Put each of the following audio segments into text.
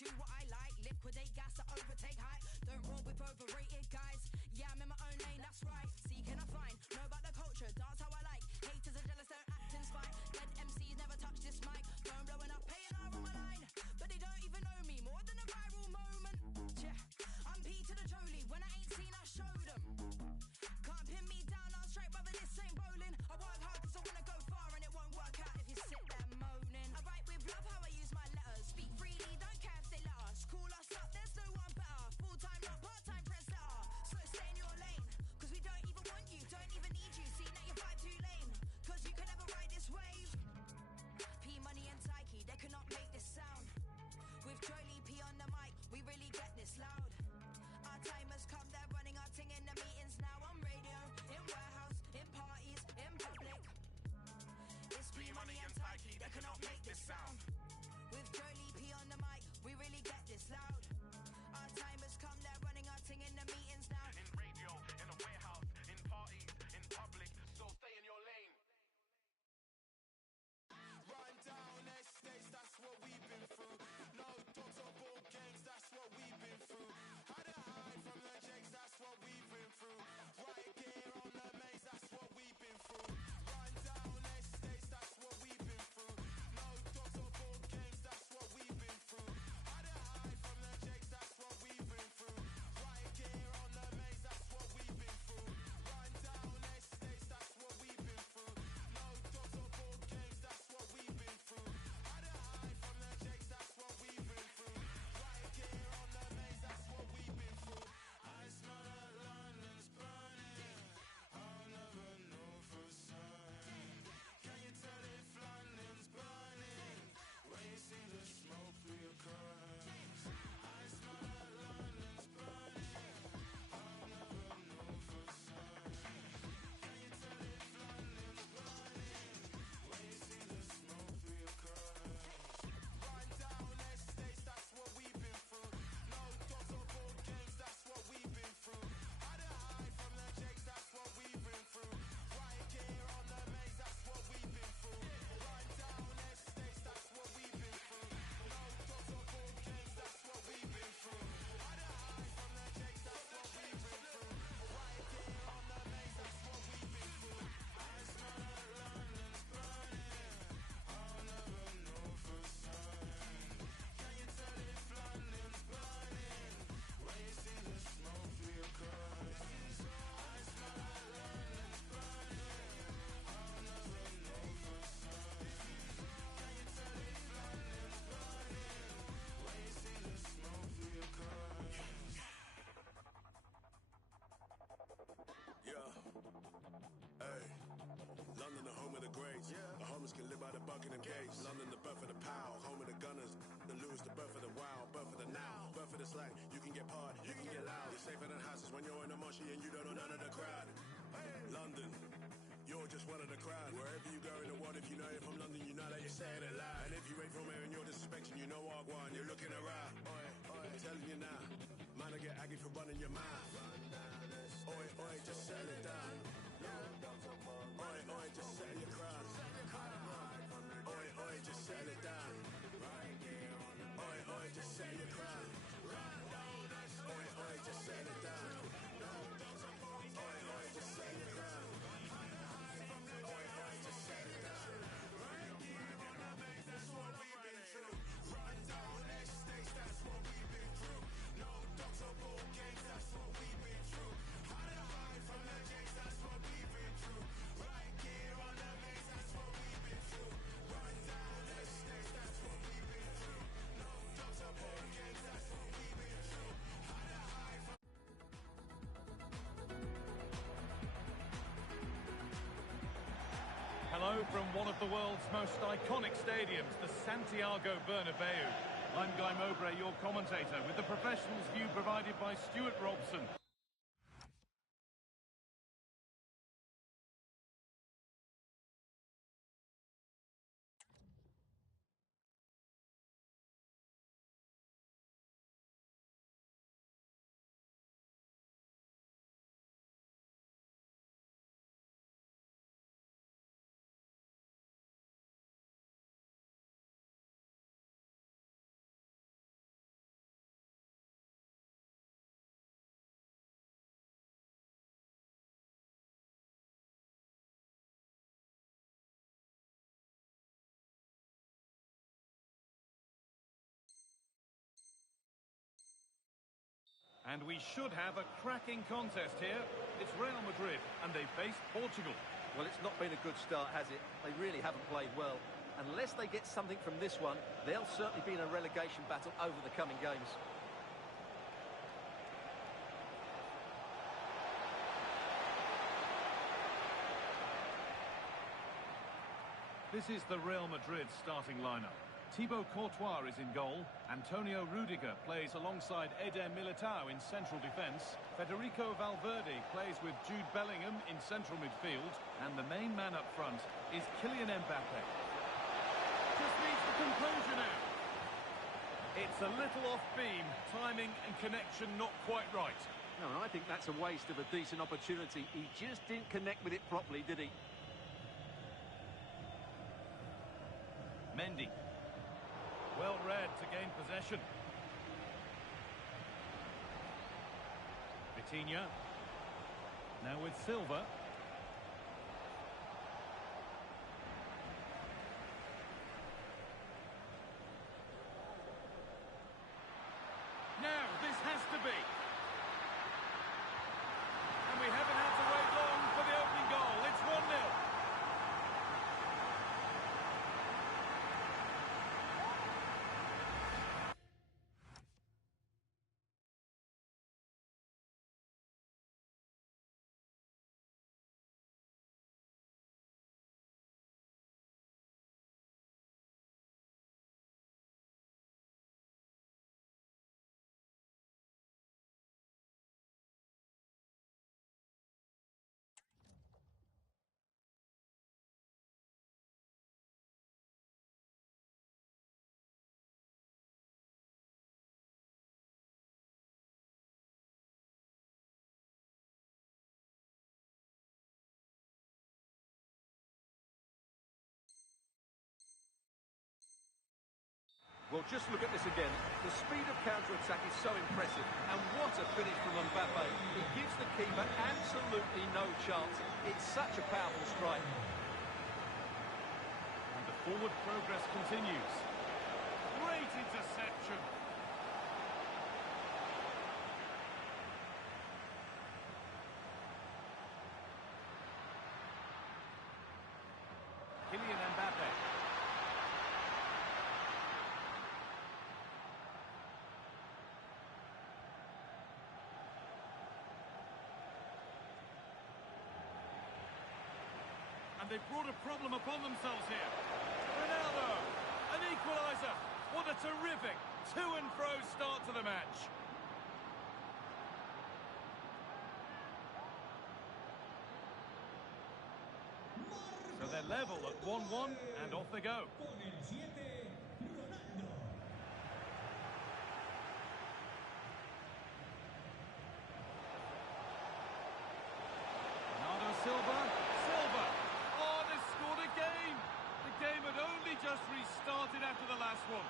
do what I like. Liquidate gas to overtake height. Don't roll with overrated guys. Yeah, I'm in my own lane, that's right. See, can I find? Know about the culture, dance how I like. Haters are jealous, don't act in spite. Dead MCs never touch this mic. Phone blowing up, paying R on my line. But they don't even know me, more than a viral moment. Yeah, I'm P to the Jolie. When I ain't seen, I show them. Can't pin me down, I'm straight, brother, this ain't bowling. I work hard cause I wanna go far and it won't work out if you sit there moaning. I write with love how I use my letters. Speak freely, don't care if they let us. Call us up, there's no one better. Full-time, not part-time trendsetter. So stay in your lane, cause we don't even want you, don't even need you. See, now you fight too lame, cause you can never ride this wave. P Money and Tyke, they cannot make this sound. With Jolie P on the mic, we really get this loud. Our time has come, they're running our ting in the meetings now. On radio, in warehouse, in parties, in public. It's P Money and Tyke, they cannot make this sound. With Jolie P on the mic, we really get this loud. Our time has come, they're running our ting in the meetings now. In radio, in a warehouse, in parties, in public, so stay in your lane. Run down estates, that's what we've been through. No dogs or board games, that's what we've been through. Had to hide from the jakes, that's what we've been through. Right gear on the maze, that's what we've been through. Run down estates, that's what we've been through. No dogs or board games, that's what we've been through. Had to hide from the jakes, that's what we've been through. Right gear on the maze, that's what we've been through. Run down estates, that's what we've been through. No dogs or board games, that's what we've been through. Had to hide from the jakes, that's what we've been through. Right gear on the maze, that's what we've been through. I smell that London's burning. I'll never know for certain. Can you tell if London's burning when you see the smoke through your curtains? I smell that London's burning. I'll never know for certain. Can you tell if London's burning when you see the smoke through your curtains? Run down estates, that's what we've been through. No dogs or board games, that's what we've been through. Had to hide from the jakes, that's what we've been through. Right gear on the maze, that's what we've been through. Run down estates, that's what we've been through. No dogs or board games, that's what we've been through. Had to hide from the jakes, that's what we've been through. Right gear on the maze, that's what we've been through. I smell that London's burning. I'll never know for certain. Can you tell if London's burning when you see the smoke through your curtains? I smell that London's burning. I'll never know for certain. Can you tell if London's burning when you see the smoke through your curtains? Yeah. Hey. London, the home of the greats. The homeless can live by the Buckingham Gates. London, the birth of the pow. Home of the gunners. The Lewis, the birth of the wild. Birth of the now. Birth of the slang. You can get hard, you can get loud. You're safer than houses when you're in a moshie and you don't know none of the crowd. London, you're just one of the crowd. Wherever you go in the world, if you know you're from London, you know that you're saying it loud. And if you ain't from here and you're disrespecting, you know what I want. You're looking around. Oi, oi, I'm telling you now. Man, I get aggy for running your mouth. Oi, oi, just settle it down. Oi, oi, just settle your crown. Oi, oi, just settle it down. Oi, oi, just settle your crown. Oi, oi, just settle it down. Oi, oi, just settle your crown. Oi, oi, just settle it down. That's what we've been through. Run down estates, that's what we've been through. No dogs or board games, that's what we've been through. How to hide from the jakes, that's what we've been through. Right gear on the maze, that's what we've been through. Run down estates, that's what we've been through. No dogs or board games, that's what we've been through. How to hide from Hello from one of the world's most iconic stadiums, the Santiago Bernabeu. I'm Guy Mowbray, your commentator, with the professionals' view provided by Stuart Robson. And we should have a cracking contest here. It's Real Madrid, and they face Portugal. Well, it's not been a good start, has it? They really haven't played well. Unless they get something from this one, they'll certainly be in a relegation battle over the coming games. This is the Real Madrid starting lineup. Thibaut Courtois is in goal. Antonio Rudiger plays alongside Eder Militao in central defence. Federico Valverde plays with Jude Bellingham in central midfield. And the main man up front is Kylian Mbappe. Just needs the composure now. It's a little off beam. Timing and connection not quite right. No, and I think that's a waste of a decent opportunity. He just didn't connect with it properly, did he? Mendy. Well read to gain possession. Vitinha. Now with Silva. Now, this has to be. And we haven't had to wait long for the opening goal. It's 1-0. Well, just look at this again. The speed of counter-attack is so impressive. And what a finish from Mbappe. He gives the keeper absolutely no chance. It's such a powerful strike. And the forward progress continues. Great interception. Kylian Mbappe. And they've brought a problem upon themselves here. Ronaldo, an equaliser. What a terrific to-and-fro start to the match. So they're level at 1-1, and off they go. Bernardo Silva. Oh, they scored again. The game had only just restarted after the last one.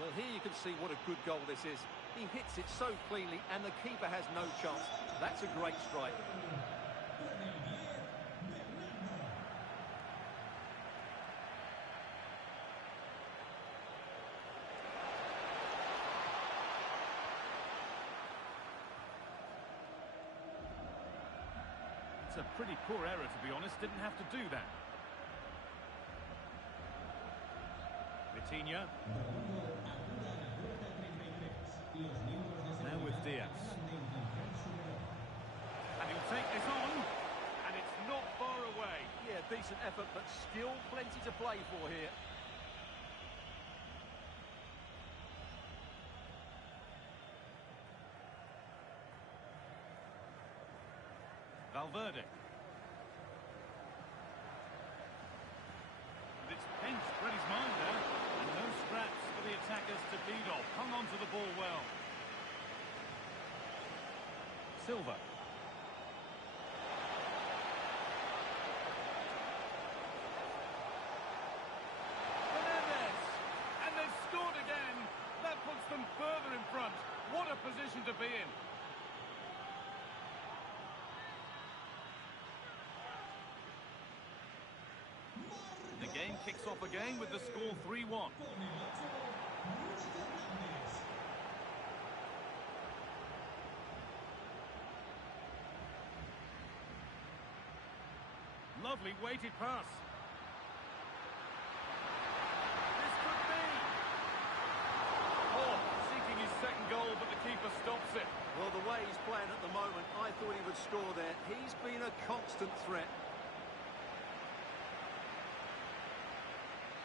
Well, here you can see what a good goal this is. He hits it so cleanly and the keeper has no chance. That's a great strike. It's a pretty poor error, to be honest. Didn't have to do that. Vitinha. Now with Diaz. And he'll take this on. And it's not far away. Yeah, decent effort, but still plenty to play for here. Valverde. And it's pinched Freddie's mind there. And no scraps for the attackers to feed off. Hung on to the ball well. Silva. Fernandez. And they've scored again. That puts them further in front. What a position to be in. The game kicks off again with the score 3-1. Lovely weighted pass. This could be. Oh, seeking his second goal, but the keeper stops it. Well, the way he's playing at the moment, I thought he would score there. He's been a constant threat.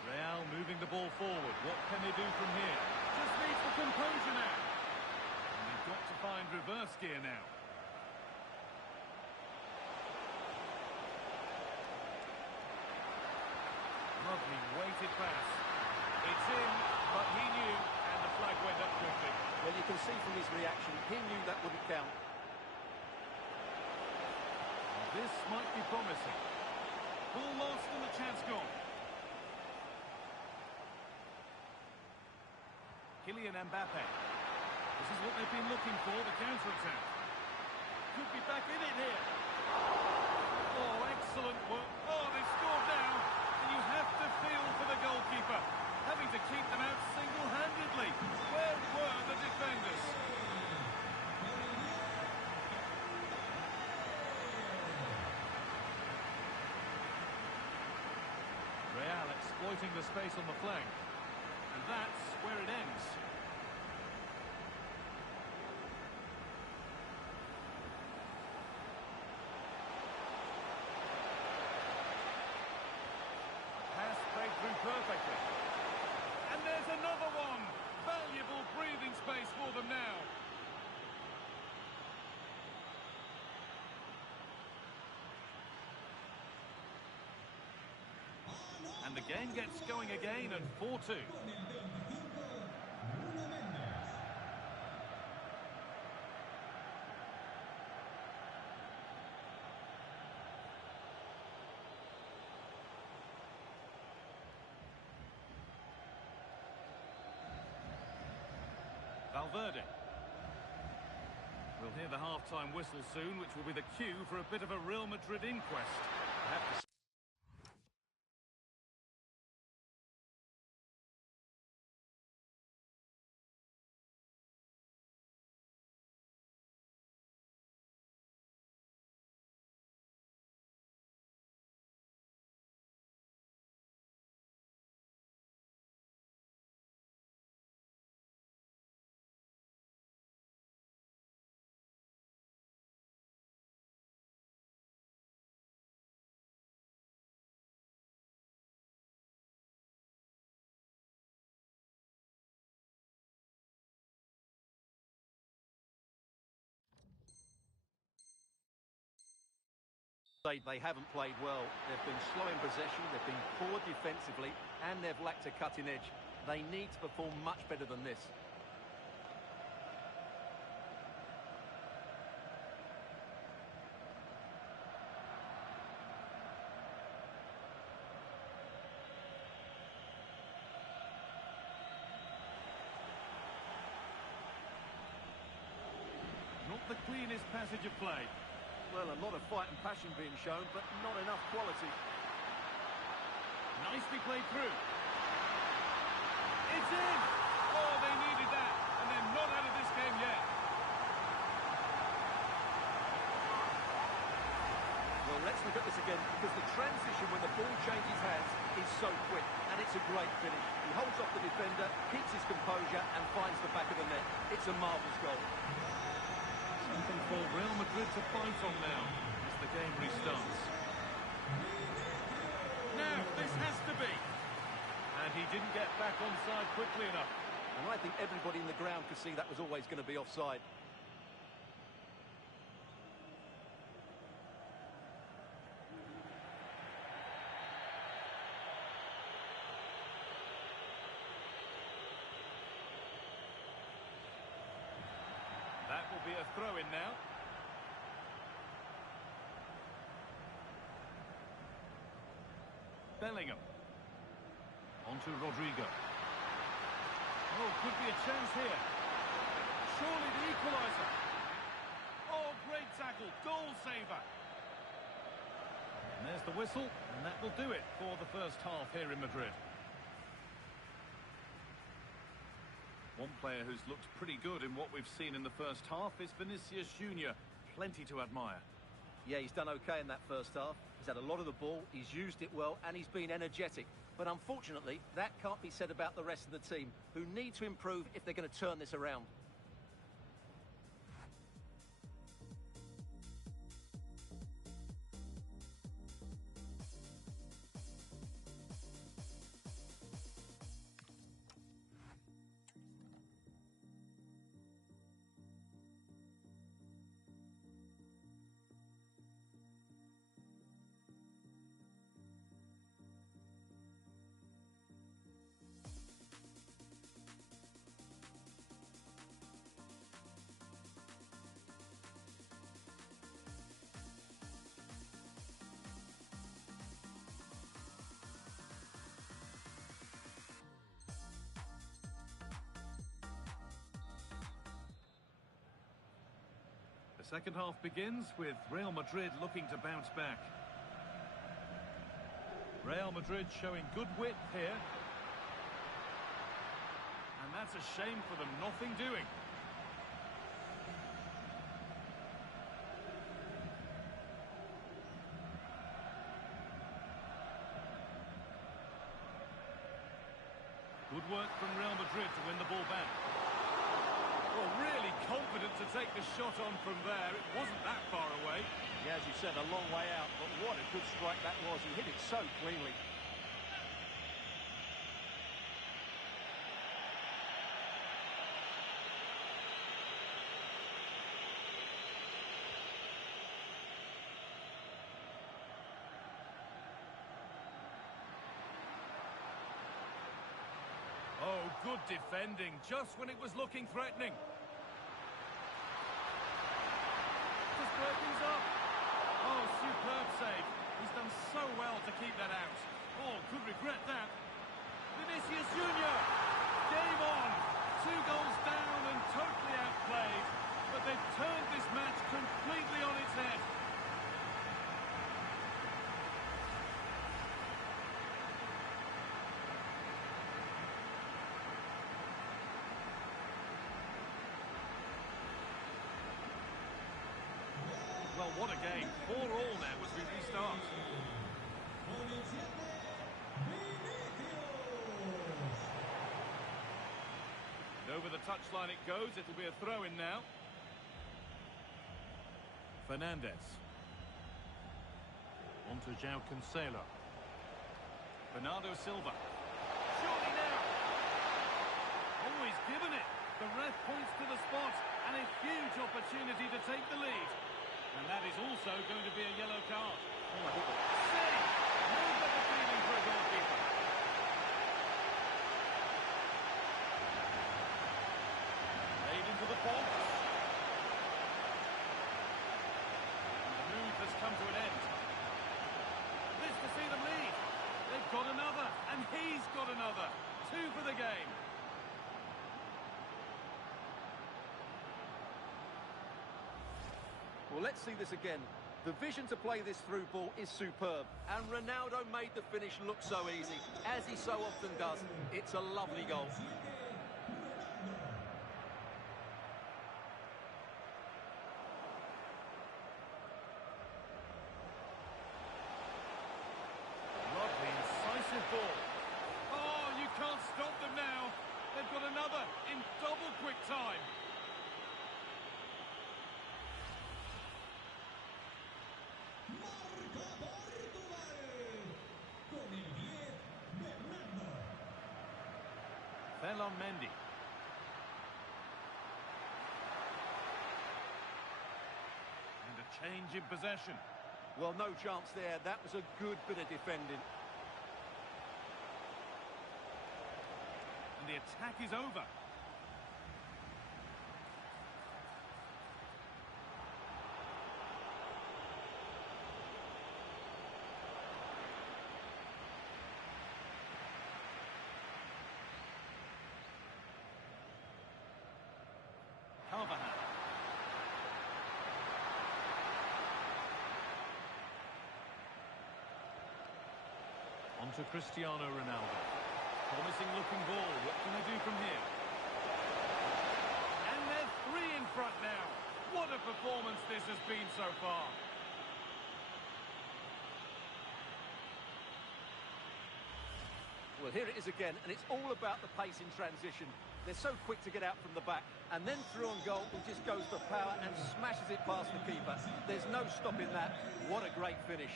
Real moving the ball forward. What can they do from here? Just needs the composure now. And they've got to find reverse gear now. Lovely weighted pass. It's in, but he knew, and the flag went up quickly. Well, you can see from his reaction, he knew that wouldn't count. This might be promising. Ball lost and the chance gone. Kylian Mbappe. This is what they've been looking for, the counter-attack. Could be back in it here. Oh, excellent work. Oh, they've scored now. And you have to feel for the goalkeeper, having to keep them out single-handedly. Where were the defenders? Real exploiting the space on the flank. And that's where it ends. Pass played through perfectly. And there's another one. Valuable breathing space for them now. And the game gets going again and 4-2. Valverde. We'll hear the half-time whistle soon, which will be the cue for a bit of a Real Madrid inquest. I have to They haven't played well. They've been slow in possession, they've been poor defensively, and they've lacked a cutting edge. They need to perform much better than this. Not the cleanest passage of play. Well, a lot of fight and passion being shown, but not enough quality. Nicely played through. It's in! Oh, they needed that, and they're not out of this game yet. Well, let's look at this again, because the transition when the ball changes hands is so quick, and it's a great finish. He holds off the defender, keeps his composure, and finds the back of the net. It's a marvellous goal. Something for Real Madrid to fight on now as the game restarts. Now, this has to be. And he didn't get back onside quickly enough. And I think everybody in the ground could see that was always going to be offside. That will be a throw-in now. Bellingham. On to Rodrigo. Oh, could be a chance here. Surely the equaliser. Oh, great tackle. Goal saver. There's the whistle, and that will do it for the first half here in Madrid. One player who's looked pretty good in what we've seen in the first half is Vinicius Junior. Plenty to admire. Yeah, he's done okay in that first half. He's had a lot of the ball, he's used it well, and he's been energetic. But unfortunately, that can't be said about the rest of the team, who need to improve if they're going to turn this around. The second half begins with Real Madrid looking to bounce back. Real Madrid showing good width here. And that's a shame for them, nothing doing. Good work from Real Madrid to win the ball back. Well, really confident to take the shot on from there. It wasn't that far away. Yeah, as you said, a long way out, but what a good strike that was. He hit it so cleanly. Oh, good defending, just when it was looking threatening. Just break things up. Oh, superb save. He's done so well to keep that out. Oh, could regret that. Vinicius Junior. Game on. 2 goals down and totally outplayed. But they've turned this match completely on its head. Well, what a game. 4-4 now as we restart. And over the touchline it goes. It'll be a throw-in now. Fernandez. On to João Cancelo. Bernardo Silva. Surely now. Always given it. The ref points to the spot and a huge opportunity to take the lead. And that is also going to be a yellow card. Oh, I think Save! No better feeling for a goalkeeper. Played into the box. And the move has come to an end. This to see them lead. They've got another, and he's got another. 2 for the game. Well, let's see this again. The vision to play this through ball is superb, and Ronaldo made the finish look so easy, as he so often does. It's a lovely goal. Lovely, incisive ball. Oh, you can't stop them now. They've got another in double quick time. Ferland Mendy. And a change in possession. Well, no chance there. That was a good bit of defending. And the attack is over. Carvajal. On to Cristiano Ronaldo. Promising looking ball. What can they do from here? And they're 3 in front now. What a performance this has been so far. Well, here it is again, and it's all about the pace in transition. They're so quick to get out from the back, and then through on goal, he just goes for power and smashes it past the keeper. There's no stopping that. What a great finish.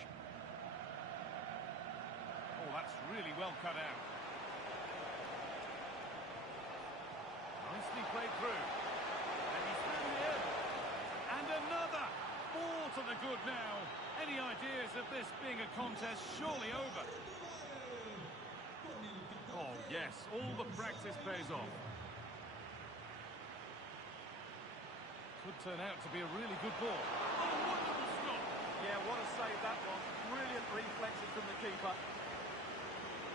Oh, that's really well cut out. Nicely played through. And he's through here. And another! 4 to the good now. Any ideas of this being a contest surely over? Oh, yes, all the practice pays off. Could turn out to be a really good ball. Oh, wonderful stop! Yeah, what a save that was. Brilliant reflexes from the keeper.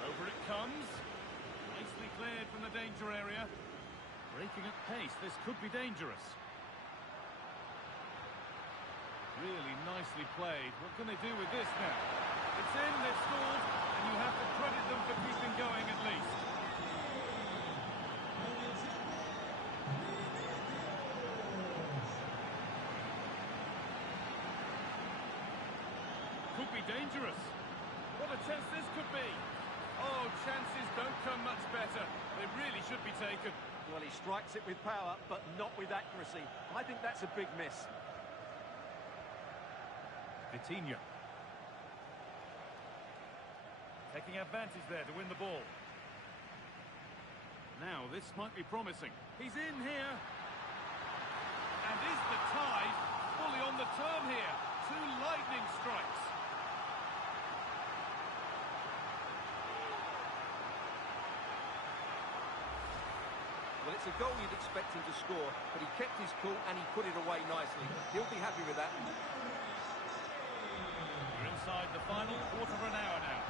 Over it comes. Nicely cleared from the danger area. Breaking at pace, this could be dangerous. Really nicely played. What can they do with this now? It's in, they've scored, and you have to credit them for keeping going at least. Could be dangerous. What a chance this could be. Oh, chances don't come much better. They really should be taken. Well, he strikes it with power, but not with accuracy. I think that's a big miss. Vitinha. Taking advantage there to win the ball. Now, this might be promising. He's in here. And is the tide fully on the turn here? 2 lightning strikes. Well, it's a goal you'd expect him to score, but he kept his cool and he put it away nicely. He'll be happy with that. We're inside the final quarter of an hour now.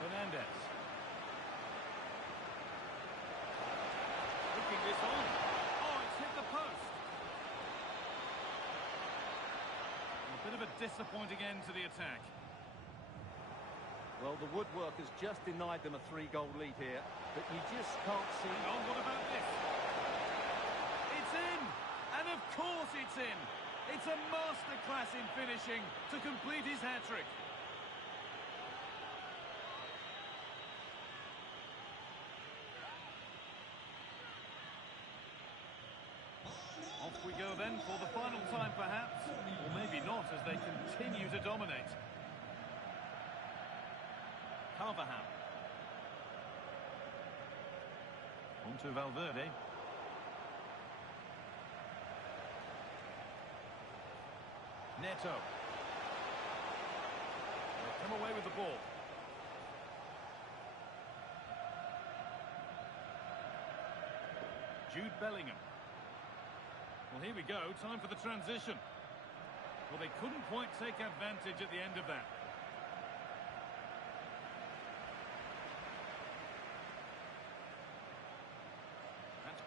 Fernandez. Looking this on. Oh, it's hit the post. A bit of a disappointing end to the attack. Well, the woodwork has just denied them a 3-goal lead here, but you just can't see... Oh, what about this? It's in! And of course it's in! It's a masterclass in finishing to complete his hat-trick. Off we go then for the final time perhaps, or maybe not as they continue to dominate. Carvajal. On to Valverde. Neto. They'll come away with the ball. Jude Bellingham. Well, here we go. Time for the transition. Well, they couldn't quite take advantage at the end of that.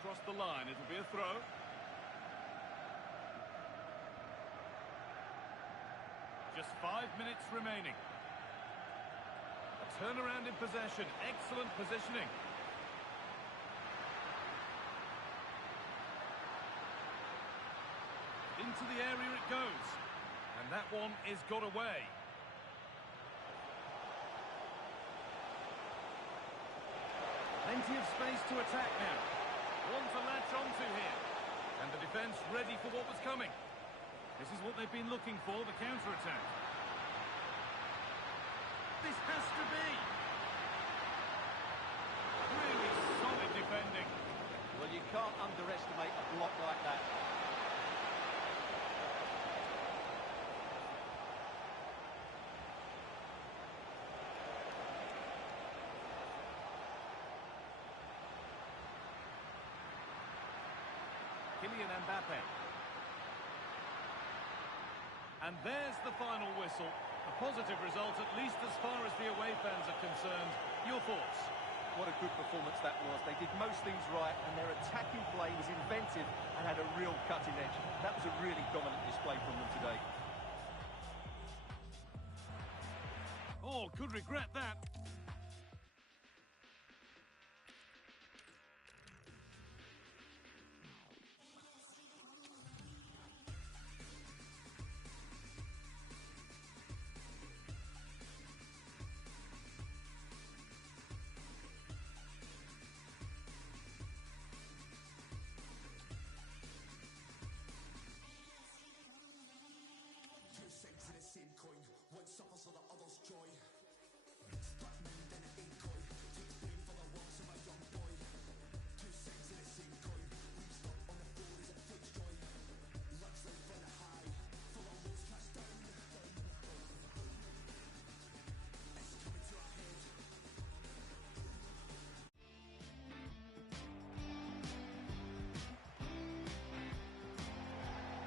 Across the line, it'll be a throw. Just 5 minutes remaining. A turnaround in possession, excellent positioning. Into the area it goes. And that one is got away. Plenty of space to attack now. One to latch onto here. And the defence ready for what was coming. This is what they've been looking for, the counter-attack. This has to be. Really solid defending. Well, you can't underestimate a block like that. Kylian Mbappe. And there's the final whistle. A positive result, at least as far as the away fans are concerned. Your thoughts? What a good performance that was. They did most things right, and their attacking play was inventive and had a real cutting edge. That was a really dominant display from them today. Oh, could regret that.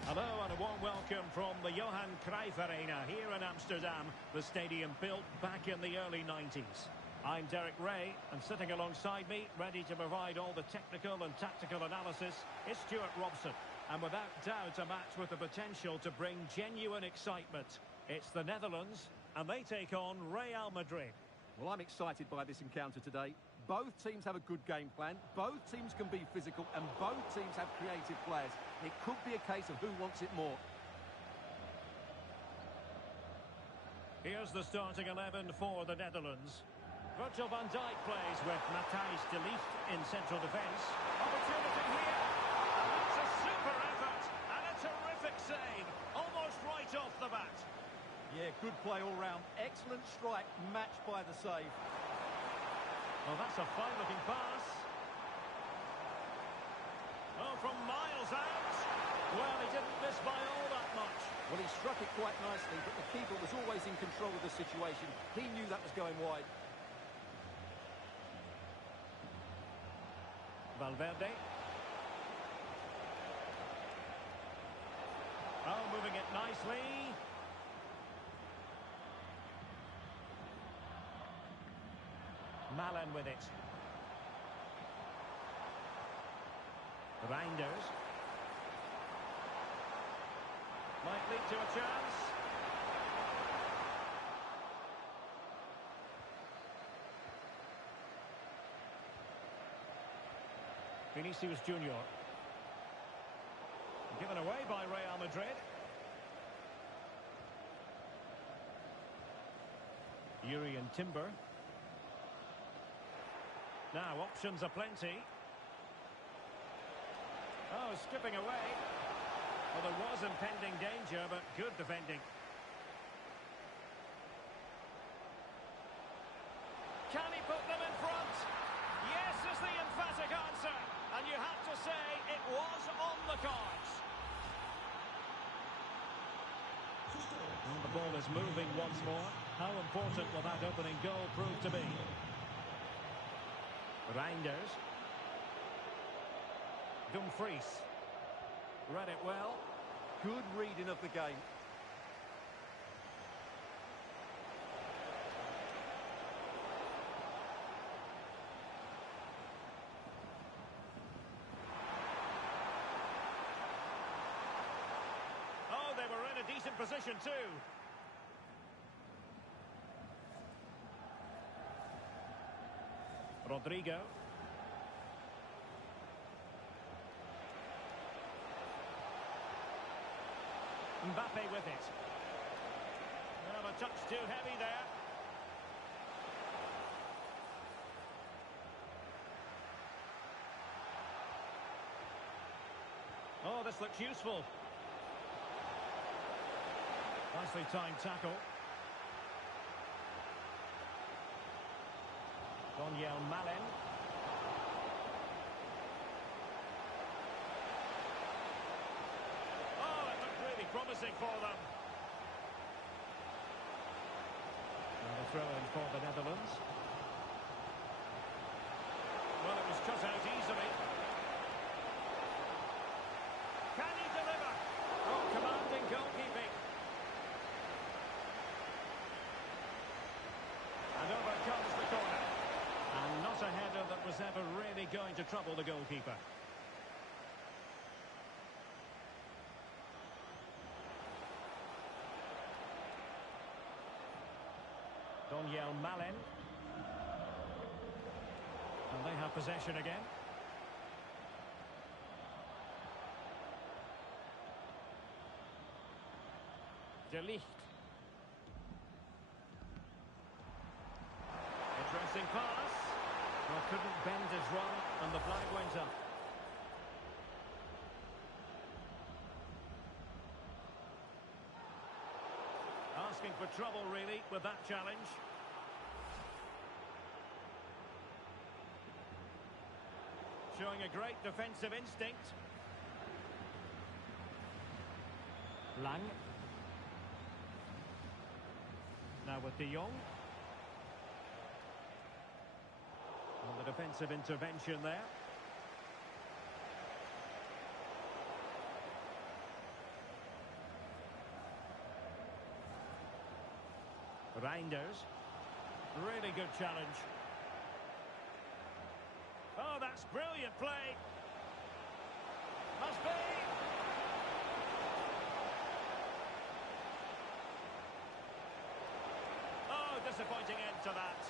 Hello and a warm welcome from the Johan Cruyff Arena here in Amsterdam, the stadium built back in the early 90s. I'm Derek Ray, and sitting alongside me, ready to provide all the technical and tactical analysis, is Stuart Robson. And without doubt, a match with the potential to bring genuine excitement. It's the Netherlands, and they take on Real Madrid. Well, I'm excited by this encounter today. Both teams have a good game plan, both teams can be physical, and both teams have creative players. It could be a case of who wants it more. Here's the starting 11 for the Netherlands. Virgil van Dijk plays with Matthijs de Ligt in central defence. Opportunity here. And that's a super effort and a terrific save. Almost right off the bat. Yeah, good play all round. Excellent strike, matched by the save. Well, that's a fine-looking pass. Oh, from miles out. Well, he didn't miss by all that much. Well, he struck it quite nicely, but the keeper was always in control of the situation. He knew that was going wide. Valverde. Oh, moving it nicely. Malen with it. Reinders. Might lead to a chance. Vinicius Junior. Given away by Real Madrid. Urian Timber. Now, options aplenty. Oh, skipping away. Well, there was impending danger, but good defending. Can he put them in front? Yes is the emphatic answer. And you have to say it was on the cards. And the ball is moving once more. How important will that opening goal prove to be? Reinders. Dumfries. Read it well. Good reading of the game. Oh, they were in a decent position too. Rodrigo. Mbappe with it. Well, a touch too heavy there. Oh, this looks useful. Nicely timed tackle. Donyell Malen. Oh, it looked really promising for them. And a throw in for the Netherlands. Well, it was cut out easily. Can he deliver? Oh, commanding goalkeeping. And over comes the corner. And not a header that was ever really going to trouble the goalkeeper. Malen. And they have possession again. De Ligt. Interesting pass. Well, couldn't bend his run, and the flag went up. Asking for trouble, really, with that challenge. Showing a great defensive instinct. Lang. Now with De Jong. And the defensive intervention there. Reinders. Really good challenge. Oh, that's brilliant play. Must be. Oh, disappointing end to that.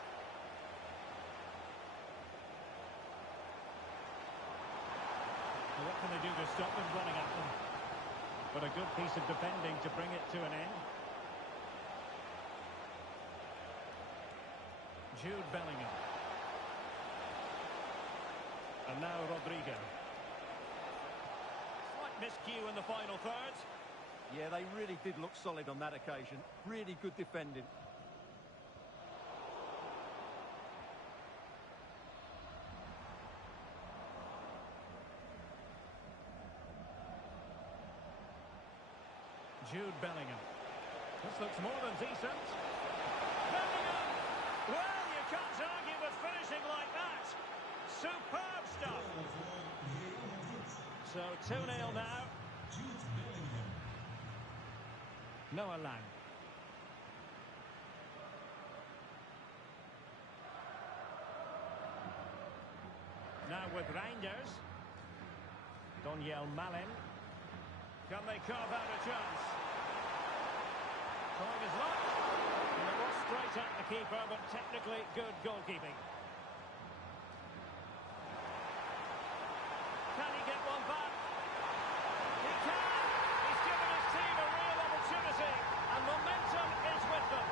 Well, what can they do to stop them running at them? But a good piece of defending to bring it to an end. Jude Bellingham. And now Rodrigo. Slight miscue in the final third. Yeah, they really did look solid on that occasion. Really good defending. Jude Bellingham. This looks more than decent. Bellingham! Well, you can't argue with finishing like that. Superb stuff. So 2-0 now. Noah Lang. Now with Reinders. Malen. Can they carve out a chance? Trying his luck. And it was straight at the keeper, but technically good goalkeeping. Can he get one back? He can! He's given his team a real opportunity, and momentum is with them.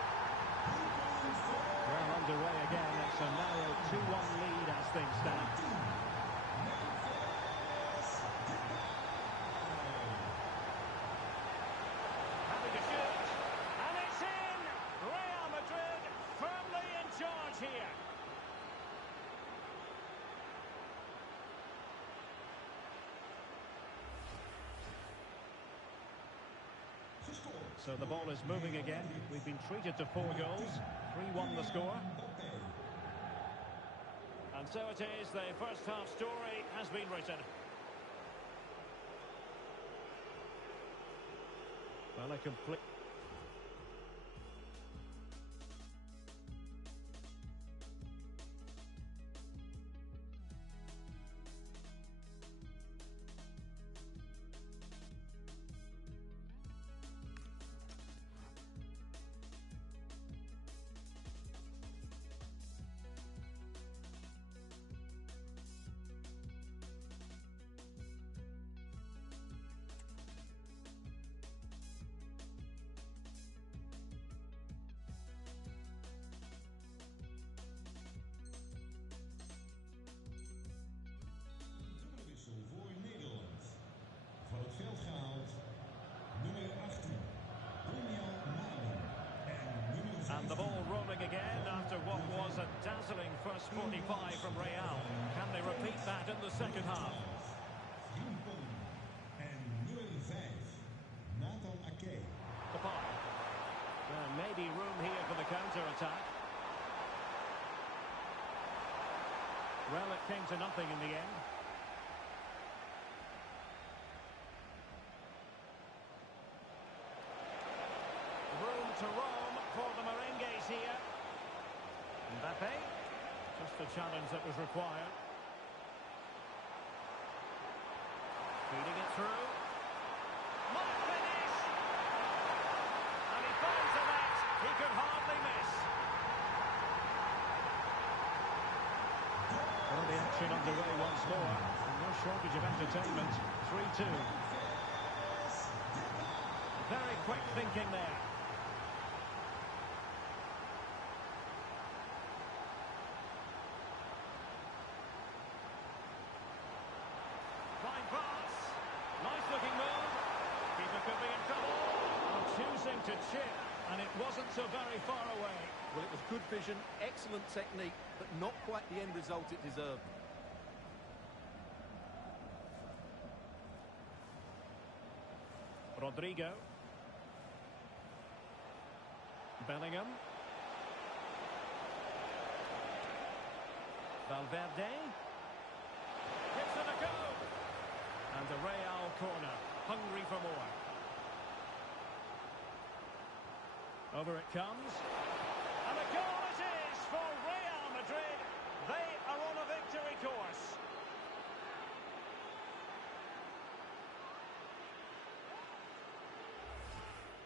Well underway again. It's a narrow 2-1 lead as things stand. Having a shoot, and it's in! Real Madrid firmly in charge here. So the ball is moving again. We've been treated to 4 goals. 3-1 the score. And so it is, the first half story has been written. Well, a complete... And the ball rolling again after what was a dazzling first 45 from Real. Can they repeat that in the second half? Depay. There may be room here for the counter-attack. Well, it came to nothing in the end. Room to roam for the Merengues here. Mbappe. Just the challenge that was required. Feeding it through. Might finish! And he finds the net. He could hardly miss. action underway once more. No shortage of entertainment. 3-2. Very quick thinking there. Fine pass. Nice looking move. Keeper could be in trouble. Well, choosing to chip, and it wasn't so very far away. Well, it was good vision, excellent technique, but not quite the end result it deserved. Rodrigo. Bellingham. Valverde. Gives it a go. And a Real corner. Hungry for more. Over it comes. And a goal it is for Real Madrid. They are on a victory course.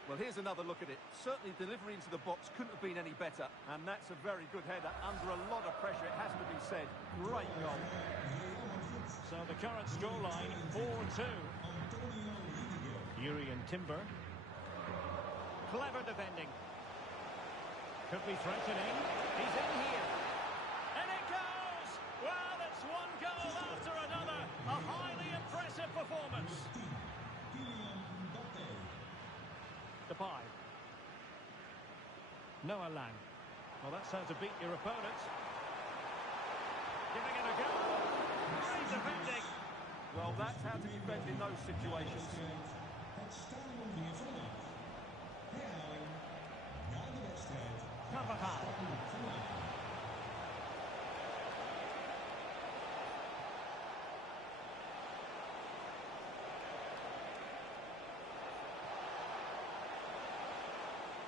Well, here's another look at it. Certainly delivery into the box couldn't have been any better. And that's a very good header under a lot of pressure, it has to be said. Great goal. So the current scoreline, 4-2. Yuri and Timber. Clever defending. Could be threatening. He's in here. And it goes! Well, it's one goal after another. A highly impressive performance. Depay. Noah Lang. Well, that's how to beat your opponent. Giving it a go. Great defending. Well, that's how to defend in those situations. Carvajal.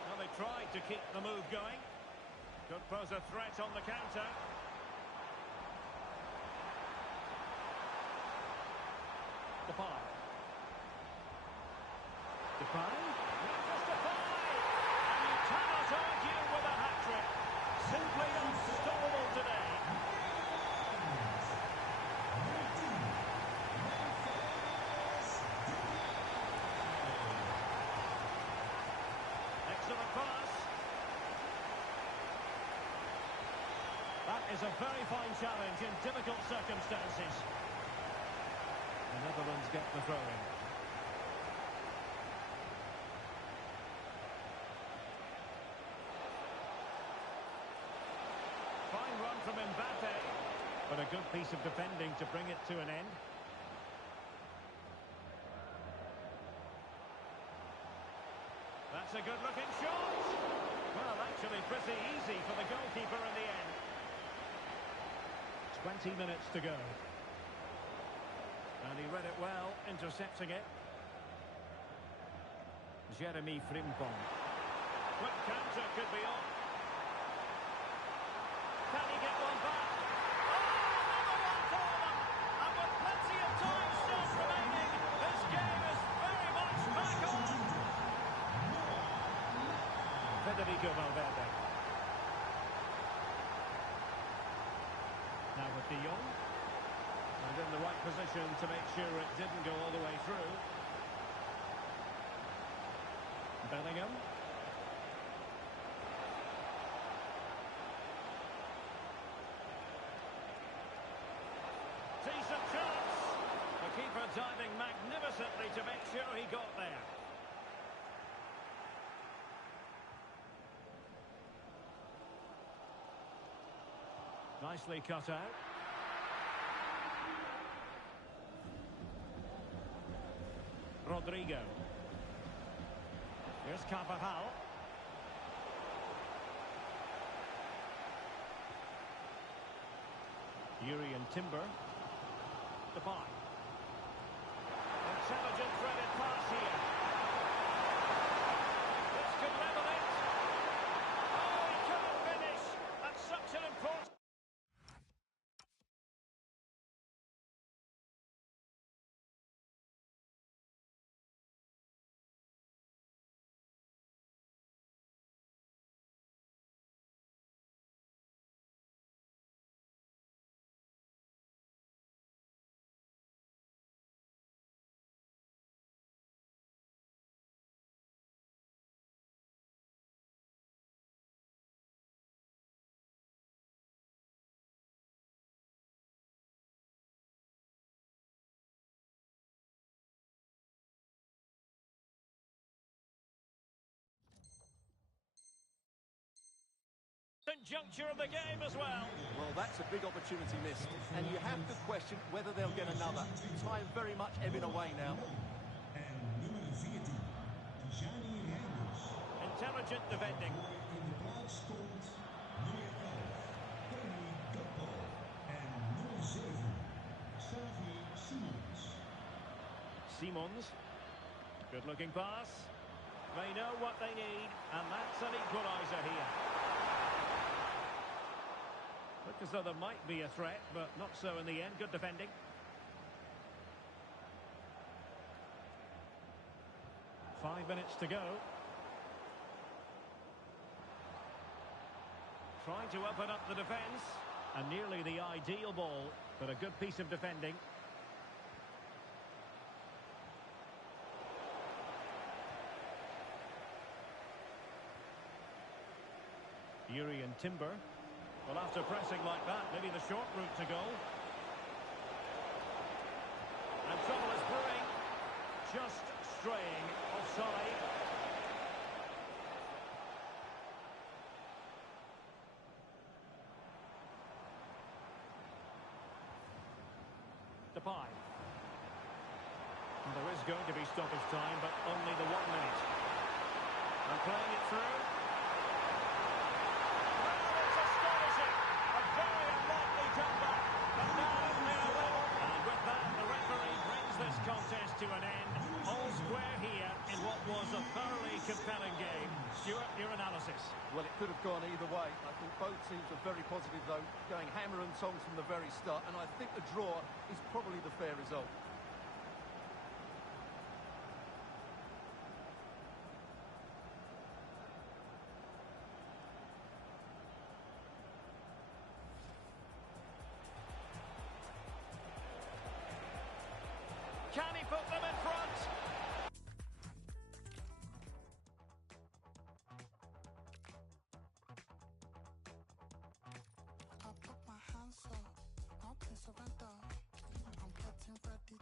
Well, they tried to keep the move going. Could pose a threat on the counter. Depay. Depay. Just Depay! And you cannot argue with a hat-trick. Simply unstoppable today. Excellent pass. That is a very fine challenge in difficult circumstances. The Netherlands get the throw-in. Fine run from Mbappe, but a good piece of defending to bring it to an end. That's a good-looking shot. Well, actually pretty easy for the goalkeeper in the end. 20 minutes to go. And he read it well, intercepting it. Jeremy Frimpong. Quick counter could be on. Can he get one back? Oh, another one for them! And with plenty of time still remaining, this game is very much back on. Federico Valverde. Now with De Jong. And in the right position to make sure it didn't go all the way through. Bellingham. Decent chance. The keeper diving magnificently to make sure he got there. Nicely cut out. Rodrigo. Here's Carvajal. Yuri and Timber. Depay. Intelligent threaded pass here. This could level it. Oh, he couldn't finish. That's such an important... juncture of the game as well. Well, that's a big opportunity missed, and you have to question whether they'll get another. Time very much ebbing away now. Intelligent defending. Simons. Good looking pass. They know what they need, and that's an equaliser here. Look as though there might be a threat, but not so in the end. Good defending. Five minutes to go. Trying to open up the defence, and nearly the ideal ball, but a good piece of defending. Yuri and Timber. Well, after pressing like that, maybe the short route to goal. And trouble is brewing. Just straying offside. Depay. And there is going to be stoppage time, but only the 1 minute. And playing it through. Contest to an end, all square here in what was a thoroughly compelling game. Stuart, your analysis? Well, it could have gone either way. I think both teams were very positive, though, going hammer and tongs from the very start, and I think the draw is probably the fair result. Can he put them in front? I put my hands up, not to surrender. I'm getting ready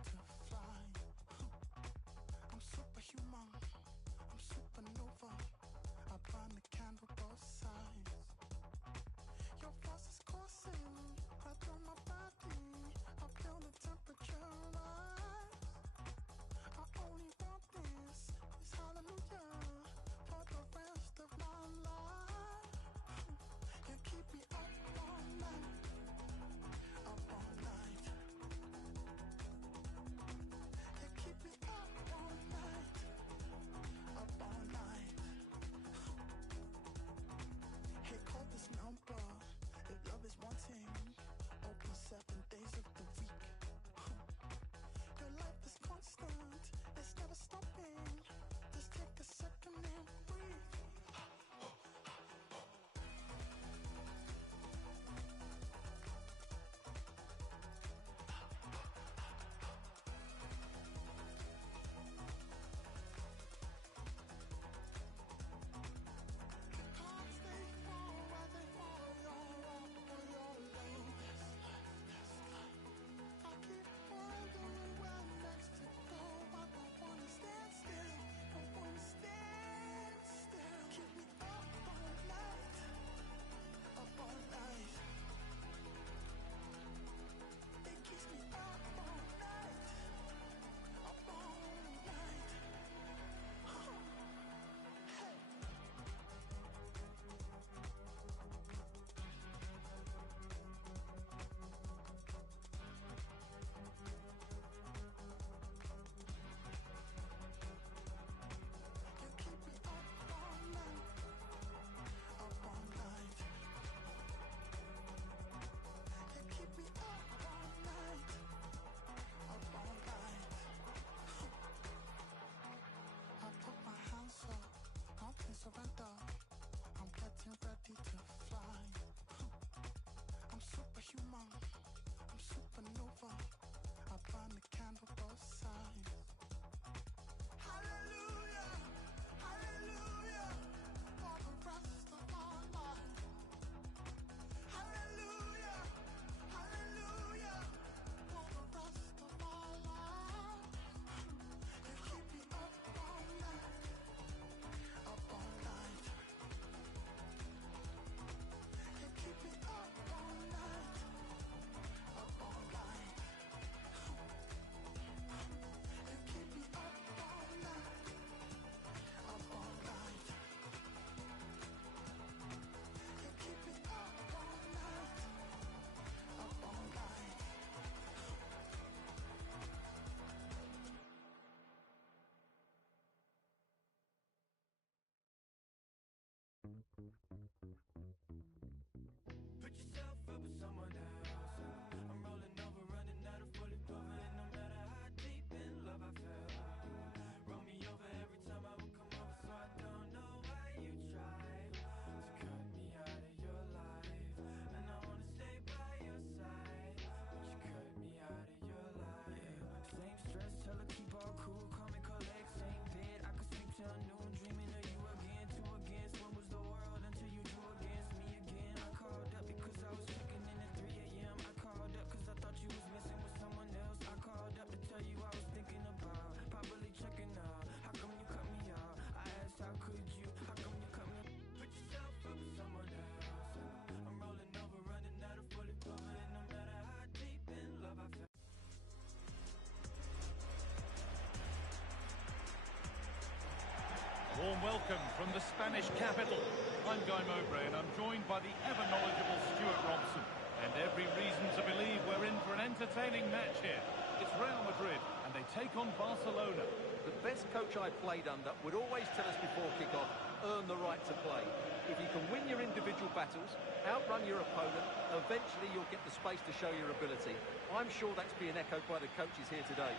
welcome from the Spanish capital. I'm Guy Mowbray and I'm joined by the ever-knowledgeable Stuart Robson. And every reason to believe we're in for an entertaining match here. It's Real Madrid and they take on Barcelona. The best coach I played under would always tell us before kick-off, earn the right to play. If you can win your individual battles, outrun your opponent, eventually you'll get the space to show your ability. I'm sure that's being echoed by the coaches here today.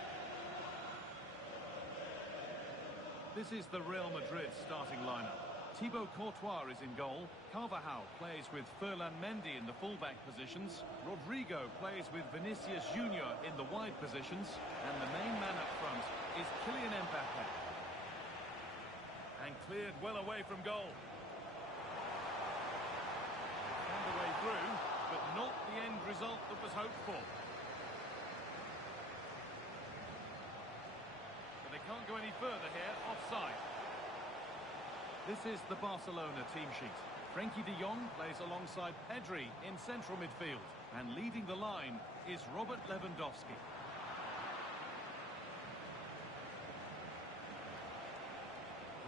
This is the Real Madrid starting lineup. Thibaut Courtois is in goal. Carvajal plays with Ferland Mendy in the fullback positions. Rodrigo plays with Vinicius Junior in the wide positions. And the main man up front is Kylian Mbappe. And cleared well away from goal. Found a way through, but not the end result that was hoped for. But they can't go any further here, offside. This is the Barcelona team sheet. Frenkie de Jong plays alongside Pedri in central midfield. And leading the line is Robert Lewandowski.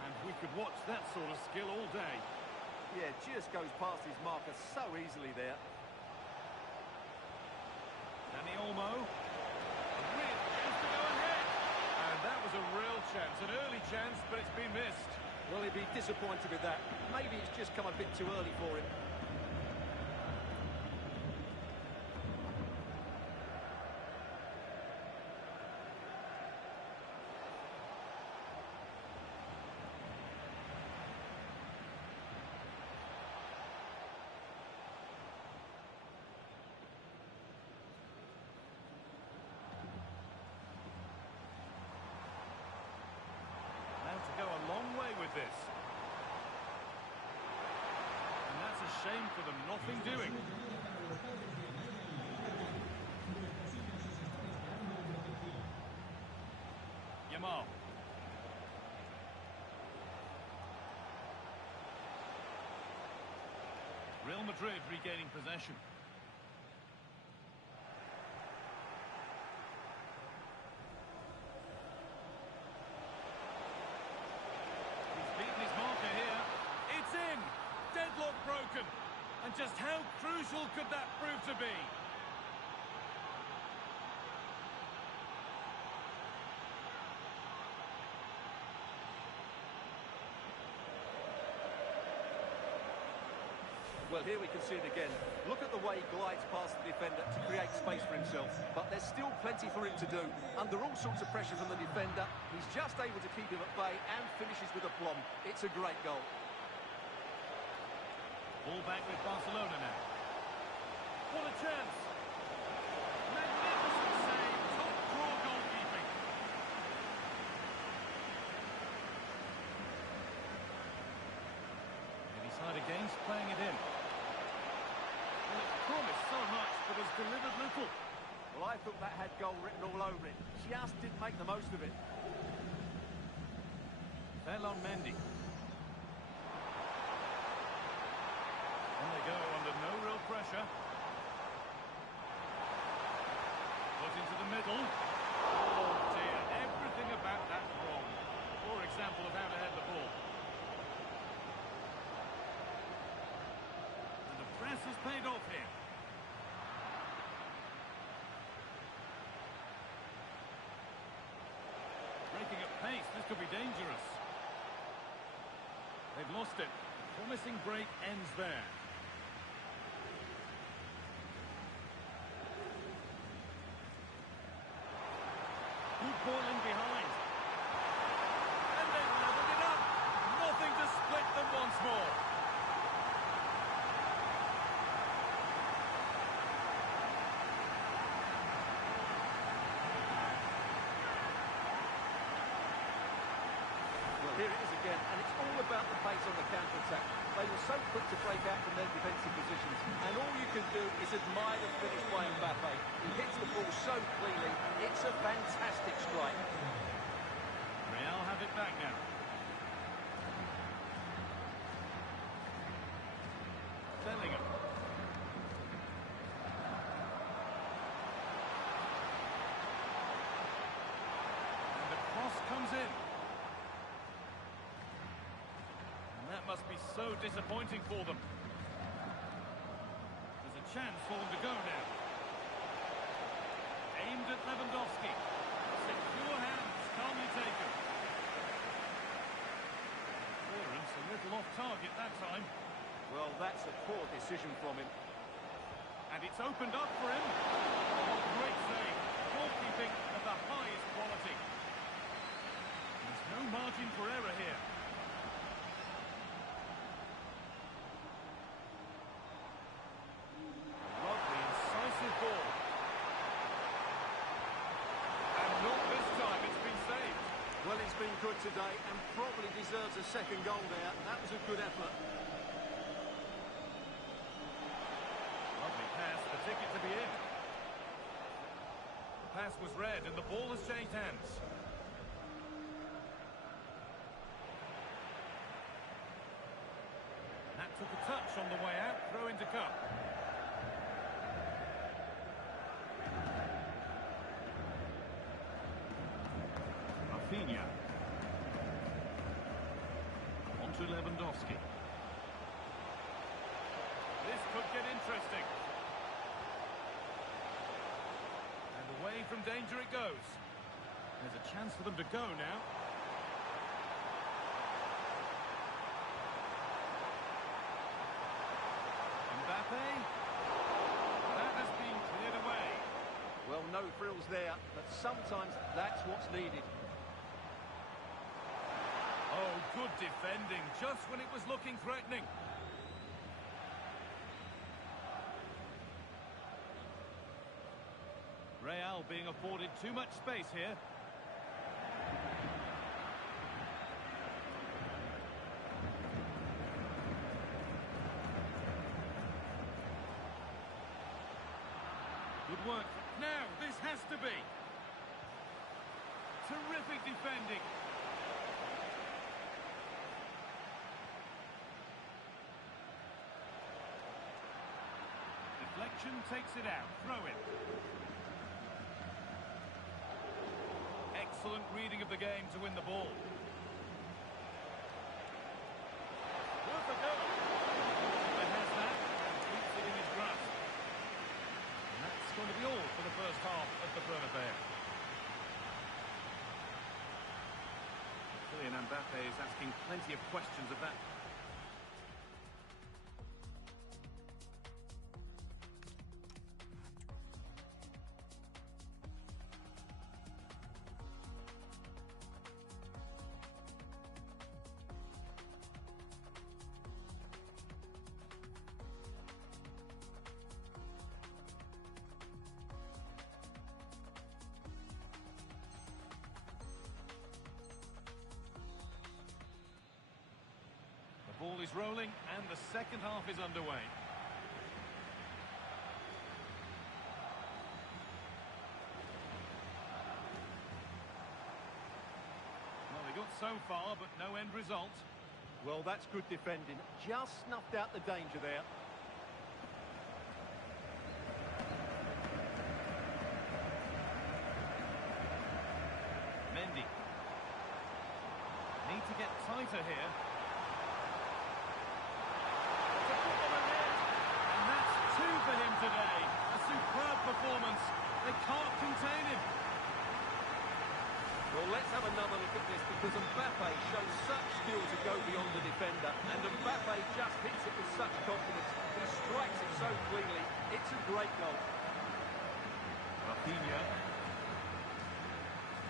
And we could watch that sort of skill all day. Yeah, just goes past his marker so easily there. Dani Olmo. A real chance to go ahead. And that was a real chance, an early chance, but it's been missed. Well, he'd be disappointed with that. Maybe it's just come a bit too early for him. Go a long way with this. And that's a shame for them, nothing doing. Yamal. Real Madrid regaining possession. Deadlock broken. And just how crucial could that prove to be? Well, here we can see it again. Look at the way he glides past the defender to create space for himself. But there's still plenty for him to do. Under all sorts of pressure from the defender, he's just able to keep him at bay and finishes with aplomb. It's a great goal. Ball back with Barcelona now. What a chance! Magnificent save, top draw goalkeeping. They decide against playing it in. Well, it's promised so much, but has delivered little. Well, I thought that had goal written all over it. Just didn't make the most of it. Ferland Mendy. On they go under no real pressure. Put into the middle. Oh dear, everything about that wrong. Poor example of how to head the ball. And the press has paid off here. Breaking at pace, this could be dangerous. They've lost it. The promising break ends there. Good ball in behind. And they've leveled it up. Nothing to split them once more. Well, here it is again, and it's all about the pace on the counter-attack. They were so quick to break out from their defensive positions, and all you can do is admire the finish by Mbappe. He hits the ball so cleanly, it's a fantastic strike. Real have it back now. Bellingham. And the cross comes in. must be so disappointing for them. There's a chance for them to go now. Aimed at Lewandowski. Secure hands, calmly taken. Clearance a little off target that time. Well, that's a poor decision from him. And it's opened up for him. Oh, great save. Goalkeeping of the highest quality. There's no margin for error here. Lovely, incisive ball. And not this time, it's been saved. Well, he's been good today and probably deserves a second goal there. That was a good effort. Lovely pass, the ticket to be in. The pass was read and the ball has changed hands. That took a touch on the way out, throw into cup. Rafinha. On to Lewandowski. This could get interesting. And away from danger it goes. There's a chance for them to go now. Mbappe. That has been cleared away. Well, no frills there, but sometimes that's what's needed. Oh, good defending, just when it was looking threatening. Real being afforded too much space here. Good work. Now, this has to be. Terrific defending. Deflection takes it out. Throw in. Excellent reading of the game to win the ball. Worth a go. He has that and keeps it in his grasp. And that's going to be all for the first half of the Bernabeu. Kylian Mbappe is asking plenty of questions of that. The ball is rolling and the second half is underway. Well, they got so far, but no end result. Well, that's good defending. Just snuffed out the danger there. Mendy. Need to get tighter here. And that's two for him today. A superb performance. They can't contain him. Well, let's have another look at this because Mbappe shows such skill to go beyond the defender, and Mbappe just hits it with such confidence. He strikes it so cleanly. It's a great goal. Rafinha.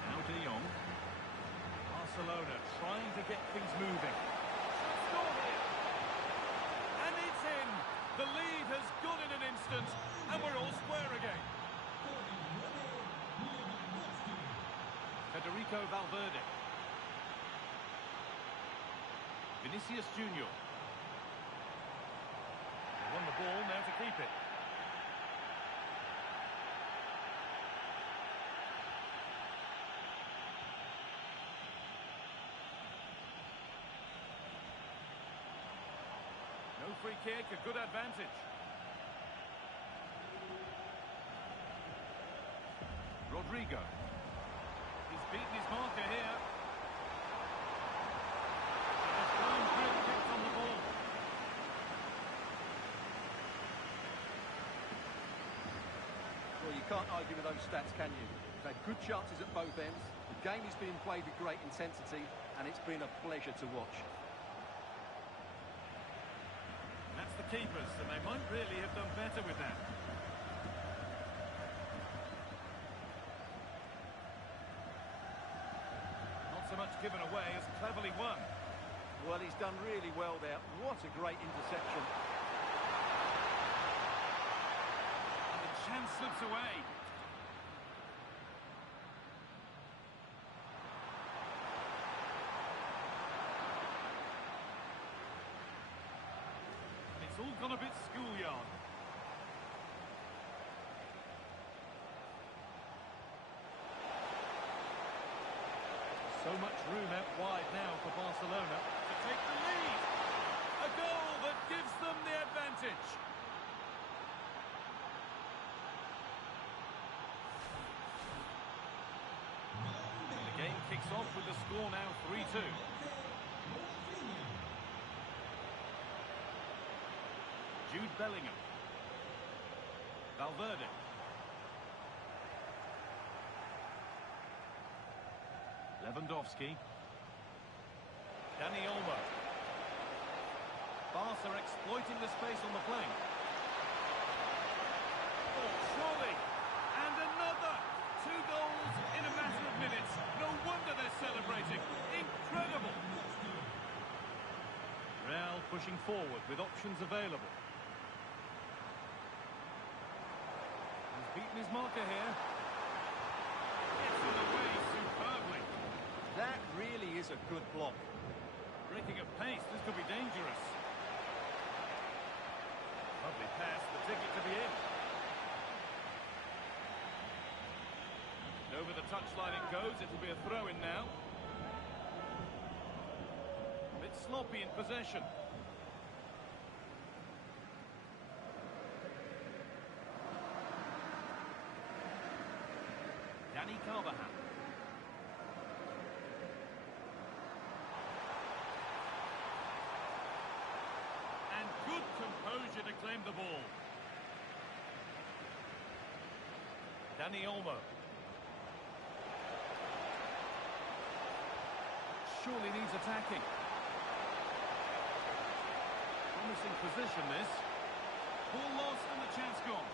Now De Jong. Barcelona trying to get things moving. Score here. And it's in. The lead has gone in an instant, and we're all square again. Federico Valverde. Vinicius Junior. They won the ball, now to keep it. No free kick, a good advantage. Rodrigo. He's beaten his marker here. And a firm grip kicked on the ball. can't argue with those stats, can you? They've had good chances at both ends. The game is being played with great intensity, and it's been a pleasure to watch. That's the keepers, and they might really have done better with that. Not so much given away as cleverly won. Well, he's done really well there. What a great interception. And the chance slips away. And it's all gone a bit schoolyard. So much room out wide now for Barcelona to take the lead. A goal that gives them the advantage. And the game kicks off with the score now 3-2. Jude Bellingham. Valverde. Lewandowski. Dani Olmo. Barca exploiting the space on the flank. Oh, surely! And another! 2 goals in a matter of minutes. No wonder they're celebrating. Incredible! Real pushing forward with options available. He's beaten his marker here. Gets in the way superbly. That really is a good block. Breaking at pace, this could be dangerous. Lovely pass, the ticket to be in. And over the touchline it goes, it'll be a throw-in now. A bit sloppy in possession. Dani Carvajal. And good composure to claim the ball. Dani Olmo. Surely needs attacking. Promising position this. Ball lost and the chance gone.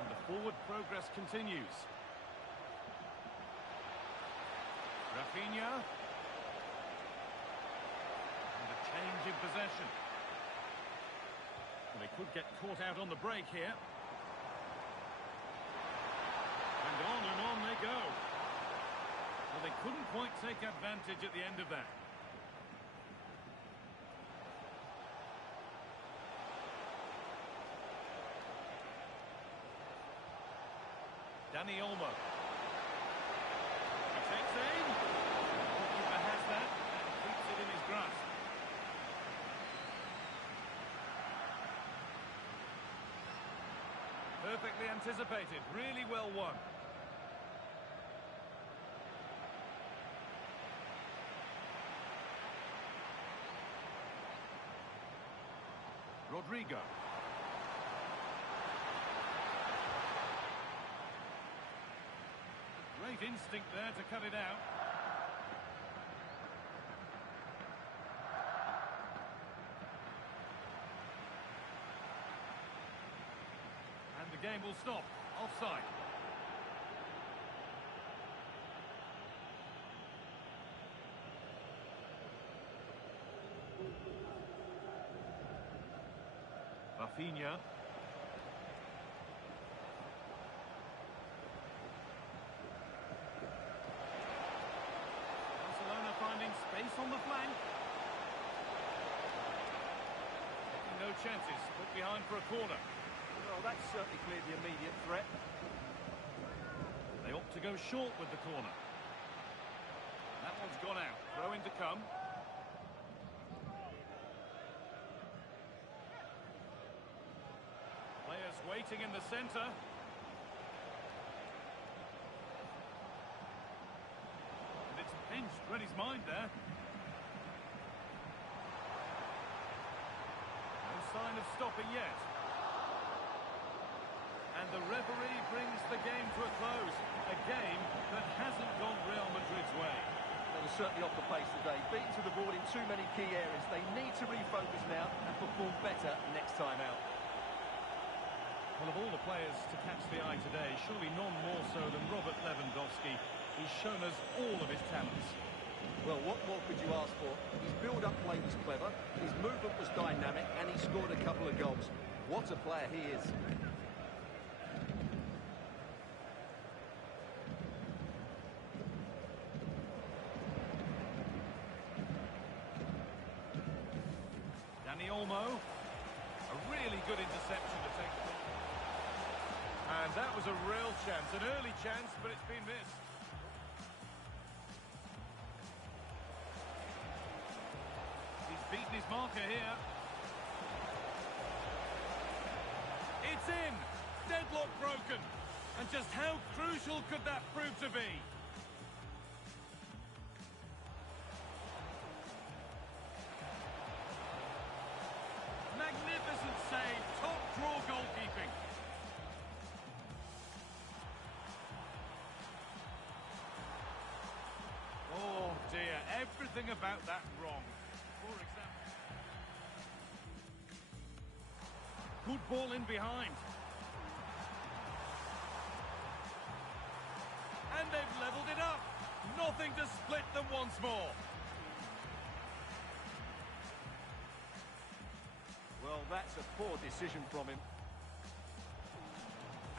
And the forward progress continues. Rafinha. And a change in possession. Well, they could get caught out on the break here. And on they go. Well, they couldn't quite take advantage at the end of that. Dani Olmo. He takes aim. The keeper has that and keeps it in his grasp. Perfectly anticipated, really well won. Rodrigo. Great instinct there to cut it out. And the game will stop. Offside. Rafinha. Barcelona finding space on the flank. Taking no chances, put behind for a corner. Well, that's certainly cleared the immediate threat. They opt to go short with the corner. That one's gone out. Throw in to come. Players waiting in the centre. And it's pinched, read his mind there. No sign sign of stopping yet. And the referee brings the game to a close. A game that hasn't gone Real Madrid's way. They were certainly off the pace today. Beaten to the ball in too many key areas. They need to refocus now and perform better next time out. Well, of all the players to catch the eye today, surely none more so than Robert Lewandowski. He's shown us all of his talents. Well, what more could you ask for? His build-up play was clever, his movement was dynamic, and he scored a couple of goals. What a player he is. Dani Olmo, a really good interception to take. And that was a real chance, an early chance, but it's been missed. He's beaten his marker here. It's in! Deadlock broken. And just how crucial could that prove to be? Magnificent save, top draw goalkeeping. Oh dear, everything about that wrong. For example, good ball in behind. And they've levelled it up. Nothing to split them once more. Well, that's a poor decision from him.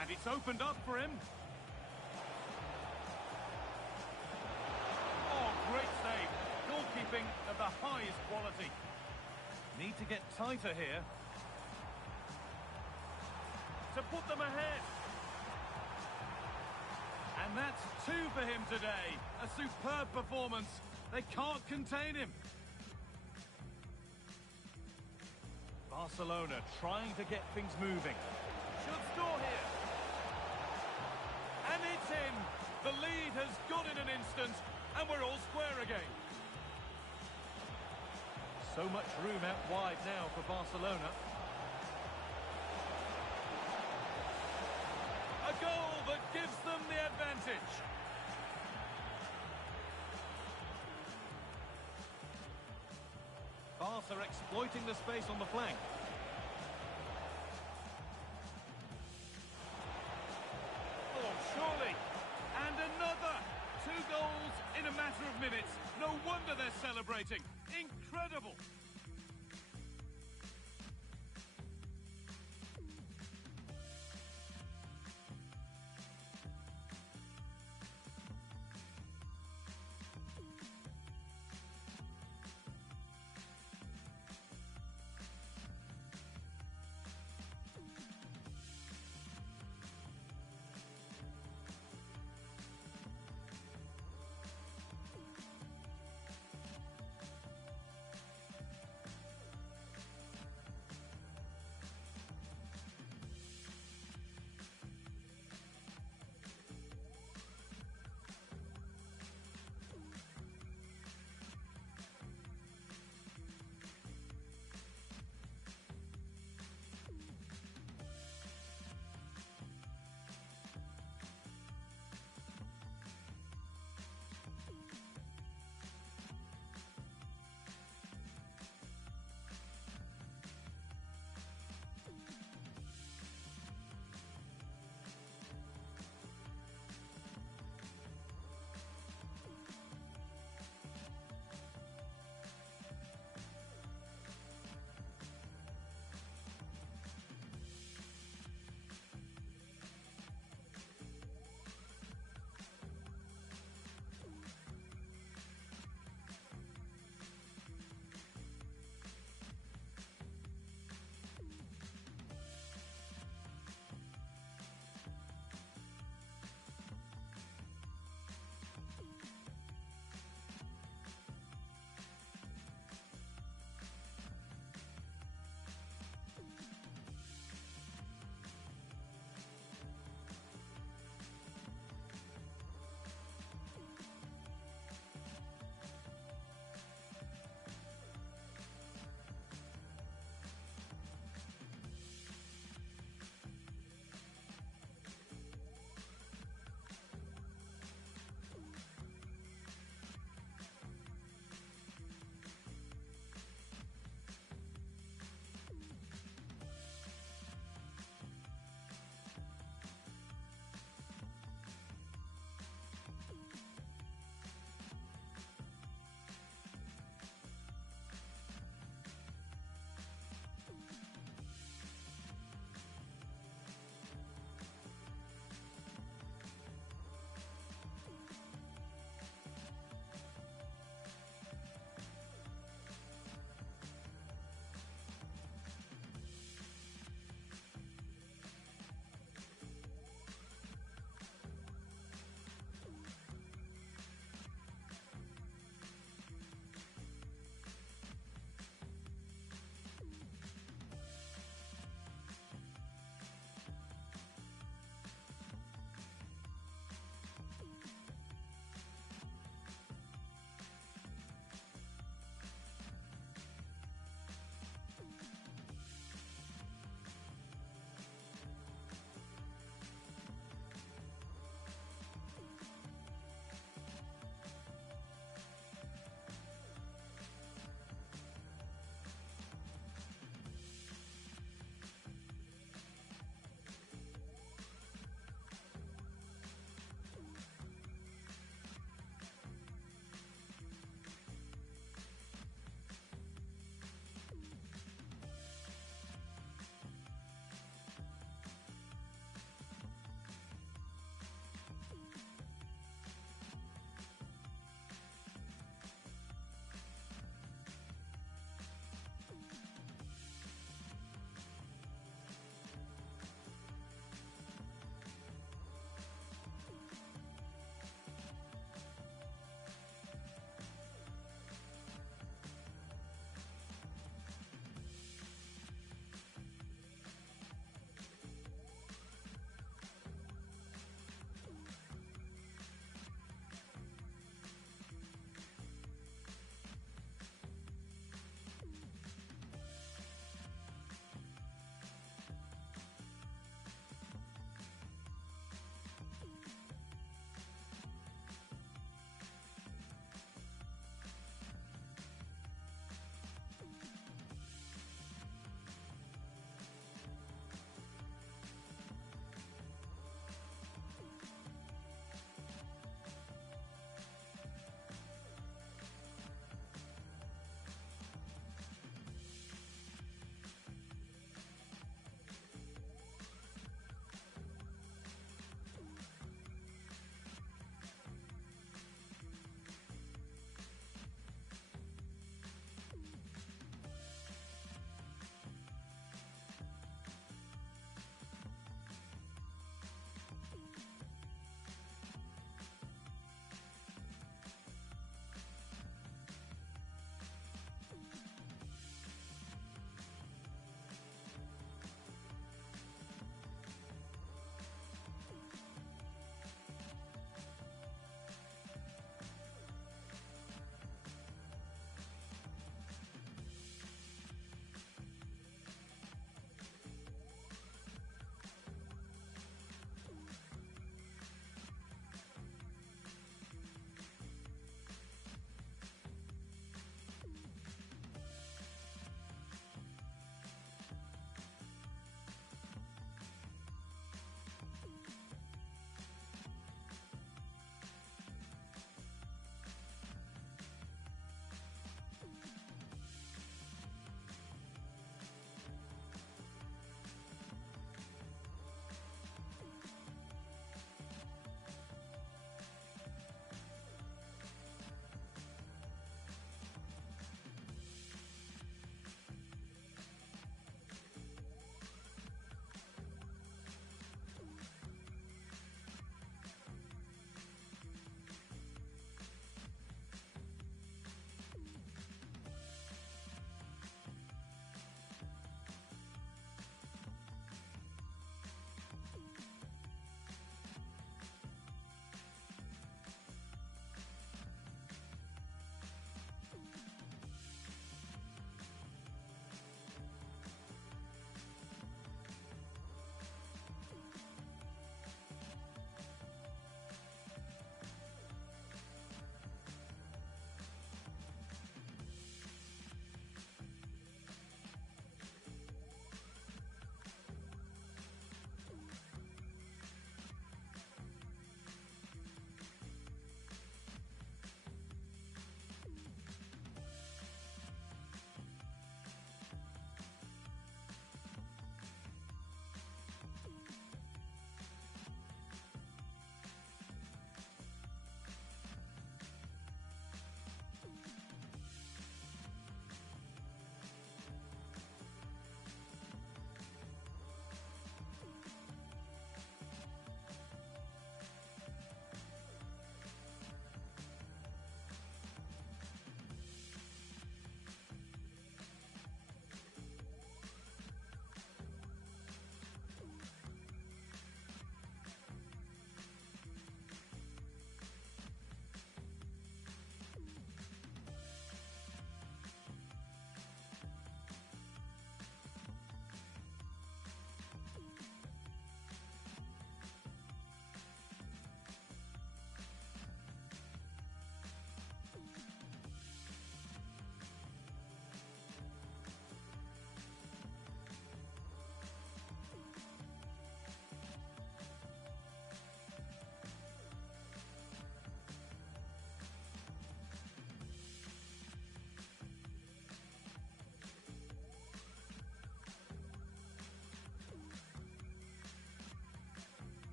And it's opened up for him. Oh, great save. Goalkeeping of the highest quality. Need to get tighter here. To put them ahead. And that's two for him today. A superb performance. They can't contain him. Barcelona trying to get things moving. Should score here. And it's in. The lead has gone in an instant, and we're all square again. So much room out wide now for Barcelona. A goal that gives them the advantage. Barca exploiting the space on the flank. Oh, surely. And another. 2 goals in a matter of minutes. No wonder they're celebrating. Incredible.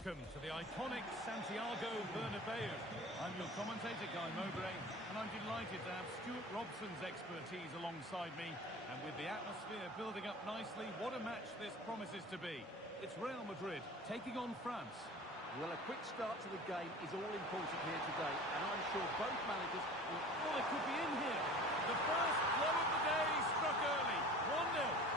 welcome to the iconic Santiago Bernabeu. I'm your commentator, Guy Mowbray, and I'm delighted to have Stuart Robson's expertise alongside me. And with the atmosphere building up nicely, what a match this promises to be. It's Real Madrid taking on France. Well, a quick start to the game is all important here today, and I'm sure both managers will... Oh, it could be in here. The first blow of the day struck early. 1-0.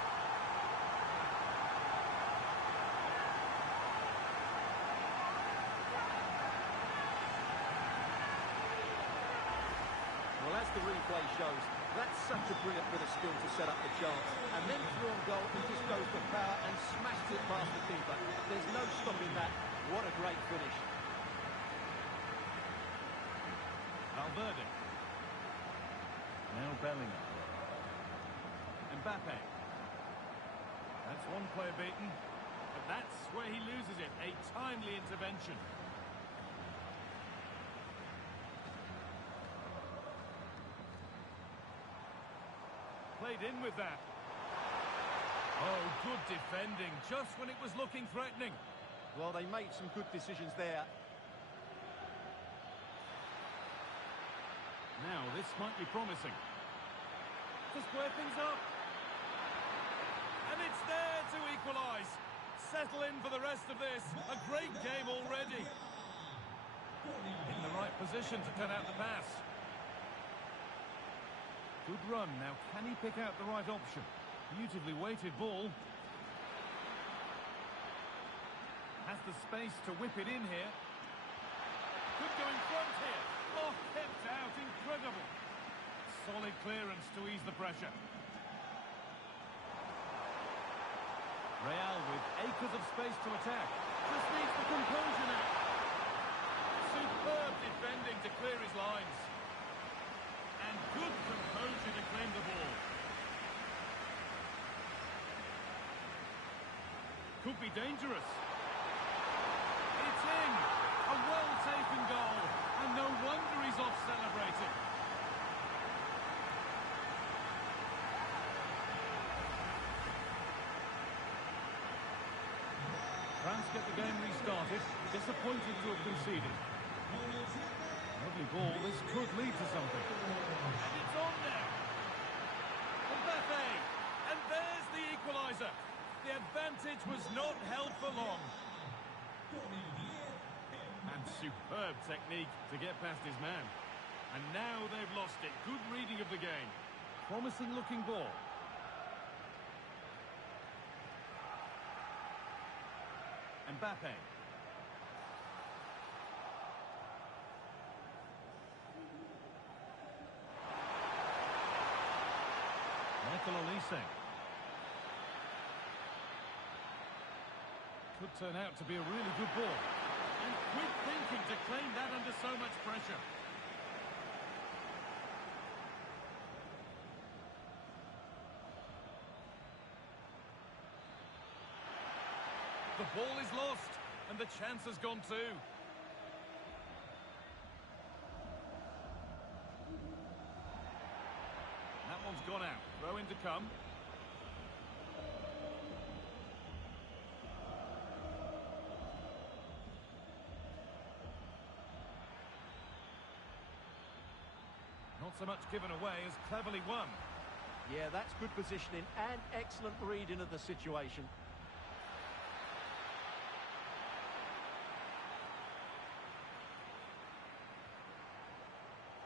Well, as the replay shows, that's such a brilliant bit of skill to set up the chance. And then through on goal, he just goes for power and smashed it past the keeper. There's no stopping that. What a great finish. Valverde. Now Bellingham. Mbappe. That's one player beaten. But that's where he loses it. A timely intervention. Played in with that. Oh, good defending, just when it was looking threatening. Well, they made some good decisions there. Now, this might be promising. To square things up. And it's there to equalise. Settle in for the rest of this. A great game already. In the right position to cut out the pass. Good run. Now, can he pick out the right option? Beautifully weighted ball. Has the space to whip it in here. Could go in front here. Oh, kept out. Incredible. Solid clearance to ease the pressure. Real with acres of space to attack. Just needs the composure now. Superb defending to clear his lines. And good composure to claim the ball. Could be dangerous. It's in. A well-taken goal. And no wonder he's off celebrating. France get the game restarted. Disappointed to have conceded. Lovely ball. This could lead to something. And it's on there. Mbappe. And there's the equaliser. The advantage was not held for long. And superb technique to get past his man. And now they've lost it. Good reading of the game. Promising looking ball. Mbappe. Michael Olise. Could turn out to be a really good ball. And quick thinking to claim that under so much pressure. The ball is lost, and the chance has gone too. That one's gone out. Throw in to come. Not so much given away as cleverly won. Yeah, that's good positioning and excellent reading of the situation.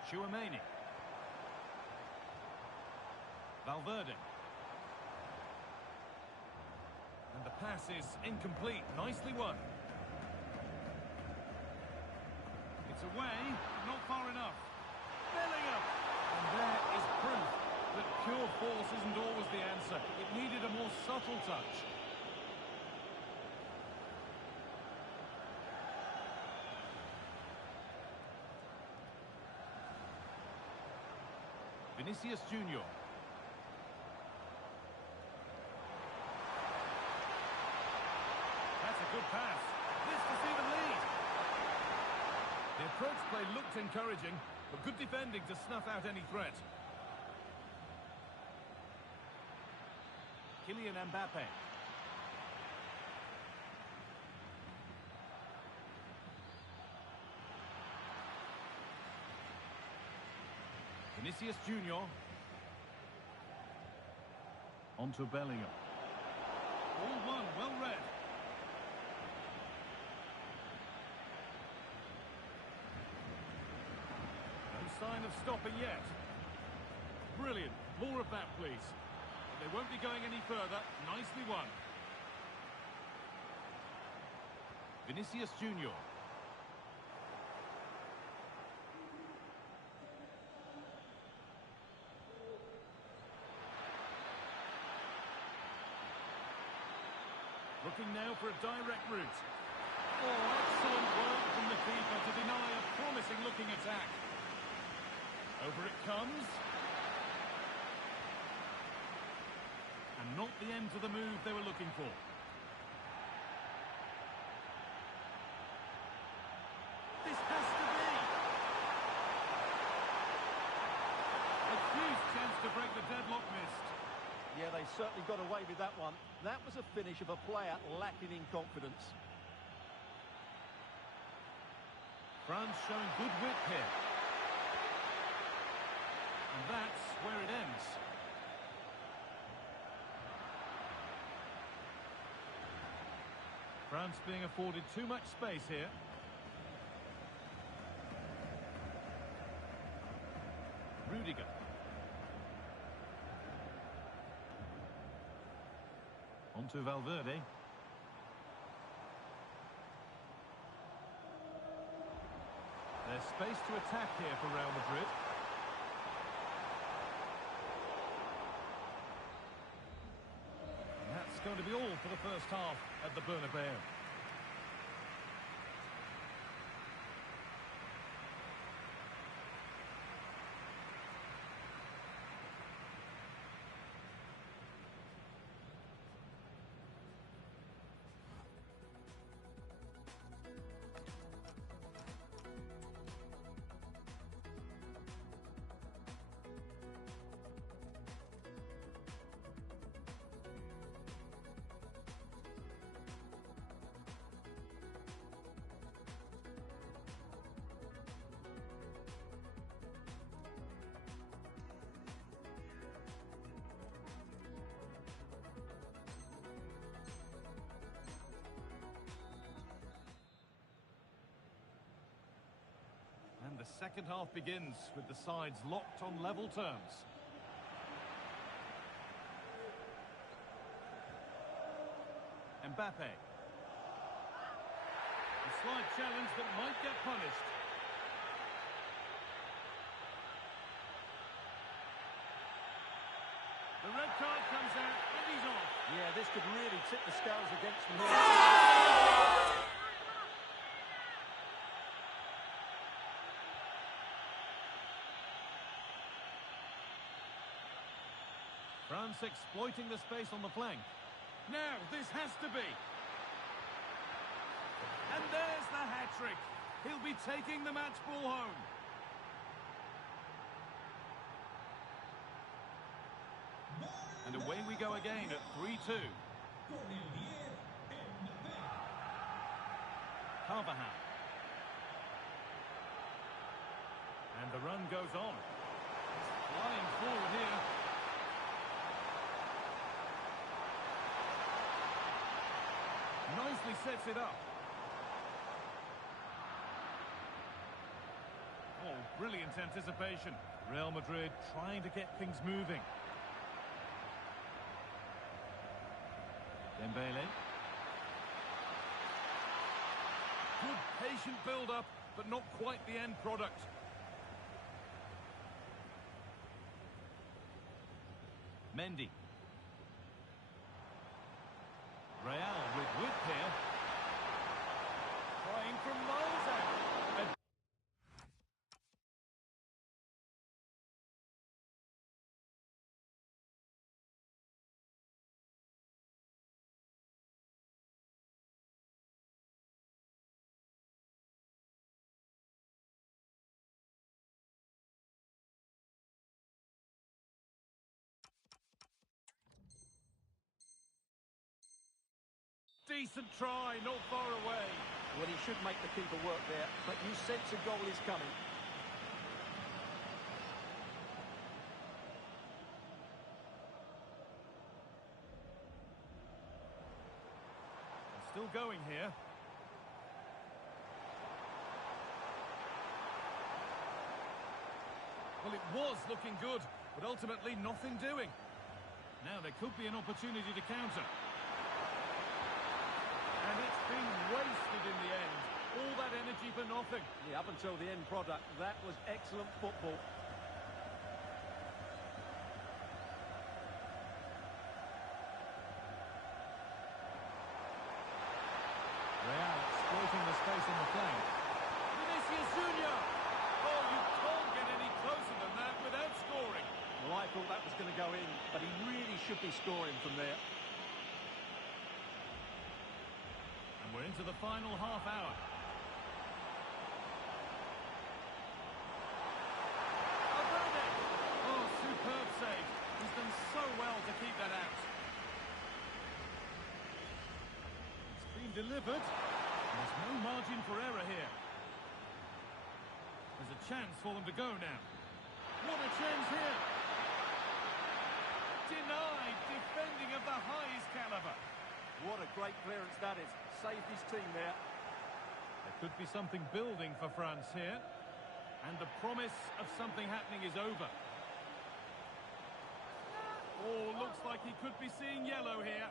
Chouameni. Valverde. And the pass is incomplete. Nicely won. It's away, not far enough. Bellingham. And there is proof that pure force isn't always the answer. It needed a more subtle touch. Vinicius Junior. That's a good pass. This to see them lead. The approach play looked encouraging, but good defending to snuff out any threat. Kylian Mbappe. Vinicius Junior. Onto Bellingham. All one, well read. No sign of stopping yet. Brilliant. More of that, please. But they won't be going any further. Nicely won. Vinicius Junior. Looking now for a direct route. Oh, excellent work from the keeper to deny a promising-looking attack. Over it comes. And not the end to the move they were looking for. This has to be. A huge chance to break the deadlock missed. Yeah, they certainly got away with that one. That was a finish of a player lacking in confidence. France showing good wit here. And that's where it ends. France being afforded too much space here. Rudiger. Onto Valverde. There's space to attack here for Real Madrid. And that's going to be all for the first half at the Bernabeu. And the second half begins with the sides locked on level terms. Mbappe. A slight challenge that might get punished. The red card comes out and he's off. Yeah, this could really tip the scales against them here. France exploiting the space on the flank. Now, this has to be. And there's the hat-trick. He'll be taking the match ball home. And away we go again at 3-2. Carvajal. And the run goes on. Flying forward here. Nicely sets it up. Oh, brilliant anticipation. Real Madrid trying to get things moving. Dembele. Good patient build-up, but not quite the end product. Mendy. Real with width here. Trying from miles out. Decent try, not far away. Well, he should make the keeper work there, but you sense a goal is coming. still going here. Well, it was looking good, but ultimately nothing doing. Now there could be an opportunity to counter. And it's been wasted in the end. All that energy for nothing. Yeah, up until the end product, that was excellent football. Real exploiting the space on the flank. Vinicius Junior! Oh, you can't get any closer than that without scoring. Well, I thought that was going to go in, but he really should be scoring from there. And we're into the final half hour. Valverde! Oh, superb save. He's done so well to keep that out. It's been delivered. There's no margin for error here. There's a chance for them to go now. What a chance here! Denied, defending of the highest caliber. What a great clearance that is. Saved his team there. There could be something building for France here. And the promise of something happening is over. Oh, looks like he could be seeing yellow here.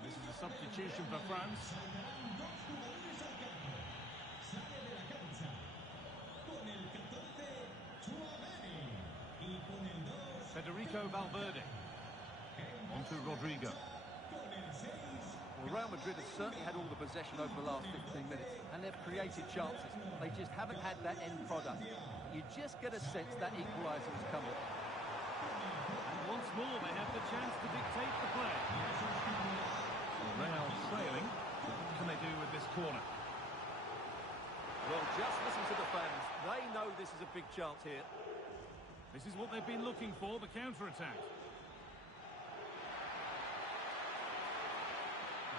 This is a substitution for France. Federico Valverde. On to Rodrigo. Well, Real Madrid has certainly had all the possession over the last 15 minutes, and they've created chances. They just haven't had that end product. You just get a sense that equaliser is coming. And once more they have the chance to dictate the play. Real trailing. What can they do with this corner? Well, just listen to the fans. They know this is a big chance here. This is what they've been looking for, the counter-attack.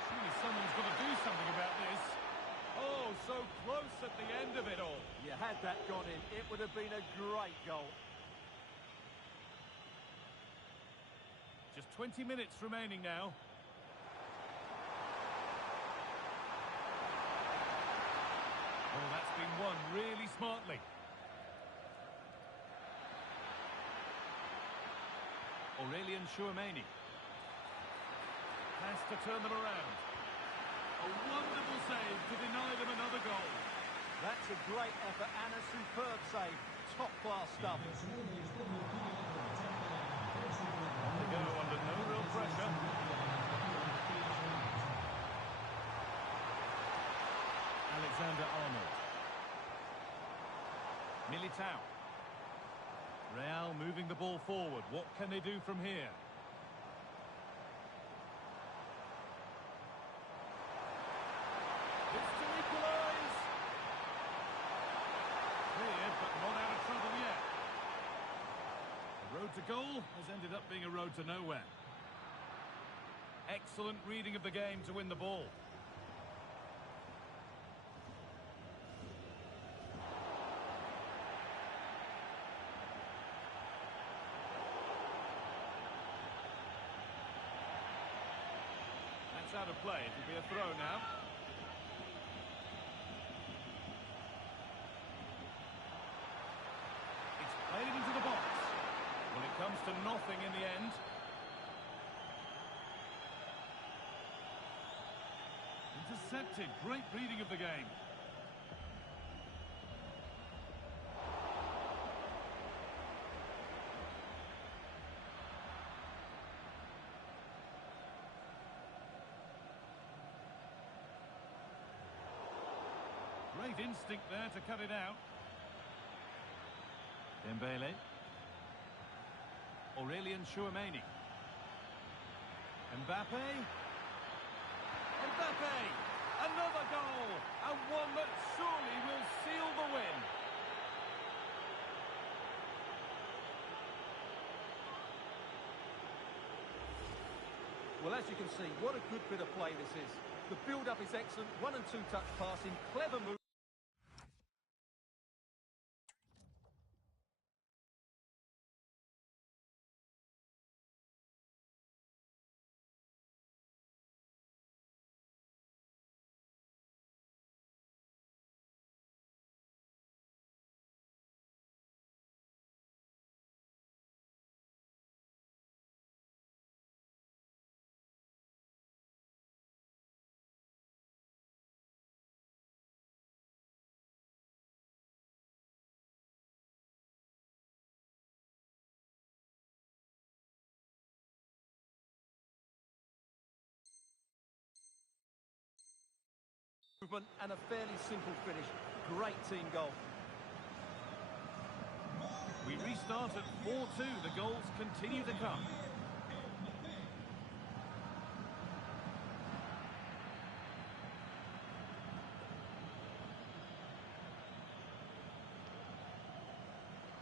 Surely someone's got to do something about this. Oh, so close at the end of it all. You had that gone in, it would have been a great goal. Just 20 minutes remaining now. Oh, that's been won really smartly. Aurelien Chouameni. Has to turn them around. A wonderful save to deny them another goal. That's a great effort and a superb save. Top-class stuff. On the go under no real pressure. Alexander-Arnold. Militao. Real moving the ball forward. What can they do from here? It's to equalise. Cleared, but not out of trouble yet. The road to goal has ended up being a road to nowhere. Excellent reading of the game to win the ball. Out of play, it will be a throw now. It's played into the box. Well, it comes to nothing in the end. Intercepted, great reading of the game. Great instinct there to cut it out. Dembele. Aurelien Chouameni. Mbappe. Mbappe! Another goal! And one that surely will seal the win. Well, as you can see, what a good bit of play this is. The build-up is excellent, 1- and 2-touch passing, clever move. And a fairly simple finish. Great team goal. We restart at 4-2. The goals continue to come.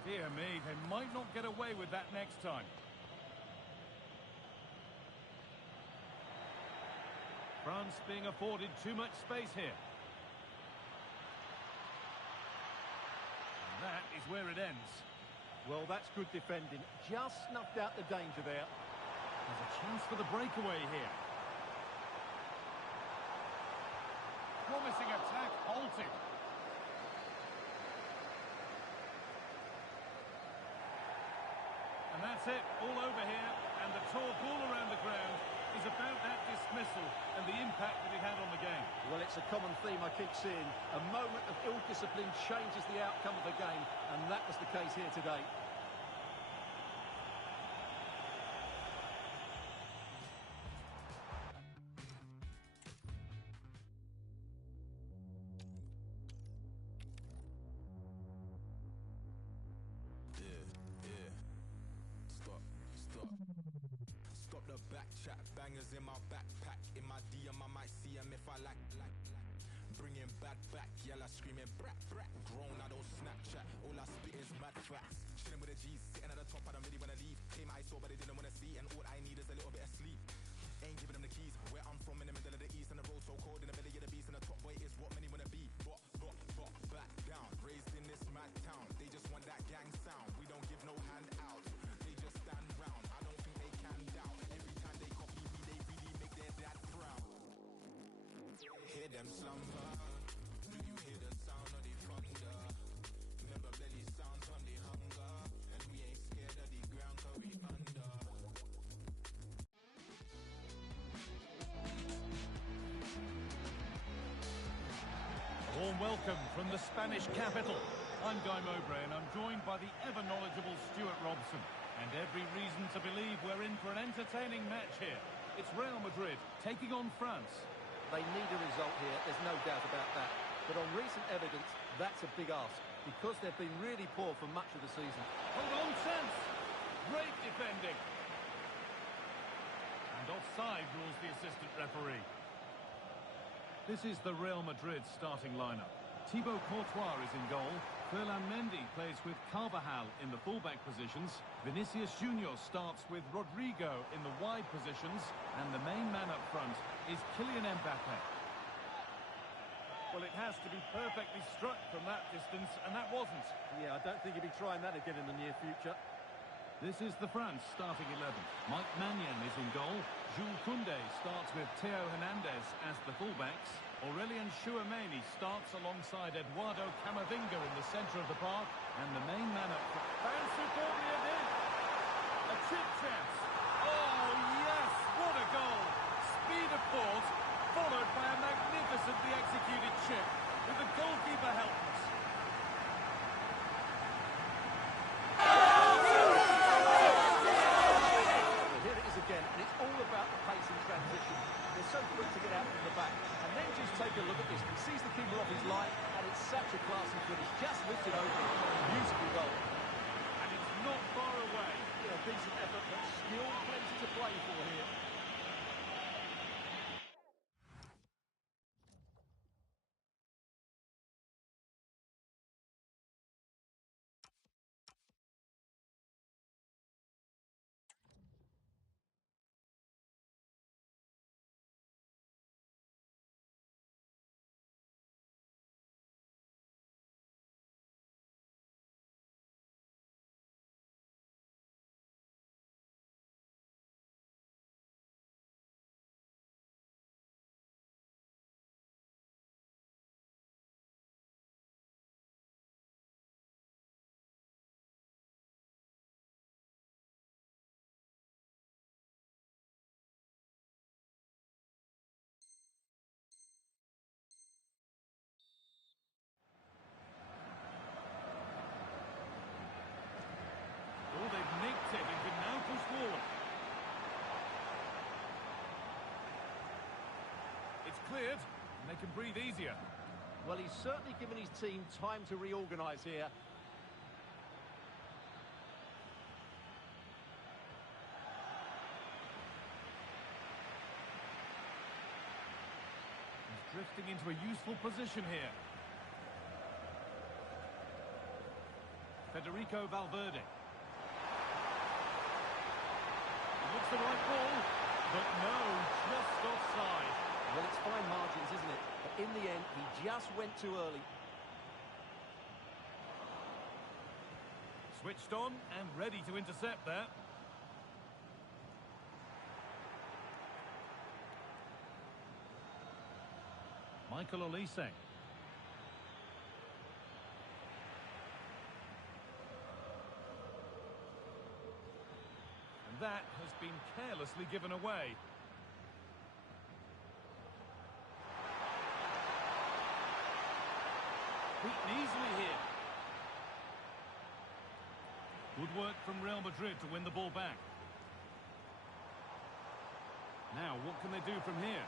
Dear me, they might not get away with that next time. France being afforded too much space here. And that is where it ends. Well, that's good defending. Just snuffed out the danger there. There's a chance for the breakaway here. Promising attack halted. And that's it, all over here. And the talk all around the ground is about that dismissal and the impact that it had on the game. Well, it's a common theme I keep seeing. A moment of ill discipline changes the outcome of a game, and that was the case here today. Stop the back chat, bangers in my backpack. In my DM, I might see them if I like. Bringing bad back, yella screaming brat, brat. Grown, I don't Snapchat, all I spit is mad facts. Chilling with the G's, sitting at the top, I don't really wanna leave. Came I saw, but they didn't wanna see, and all I need is a little bit of sleep. Ain't giving them the keys, where I'm from in the middle of the east, and the road so cold in the belly of the beast, and the top boy is what many wanna be. But, back down, raised in this mad town. They just want that gang sound, we don't give no hand out. They just stand round, I don't think they can doubt. Every time they copy me, they really make their dad proud. Hear them slumber, do you hear the sound of the thunder? Remember belly sounds from the hunger, and we ain't scared of the ground 'cause we under. A warm welcome from the Spanish capital. I'm Guy Mowbray and I'm joined by the ever-knowledgeable Stuart Robson. And every reason to believe we're in for an entertaining match here. It's Real Madrid taking on France. They need a result here, there's no doubt about that. But on recent evidence, that's a big ask, because they've been really poor for much of the season. Hold on, Sense. Great defending. And offside rules the assistant referee. This is the Real Madrid starting lineup. Thibaut Courtois is in goal. Ferland Mendy plays with Carvajal in the fullback positions. Vinicius Junior starts with Rodrigo in the wide positions. And the main man up front is Kylian Mbappe. Well, it has to be perfectly struck from that distance, and that wasn't. Yeah, I don't think he'll be trying that again in the near future. This is the France starting 11. Mike Maignan is in goal. Jules Koundé starts with Theo Hernandez as the fullbacks. Aurelien Chouameni starts alongside Eduardo Camavinga in the centre of the park. And the main man up front. A chip chance. Oh, yes! What a goal! Speed of thought, followed by a magnificently executed chip, with the goalkeeper helpless. Here it is again, and it's all about the pace and transition. They're so quick to get out from the back. And then just take a look at this. He sees the keeper off his line, and it's lifted over. Beautiful goal. And it's not far away. Yeah, decent effort, but still plenty to play for here. Oh, they've nicked it and can now push forward. It's cleared, and they can breathe easier. Well, he's certainly given his team time to reorganise here. He's drifting into a useful position here. Federico Valverde. Looks the right ball, but no, just offside. Well, it's fine margins, isn't it? But in the end, he just went too early. Switched on and ready to intercept there. Michael Olise. That has been carelessly given away. Beaten easily here. Good work from Real Madrid to win the ball back. Now, what can they do from here?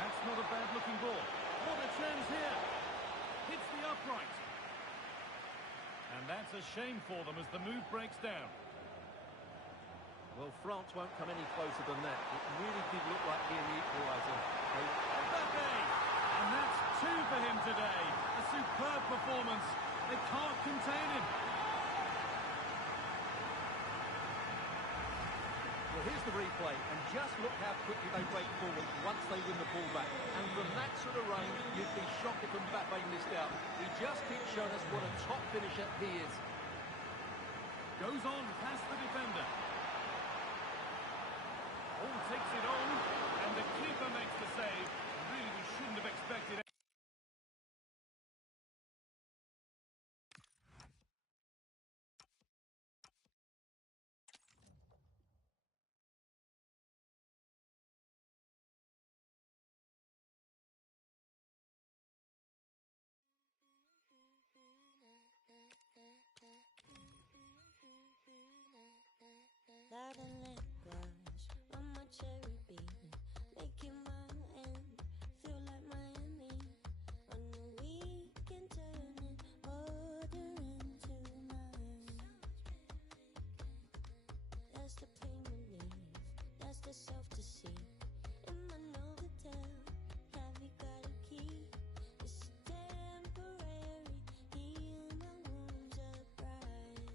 That's not a bad-looking ball. What a chance here. Hits the upright. And that's a shame for them as the move breaks down. Well, France won't come any closer than that. It really did look like being the equaliser. Mbappe! And that's two for him today. A superb performance. They can't contain him. Well, here's the replay, and just look how quickly they break forward once they win the ball back. And from that sort of range, you'd be shocked if Mbappe missed out. He just keeps showing us what a top finisher he is. Goes on past the defender. Oh, takes it on, and the keeper makes the save. Really, we shouldn't have expected it. Loving lip gloss on my cherry beam, making my end feel like Miami. On the weekend, turning order into mine. That's the pain relief, that's the self-deceit. In my Novotel, have you got a key? It's temporary, heal my wounds up right.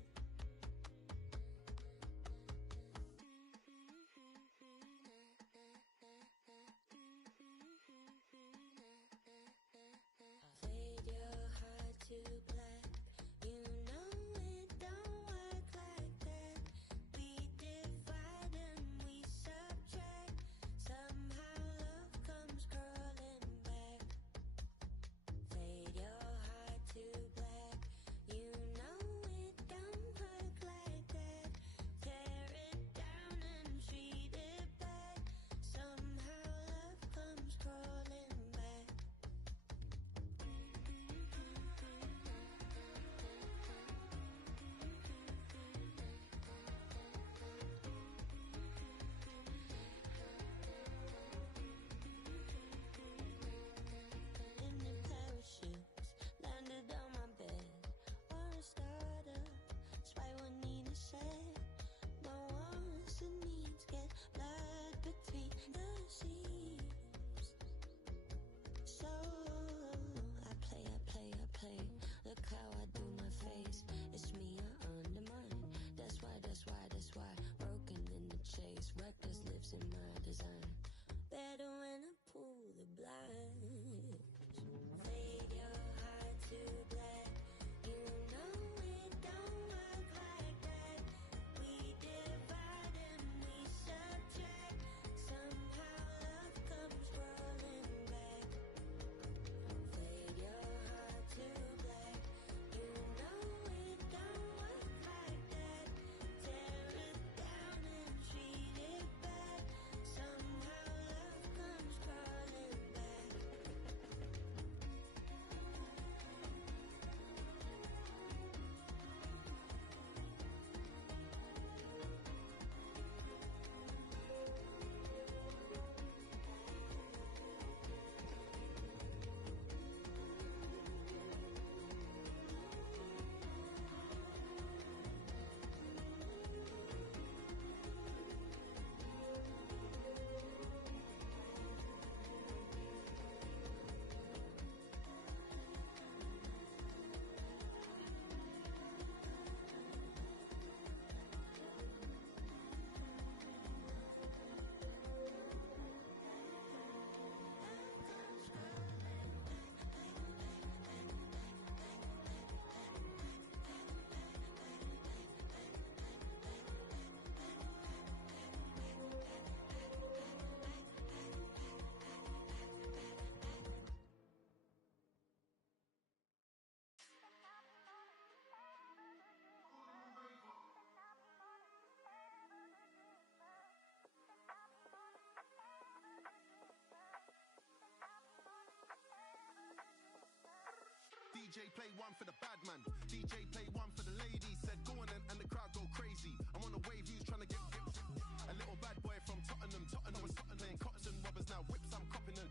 DJ play one for the bad man. DJ play one for the ladies. Said go on and the crowd go crazy. I'm on a wave, who's trying to get a little bad boy from Tottenham. Tottenham was playing cops and robbers. Now whips, I'm copping them.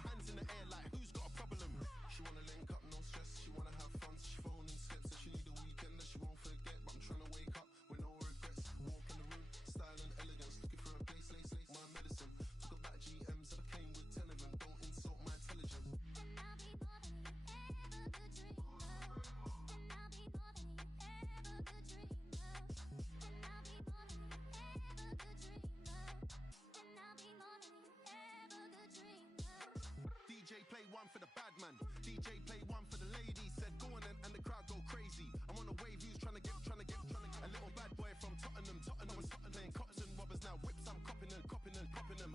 Hands in the air like who's got a problem? She wanna link up, no stress. She wanna have fun, so she phoning slips. Said she need a weekend that she won't forget. But I'm trying to wake up with no regrets. Walk in the room, style and elegance. Looking for a place, lace, my medicine. Took a back GMs that I came with 10 of them. Don't insult my intelligence. Then I'll be more than you ever could dream of. Then I'll be more than you ever could dream of. Then I'll be more than you ever could dream of. Then I'll be more than you ever could dream of. DJ play one for the bad man. DJ play one for the ladies. Said go on and the crowd go crazy. I'm on a wave, who's trying to get a little bad boy from Tottenham. Tottenham was playing cops and robbers. Now whips, I'm copping them.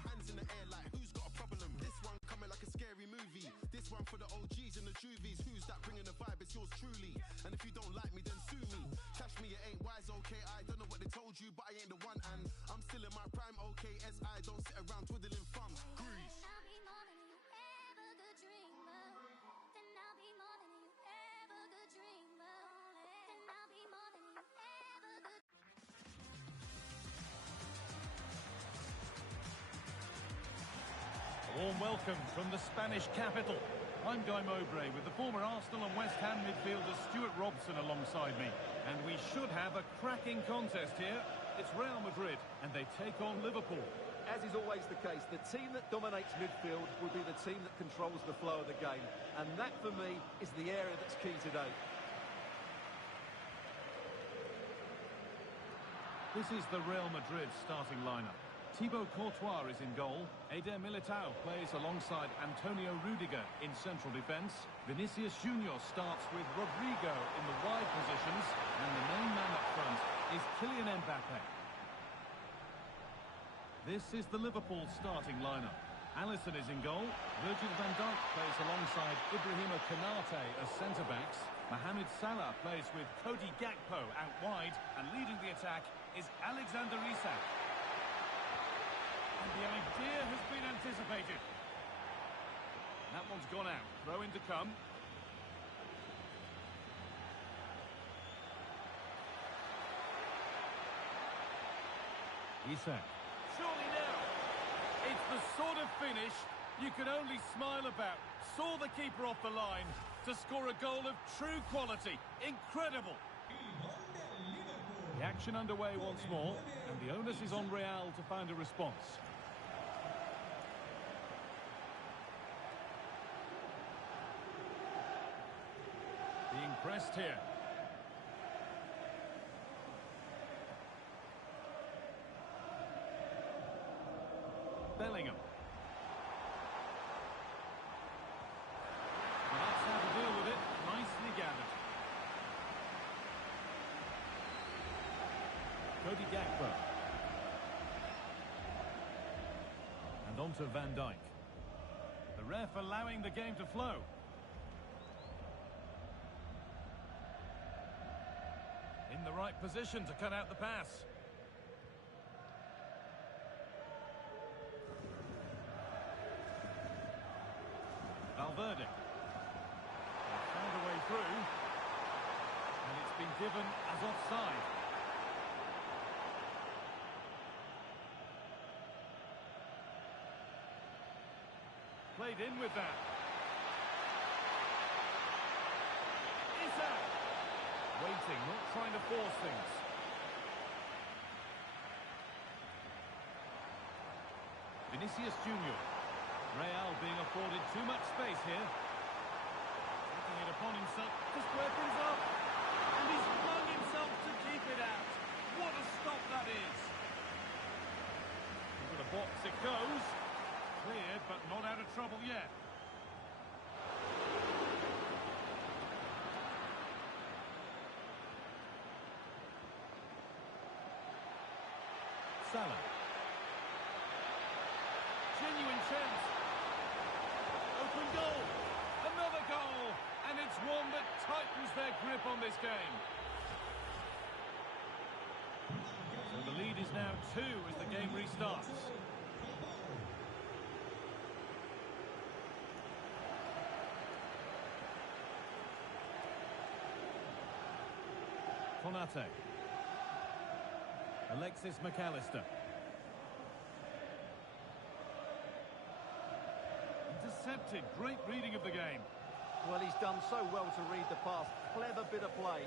Hands in the air like who's got a problem? This one coming like a scary movie. This one for the OGs and the juvies. Who's that bringing the vibe? It's yours truly. And if you don't like me, then sue me. Cash me, it ain't wise, okay. I don't know what they told you, but I ain't the one. And I'm still in my prime, okay. SI don't sit around twiddling thumbs. Grease. Then I'll be more than you ever could dream of. Then I'll be more than you ever could dream of. Then I'll be more than you ever could. A warm welcome from the Spanish capital. I'm Guy Mowbray with the former Arsenal and West Ham midfielder Stuart Robson alongside me. And we should have a cracking contest here. It's Real Madrid and they take on Liverpool. As is always the case, the team that dominates midfield will be the team that controls the flow of the game. And that, for me, is the area that's key today. This is the Real Madrid starting lineup. Thibaut Courtois is in goal. Eder Militao plays alongside Antonio Rudiger in central defence. Vinicius Junior starts with Rodrigo in the wide positions. And the main man up front is Kylian Mbappe. This is the Liverpool starting lineup. Alisson is in goal. Virgil van Dijk plays alongside Ibrahima Konate as centre-backs. Mohamed Salah plays with Cody Gakpo out wide. And leading the attack is Alexander Isak. And the idea has been anticipated. That one's gone out. Throw in to come. Isak. Surely now. It's the sort of finish you can only smile about. Saw the keeper off the line to score a goal of true quality. Incredible. The action underway once more, and the onus is on Real to find a response. Being pressed here. Bellingham. Well, that's how to deal with it. Nicely gathered. Cody Gakpo. And on to Van Dijk. The ref allowing the game to flow. In the right position to cut out the pass. Valverde. They found a way through. And it's been given as offside. Played in with that. Isak! Waiting, not trying to force things. Vinicius Junior. Real being afforded too much space here. Taking it upon himself to square things up. And he's flung himself to keep it out. What a stop that is. Into the box it goes. Cleared, but not out of trouble yet. Salah. Genuine chance. Open goal. Another goal. And it's one that tightens their grip on this game. So the lead is now 2 as the game restarts. Konate. Alexis McAllister. Intercepted. Great reading of the game. Well, he's done so well to read the pass. Clever bit of play.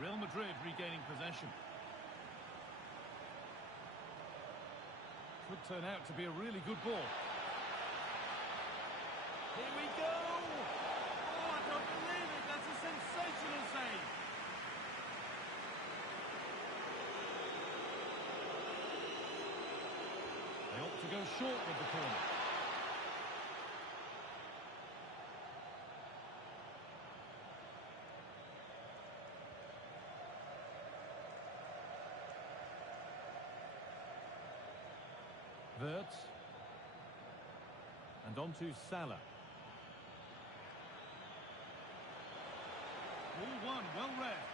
Real Madrid regaining possession. Could turn out to be a really good ball. Here we go! Oh, I don't believe it! That's a sensational save! They opt to go short with the corner. Wirtz. And on to Salah. All one, well read.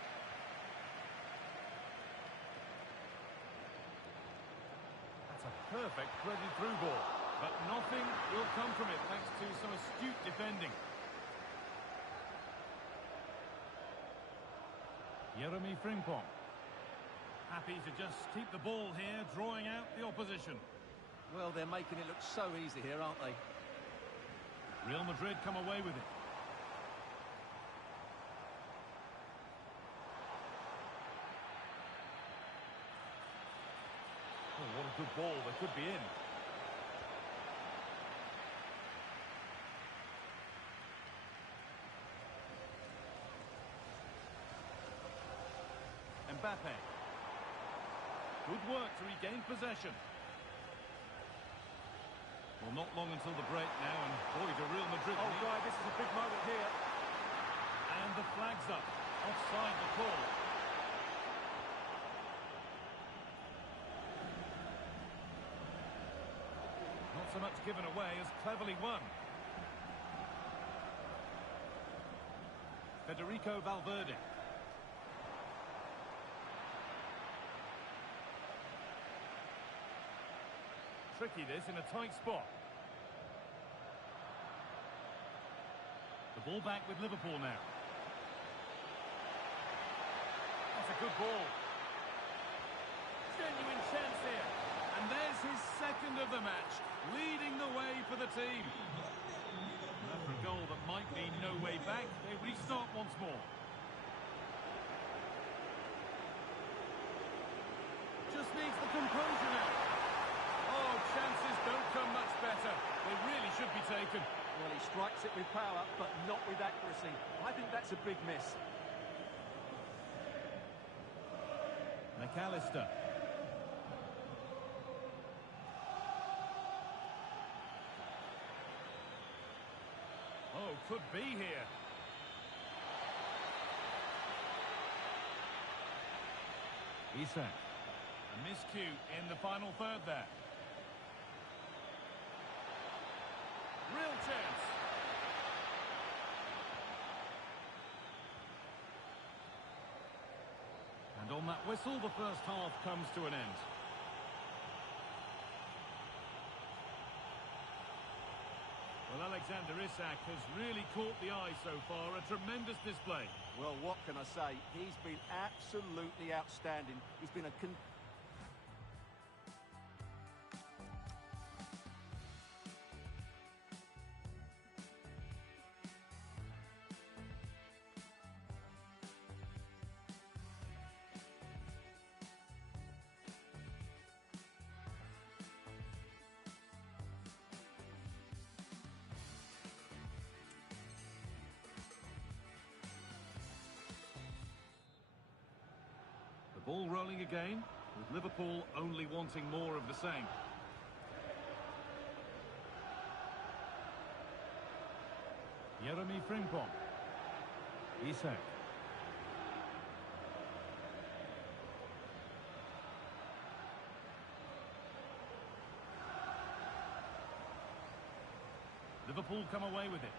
That's a perfect threaded through ball. But nothing will come from it thanks to some astute defending. Jeremy Frimpong. Happy to just keep the ball here, drawing out the opposition. Well, they're making it look so easy here, aren't they? Real Madrid come away with it. Oh, what a good ball. They could be in. Mbappe. Good work to regain possession. Well, not long until the break now, and boy, do Real Madrid... Oh, right, this is a big moment here. And the flag's up. Offside the call. Not so much given away as cleverly won. Federico Valverde. Tricky this in a tight spot. The ball back with Liverpool now. That's a good ball. Genuine chance here. And there's his second of the match, leading the way for the team. After a goal that might mean no way back, they restart once more. Just needs the composure now. Oh, chances don't come much better. They really should be taken. Well, he strikes it with power, but not with accuracy. I think that's a big miss. McAllister. Oh, could be here. Isak. A miscue in the final third there. Real chance. And on that whistle, the first half comes to an end. Well, Alexander Isak has really caught the eye so far. A tremendous display. Well, what can I say? He's been absolutely outstanding. He's been a... The ball rolling again, with Liverpool only wanting more of the same. Jeremy Frimpong. Isak. Liverpool come away with it.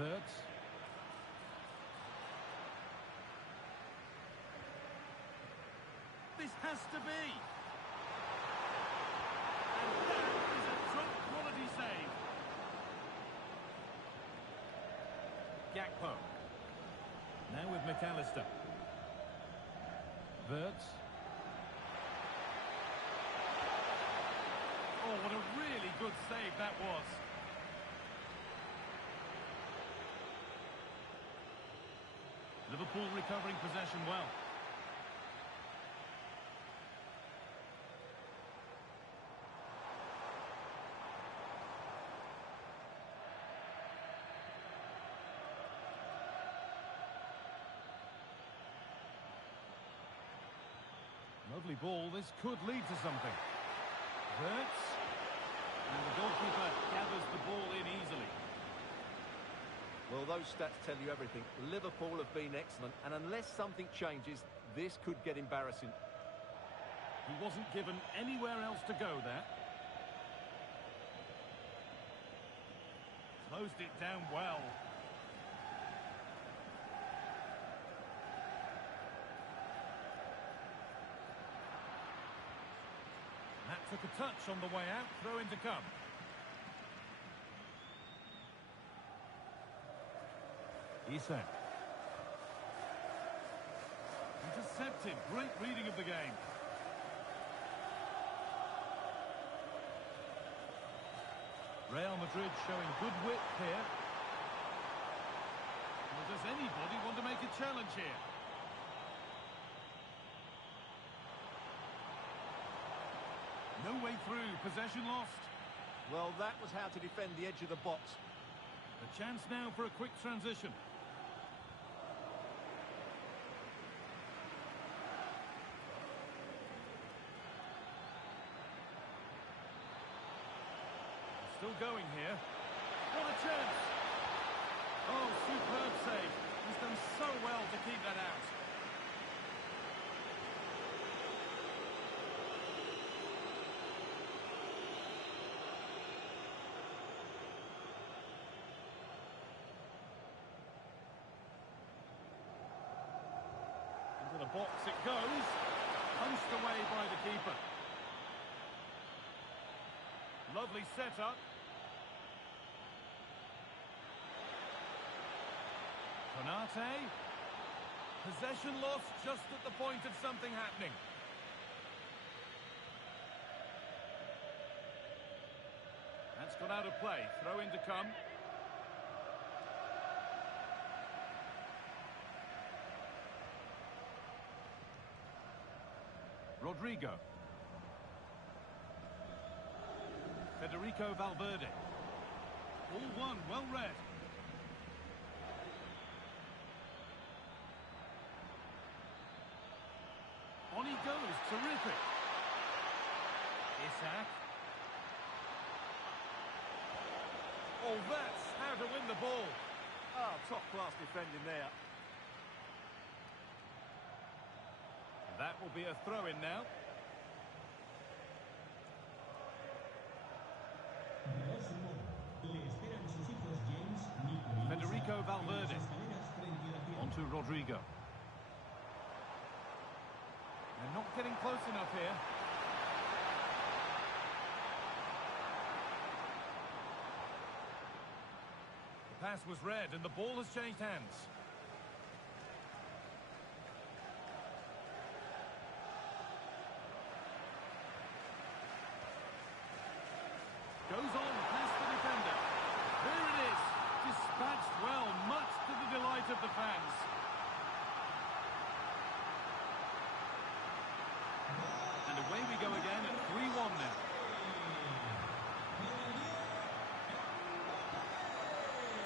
Wirtz. This has to be. And Gakpo. Now with McAllister. Wirtz. Oh, what a really good save that was. Liverpool recovering possession well. Lovely ball. This could lead to something. Wirtz. And the goalkeeper gathers the ball in easily. Well, those stats tell you everything. Liverpool have been excellent, and unless something changes, this could get embarrassing. He wasn't given anywhere else to go there. Closed it down well. That took a touch on the way out. Throw in to come. Isak. Intercepted. Great reading of the game. Real Madrid showing good wit here. Well, does anybody want to make a challenge here? No way through. Possession lost. Well, that was how to defend the edge of the box. A chance now for a quick transition. Still going here. What a chance! Oh, superb save. He's done so well to keep that out. Into the box it goes. Punched away by the keeper. Lovely setup. Konate. Possession lost just at the point of something happening. That's gone out of play. Throw in to come. Rodrigo. Federico Valverde. All one, well read. On he goes, terrific. Isak. Oh, that's how to win the ball. Ah, top-class defending there. That will be a throw-in now. Federico Valverde. On to Rodrigo. They're not getting close enough here. The pass was read and the ball has changed hands. Goes on past the defender. There it is. Dispatched well, much to the delight of the fans. And away we go again at 3-1 now.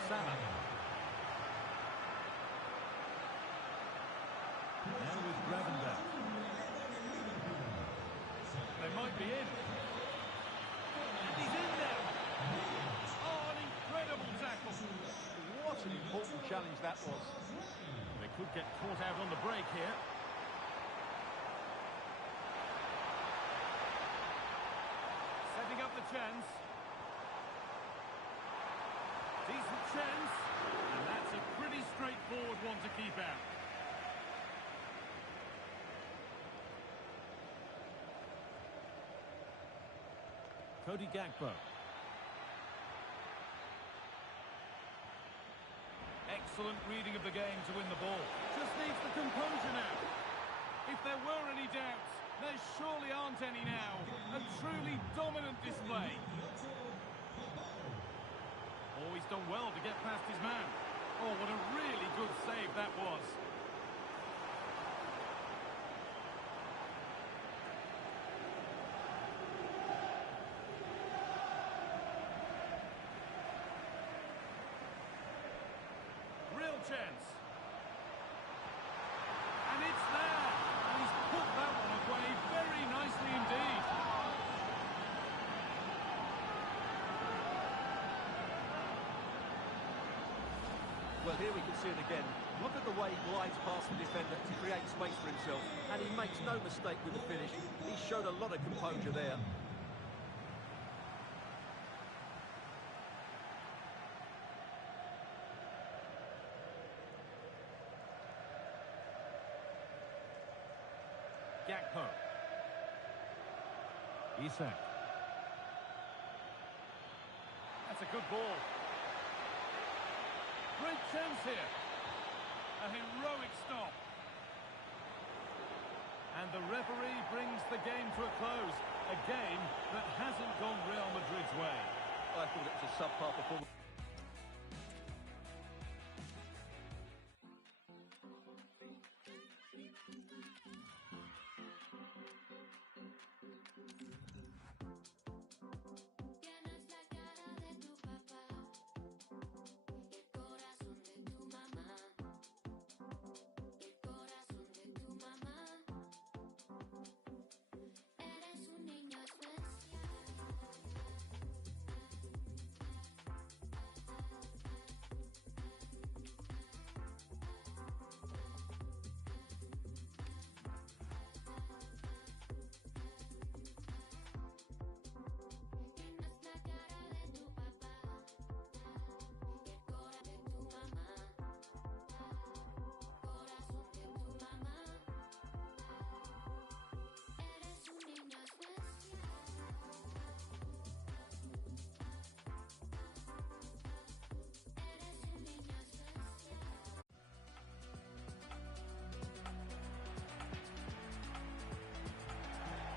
Salah. Now with Gravenberch. They might be in. And he's in there. Oh, an incredible tackle. What an important challenge that was. They could get caught out on the break here. Setting up the chance. Decent chance. And that's a pretty straightforward one to keep out. Cody Gakpo. excellent reading of the game to win the ball. Just needs the composure now. If there were any doubts, there surely aren't any now. A truly dominant display. Oh, he's done well to get past his man. Oh, what a really good save that was. Real chance. And it's there. And he's put that one away very nicely indeed. Well, here we can see it again. Look at the way he glides past the defender to create space for himself. And he makes no mistake with the finish. He showed a lot of composure there. Gakpo. Isak. That's a good ball. Great chance here. A heroic stop. And the referee brings the game to a close. A game that hasn't gone Real Madrid's way. I thought it was a subpar performance.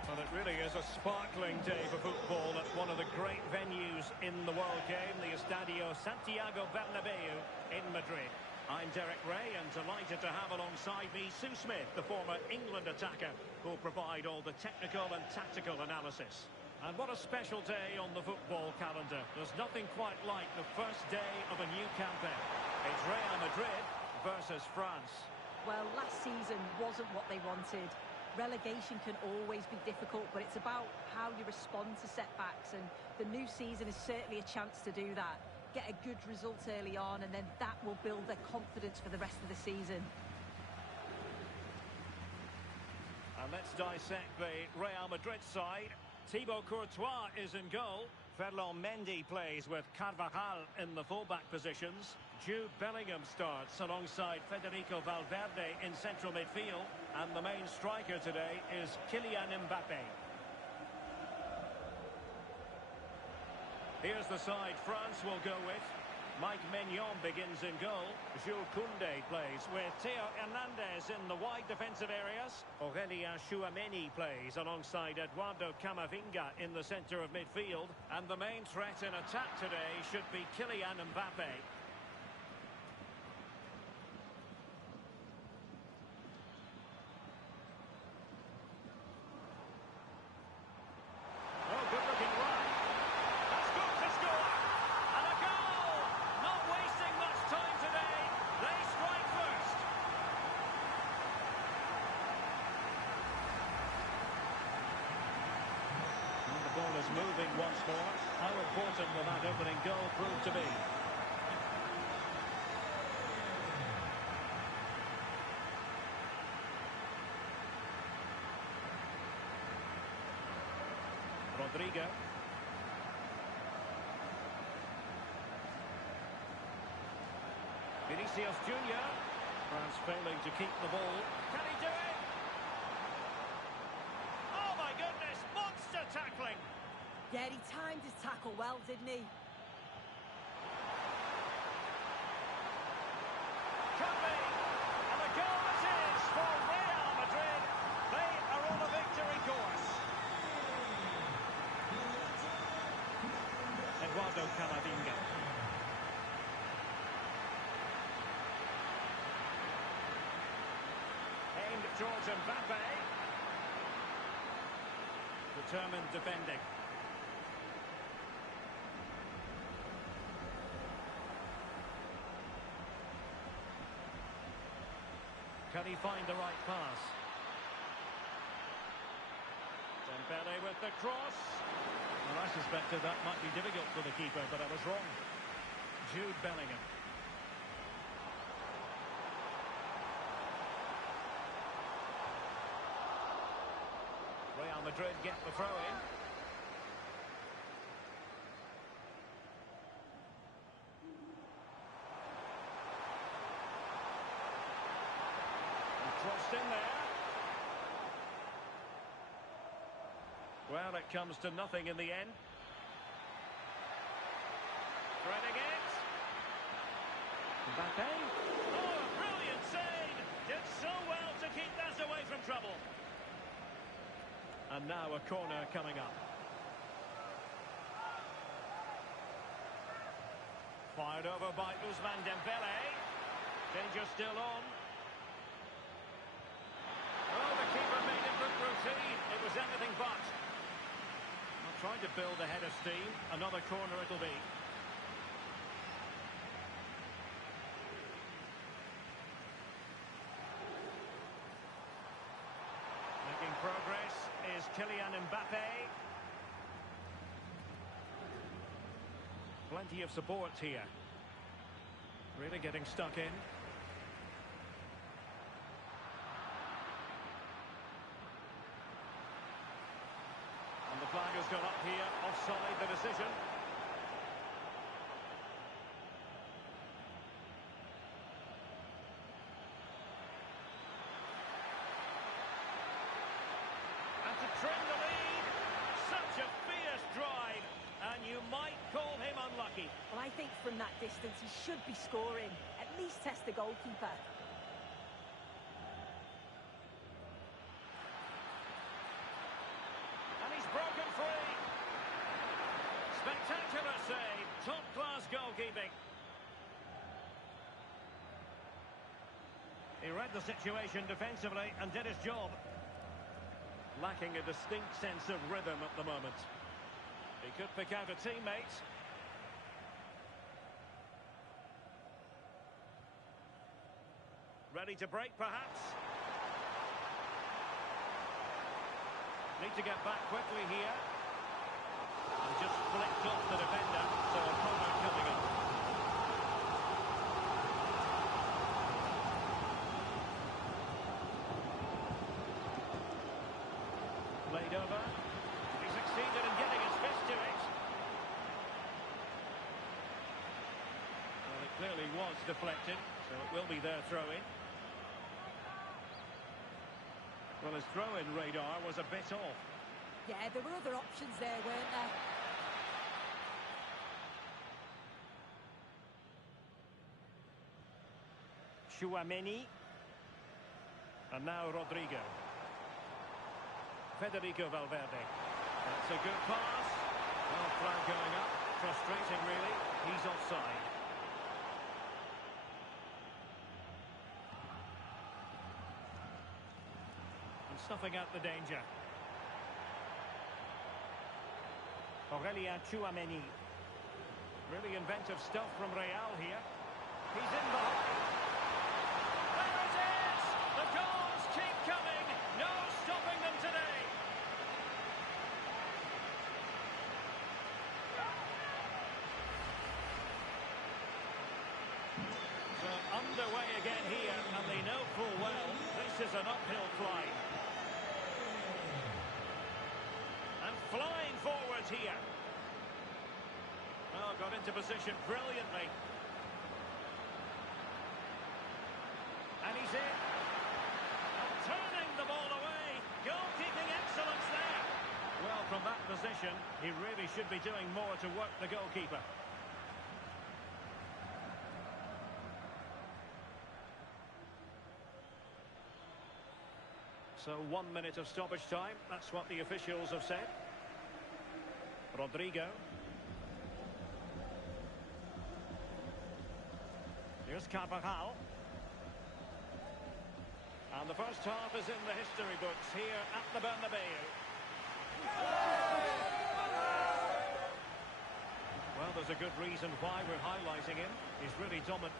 Well, it really is a sparkling day for football at one of the great venues in the world game, the Estadio Santiago Bernabeu in Madrid. I'm Derek Ray and delighted to have alongside me Sue Smith, the former England attacker, who'll provide all the technical and tactical analysis. And what a special day on the football calendar. There's nothing quite like the first day of a new campaign. It's Real Madrid versus France. Well, last season wasn't what they wanted. Relegation can always be difficult, but it's about how you respond to setbacks, and the new season is certainly a chance to do that. Get a good result early on, and then that will build their confidence for the rest of the season. And let's dissect the Real Madrid side. Thibaut Courtois is in goal. Ferland Mendy plays with Carvajal in the fullback positions. Jude Bellingham starts alongside Federico Valverde in central midfield. And the main striker today is Kylian Mbappe. Here's the side France will go with. Mike Maignan begins in goal. Jules Koundé plays with Theo Hernandez in the wide defensive areas. Aurélien Tchouameni plays alongside Eduardo Camavinga in the centre of midfield. And the main threat in attack today should be Kylian Mbappe. Moving once more. How important will that opening goal prove to be? Rodrigo. Vinicius Junior. France failing to keep the ball. Can he do it? Oh my goodness, monster tackling. Yeah, he timed his tackle well, didn't he? towards Mbappe. Determined defending. Can he find the right pass? Dembele with the cross. Well, I suspected that might be difficult for the keeper, but I was wrong. Jude Bellingham. Real Madrid get the throw-in. Crossed in there. Well, it comes to nothing in the end. Threading it. Mbappe. Oh, a brilliant save! Did so well to keep that away from trouble. And now a corner coming up. Fired over by Ousmane Dembele. Danger still on. Oh, the keeper made it look routine. It was anything but. Well, trying to build a head of steam. Another corner it'll be. Making progress is Kylian Mbappe. Plenty of support here. Really getting stuck in. And the flag has gone up here. Offside the decision. And to trim the lead. Such a fierce drive. And you might call him unlucky. Well, I think from that distance he should be scoring. At least test the goalkeeper. Broken free. Spectacular save. Top-class goalkeeping. He read the situation defensively and did his job. Lacking a distinct sense of rhythm at the moment. He could pick out a teammate. Ready to break, perhaps? Need to get back quickly here. And just flicked off the defender, so a corner coming up. Played over. He succeeded in getting his fist to it. Well, it clearly was deflected, so it will be their throw-in. Well, his throw-in radar was a bit off. Yeah, there were other options there, weren't there? Tchouaméni. And now Rodrigo. Federico Valverde. That's a good pass. Well, flag going up. Frustrating, really. He's offside. Snuffing out the danger. Aurelien Tchouaméni. Really inventive stuff from Real here. He's in behind. There it is! The goals keep coming. No stopping them today. So underway again here, and they know full well this is an uphill climb. Flying forwards here. Oh, got into position brilliantly. And he's in. And turning the ball away. Goalkeeping excellence there. Well, from that position, he really should be doing more to work the goalkeeper. So 1 minute of stoppage time. That's what the officials have said. Rodrigo. Here's Carvajal. And the first half is in the history books here at the Bernabeu. Well, there's a good reason why we're highlighting him. He's really dominant.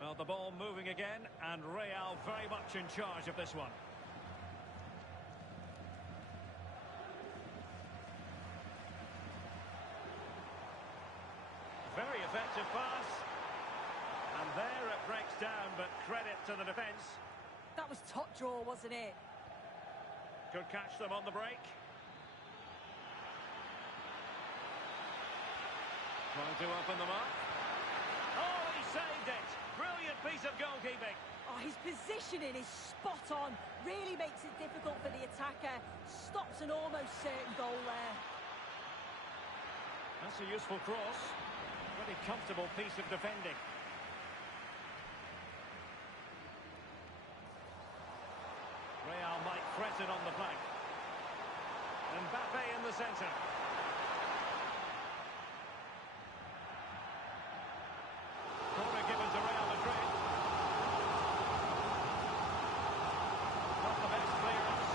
Well, the ball moving again, and Real very much in charge of this one. Very effective pass. And there it breaks down, but credit to the defence. That was top draw, wasn't it? Could catch them on the break. Trying to open them up. Oh, he saved it. Brilliant piece of goalkeeping. Oh, his positioning is spot on. Really makes it difficult for the attacker. Stops an almost certain goal there. That's a useful cross. Pretty comfortable piece of defending. Real might threaten on the flank. Mbappe in the centre. Corner given to Real Madrid. Not the best clearance.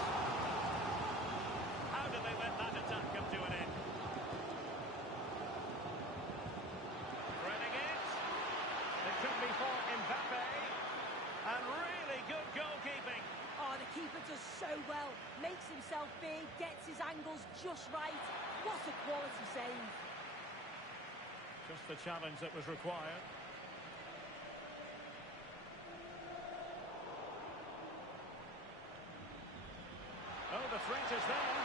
How did they let that attack come to an end? Threading it. It could be for Mbappe. And really good goalkeeping. Oh, the keeper does so well. Makes himself big, gets his angles just right. What a quality save. Just the challenge that was required. Oh, the threat is there.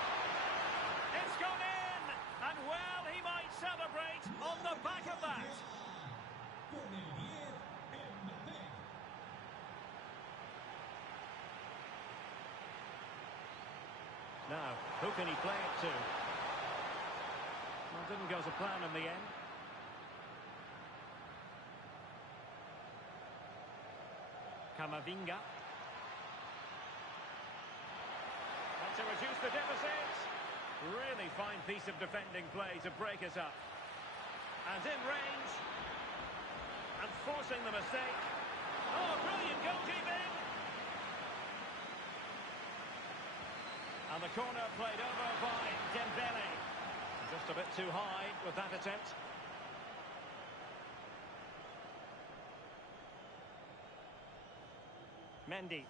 It's gone in! And well, he might celebrate on the back of that. Now, who can he play it to? Well, didn't go to plan in the end. Camavinga. And to reduce the deficit. Really fine piece of defending play to break it up. And in range. And forcing the mistake. Oh, brilliant goalkeeping! And the corner played over by Dembele. Just a bit too high with that attempt. Mendy.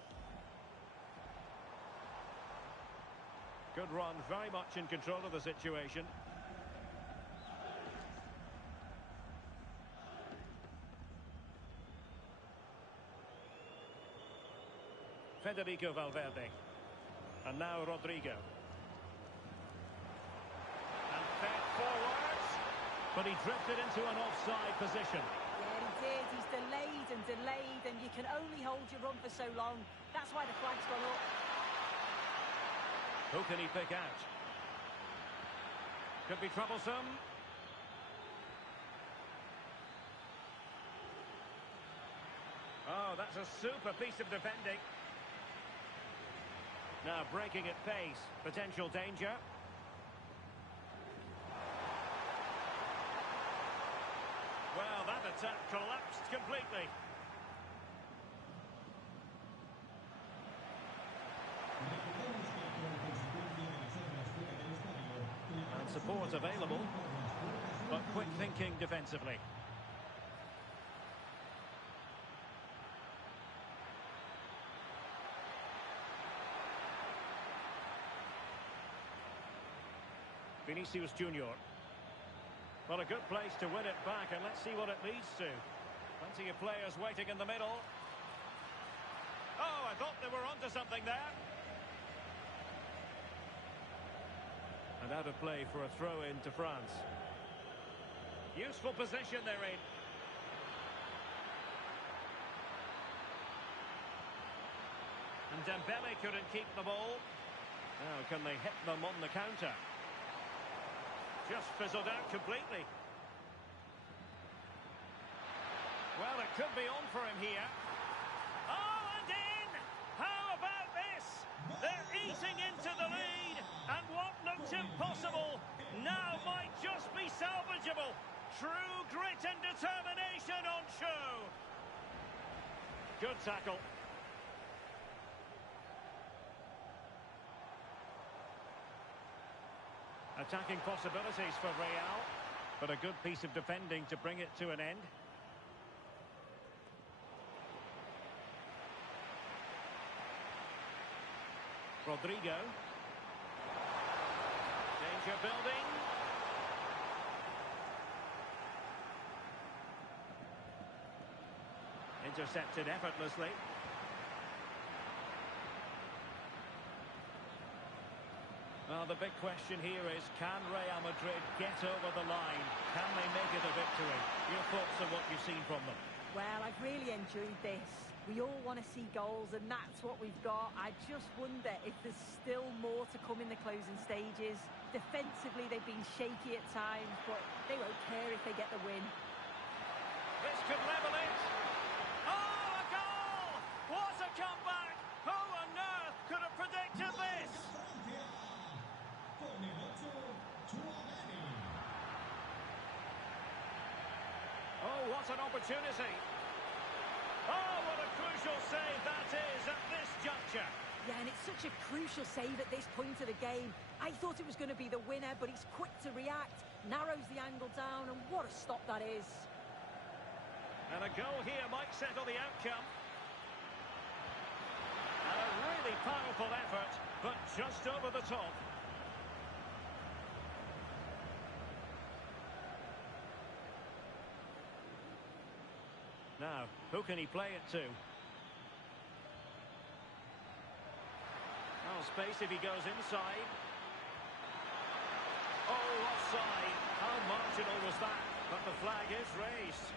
Good run, very much in control of the situation. Federico Valverde. And now Rodrigo. And fed forwards. But he drifted into an offside position. Yeah, he did. He's delayed, and you can only hold your run for so long. That's why the flag's gone up. Who can he pick out? Could be troublesome. Oh, that's a super piece of defending. Now breaking at pace, potential danger. Well, that attack collapsed completely. And support available, but quick thinking defensively. Vinicius Junior. Well, a good place to win it back, and let's see what it leads to. Plenty of players waiting in the middle. Oh, I thought they were onto something there. And out of play for a throw-in to France. Useful position they're in. And Dembele couldn't keep the ball. Now can they hit them on the counter? Just fizzled out completely. Well, it could be on for him here. Oh, and in! How about this? They're eating into the lead, and what looked impossible now might just be salvageable. True grit and determination on show. Good tackle. Attacking possibilities for Real, but a good piece of defending to bring it to an end. Rodrigo. Danger building. Intercepted effortlessly. Well, the big question here is, can Real Madrid get over the line? Can they make it a victory? Your thoughts on what you've seen from them? Well, I've really enjoyed this. We all want to see goals, and that's what we've got. I just wonder if there's still more to come in the closing stages. Defensively, they've been shaky at times, but they won't care if they get the win. This could level it. Oh, a goal! What a comeback! Who on earth could have predicted this? Oh, what an opportunity. Oh, what a crucial save that is at this juncture. Yeah, and it's such a crucial save at this point of the game. I thought it was going to be the winner, but he's quick to react, narrows the angle down, and what a stop that is. And a goal here might settle the outcome. And a really powerful effort, but just over the top. Now, who can he play it to? Oh, space if he goes inside. Oh, offside. How marginal was that? But the flag is raised.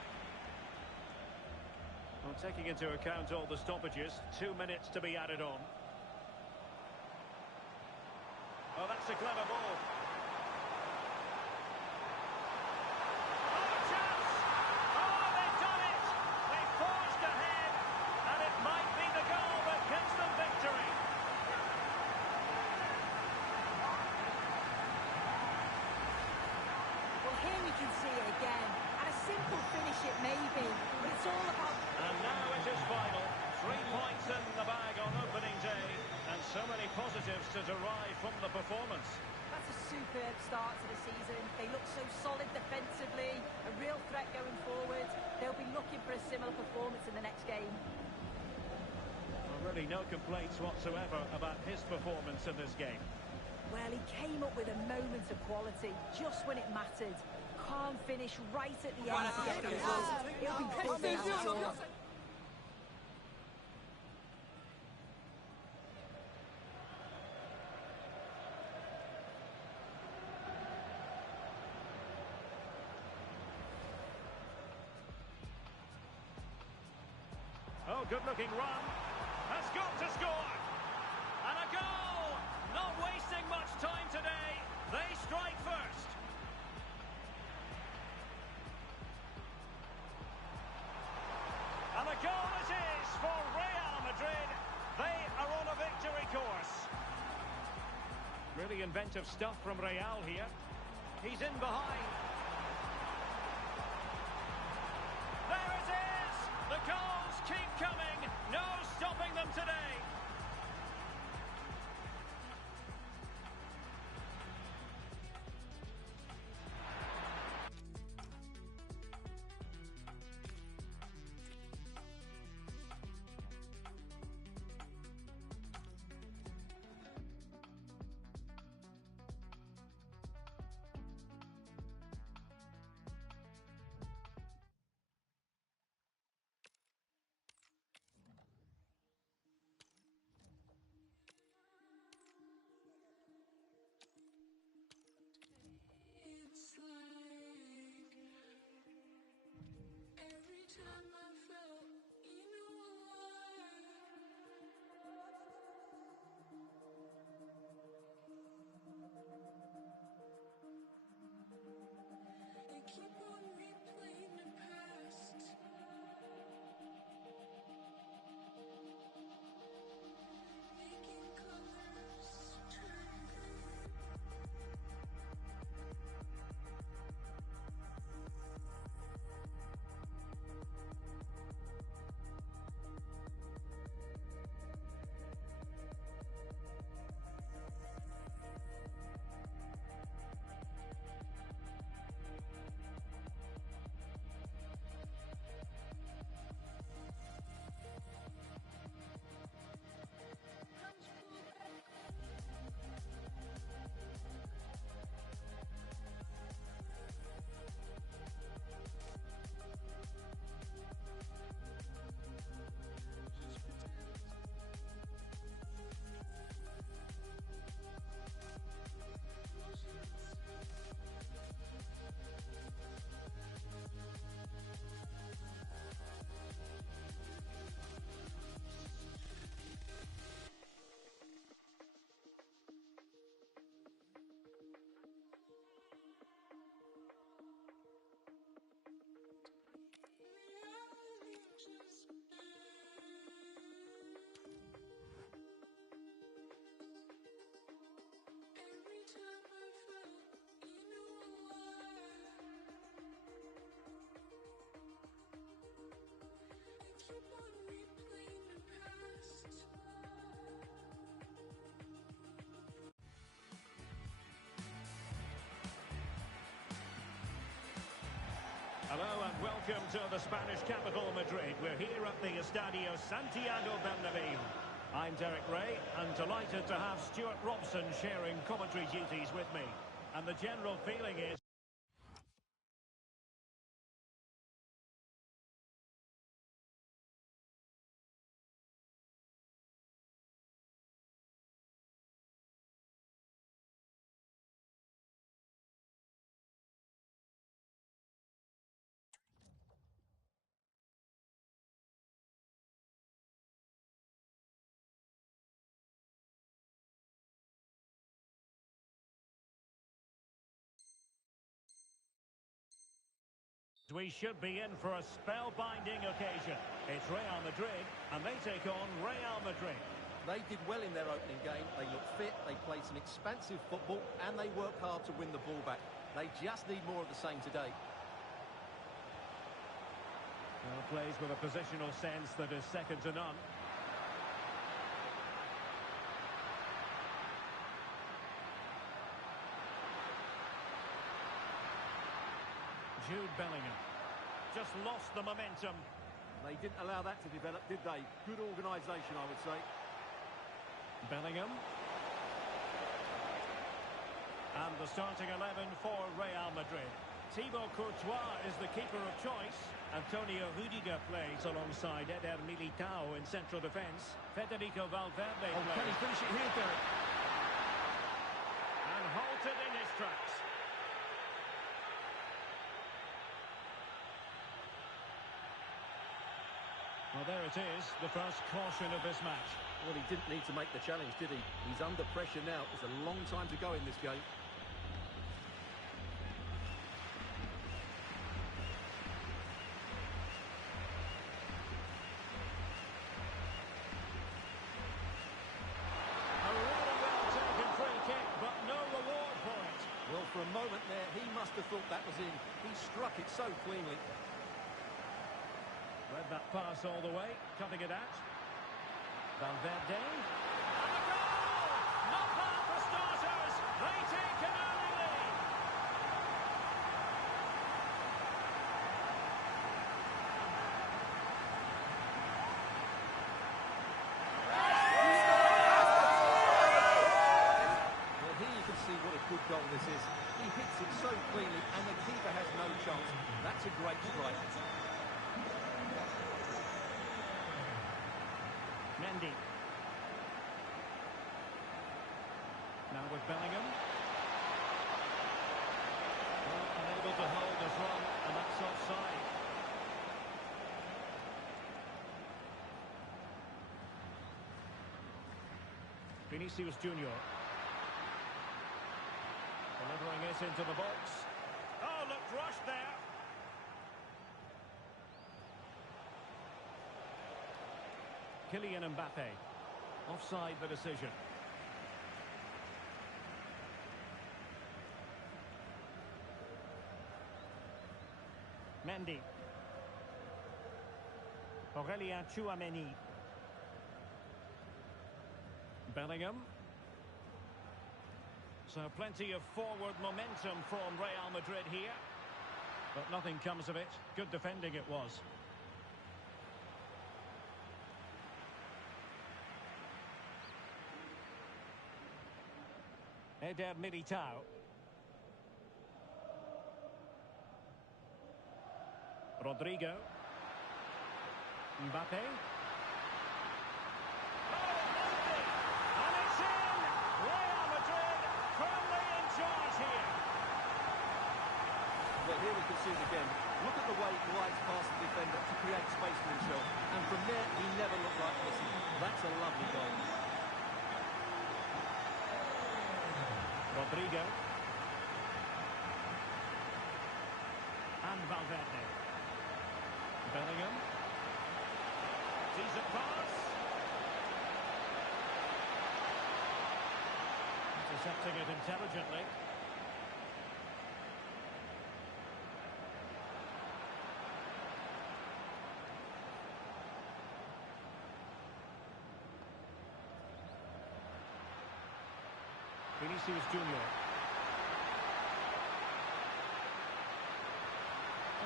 Well, taking into account all the stoppages, 2 minutes to be added on. Oh, that's a clever ball. It may be, but it's all about... And now it is final. 3 points in the bag on opening day, and so many positives to derive from the performance. That's a superb start to the season. They look so solid defensively, a real threat going forward. They'll be looking for a similar performance in the next game. Well, really no complaints whatsoever about his performance in this game. Well, he came up with a moment of quality just when it mattered. Calm finish right at the end to get the result. He'll be buzzing after. Oh, good-looking run. Has got to score. And a goal. Not wasting much time today. They strike first. And a goal it is for Real Madrid. They are on a victory course. Really inventive stuff from Real here. He's in behind. There it is! The goals keep coming. No stopping them today. welcome to the Spanish capital, Madrid. We're here at the Estadio Santiago Bernabeu. I'm Derek Ray, and delighted to have Stuart Robson sharing commentary duties with me. And the general feeling is... We should be in for a spellbinding occasion. It's Real Madrid, and they take on Real Madrid. They did well in their opening game. They looked fit, they played some expansive football, and they worked hard to win the ball back. They just need more of the same today. Well, plays with a positional sense that is second to none. Jude Bellingham just lost the momentum. They didn't allow that to develop, did they? Good organisation, I would say. Bellingham. And the starting 11 for Real Madrid. Thibaut Courtois is the keeper of choice. Antonio Rudiger plays alongside Eder Militao in central defence. Federico Valverde plays. Can he finish it here, Derek? And halted in his tracks. Well, there it is, the first caution of this match. Well, he didn't need to make the challenge, did he? He's under pressure now. It's a long time to go in this game. A really well-taken free kick, but no reward for it. Well, for a moment there, he must have thought that was in. He struck it so cleanly. Read that pass all the way, cutting it out. Valverde. And a goal! Not bad for starters. They take an early lead. Well, here you can see what a good goal this is. He hits it so cleanly, and the keeper has no chance. That's a great strike. Mendy. Now with Bellingham. Well, unable to hold his run, and that's offside. Vinicius Junior. Delivering it into the box. Oh, looked rushed there. Kylian Mbappe. Offside the decision. Mendy. Aurelien Tchouameni. Bellingham. So plenty of forward momentum from Real Madrid here. But nothing comes of it. Good defending it was. Eder Militao. Rodrigo. Mbappe. And it's in! Real Madrid firmly in charge here. Well, here we can see it again. Look at the way he glides past the defender to create space for himself. And from there, he never looked like missing. That's a lovely goal. Rodrigo. And Valverde. Bellingham. Decent pass. Intercepting it intelligently. Vinicius Junior.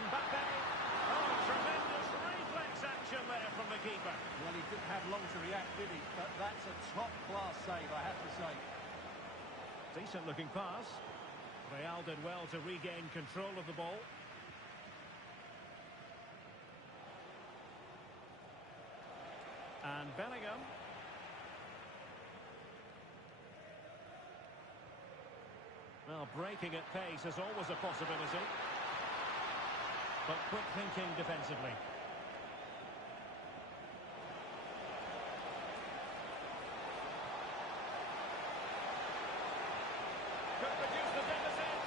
Mbappe. Oh, action there from the keeper. Well, he didn't have long to react, did he? But that's a top-class save, I have to say. Decent-looking pass. Real did well to regain control of the ball. And Bellingham. Well, breaking at pace is always a possibility. But quick thinking defensively. Could reduce the deficit.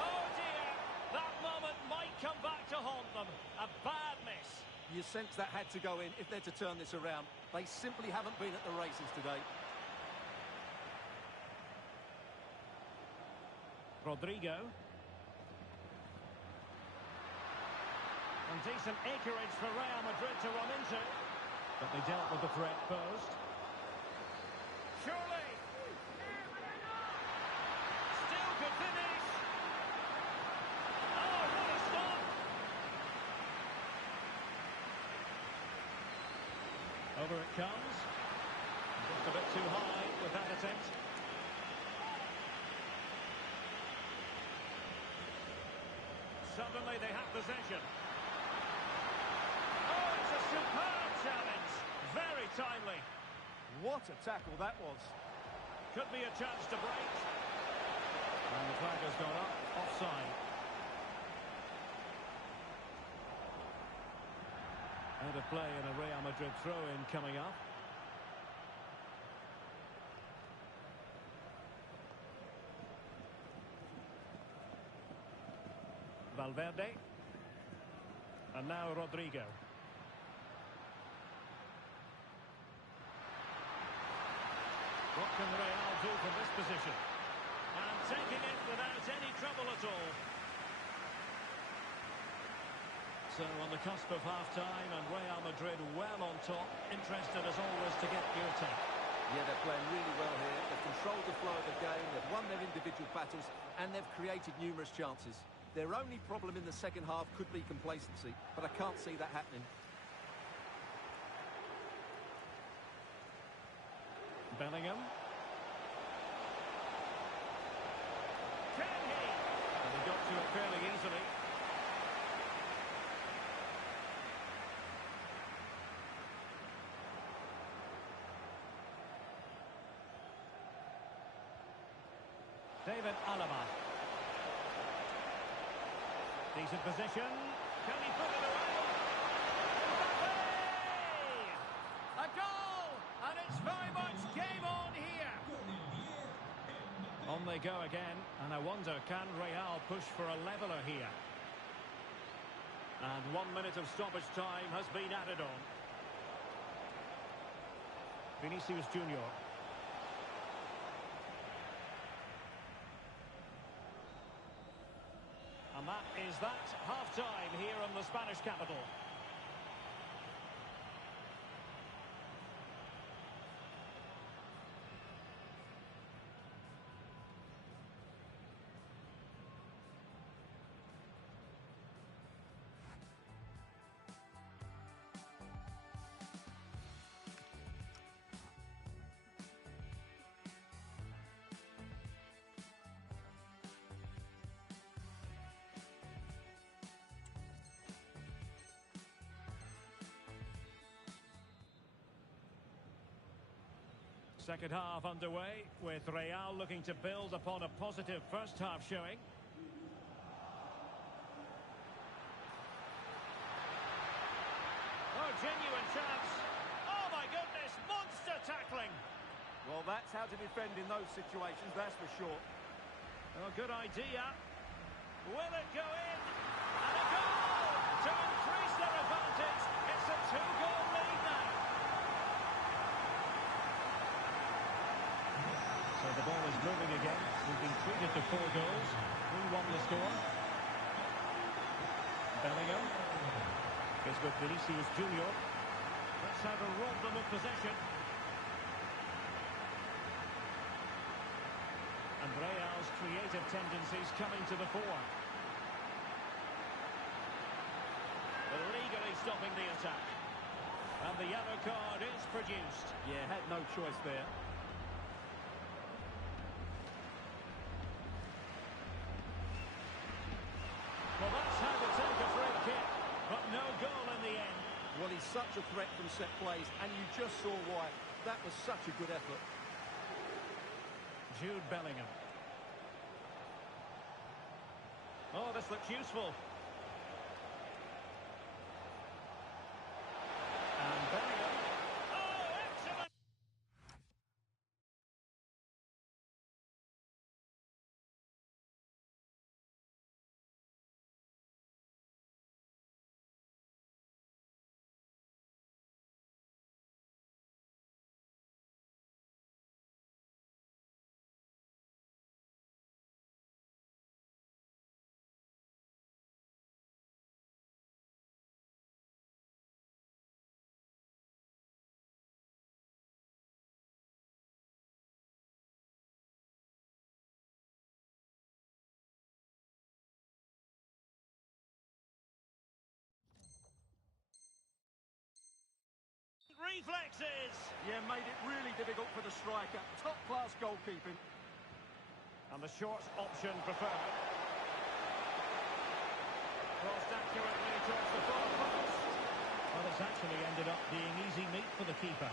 Oh dear, that moment might come back to haunt them. A bad miss. You sense that had to go in if they're to turn this around. They simply haven't been at the races today. Rodrigo. And decent acreage for Real Madrid to run into. But they dealt with the threat posed. Surely. Still could finish. Oh, what a stop. Over it comes. Just a bit too high with that attempt. Suddenly they have possession. Oh, it's a superb challenge. Very timely. What a tackle that was. Could be a chance to break. And the flag has gone up. Offside. Out of play and a Real Madrid throw-in coming up. Valverde. And now Rodrigo. What can Real do from this position? And taking it without any trouble at all. So on the cusp of half-time and Real Madrid well on top. Interested as always to get your take. Yeah, they're playing really well here. They've controlled the flow of the game. They've won their individual battles and they've created numerous chances. Their only problem in the second half could be complacency, but I can't see that happening. Bellingham. Can he? And he got to it fairly easily. David Alaba. Decent position. Can he put it away? Mbappe! A goal! And it's very much game on here. On they go again. And I wonder, can Real push for a leveller here? And 1 minute of stoppage time has been added on. Vinicius Junior. And that is that half-time here in the Spanish capital. Second half underway, with Real looking to build upon a positive first half showing. Oh, genuine chance. Oh my goodness, monster tackling. Well, that's how to defend in those situations, that's for sure. Oh, good idea. Will it go in? And a goal to increase their advantage. It's a two-goal lead now. So the ball is moving again. We've been treated to 4 goals. 3-1 the score. Bellingham is with Vinicius Junior. That's how to rob them of possession. And Real's creative tendencies coming to the fore. Illegally stopping the attack. And the yellow card is produced. Yeah, had no choice there. Well, that's how to take a free kick, but no goal in the end. Well, he's such a threat from set plays, and you just saw why. That was such a good effort. Jude Bellingham. Oh, this looks useful. And Bellingham. Oh, excellent! Reflexes! Yeah, made it really difficult for the striker. Top-class goalkeeping. And the short option preferred. Crossed accurately towards the far post. Well, it's actually ended up being easy meat for the keeper.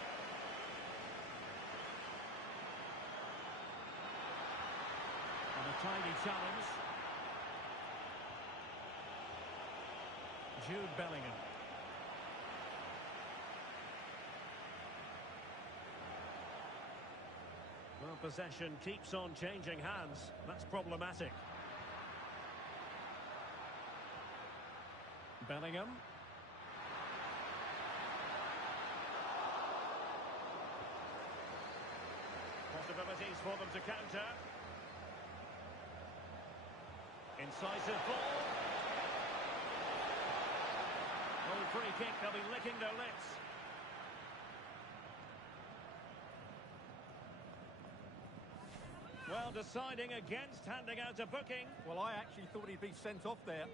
And a tidy challenge. Jude Bellingham. Well, possession keeps on changing hands. That's problematic. Bellingham. Possibilities for them to counter. Incisive ball. Oh, free kick. They'll be licking their lips. Well, deciding against handing out a booking. Well, I actually thought he'd be sent off there.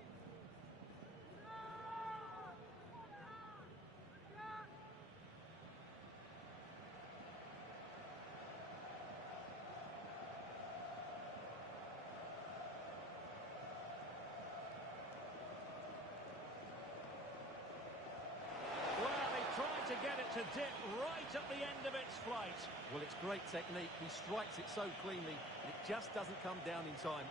To get it to dip right at the end of its flight. Well, it's great technique. He strikes it so cleanly, and it just doesn't come down in time.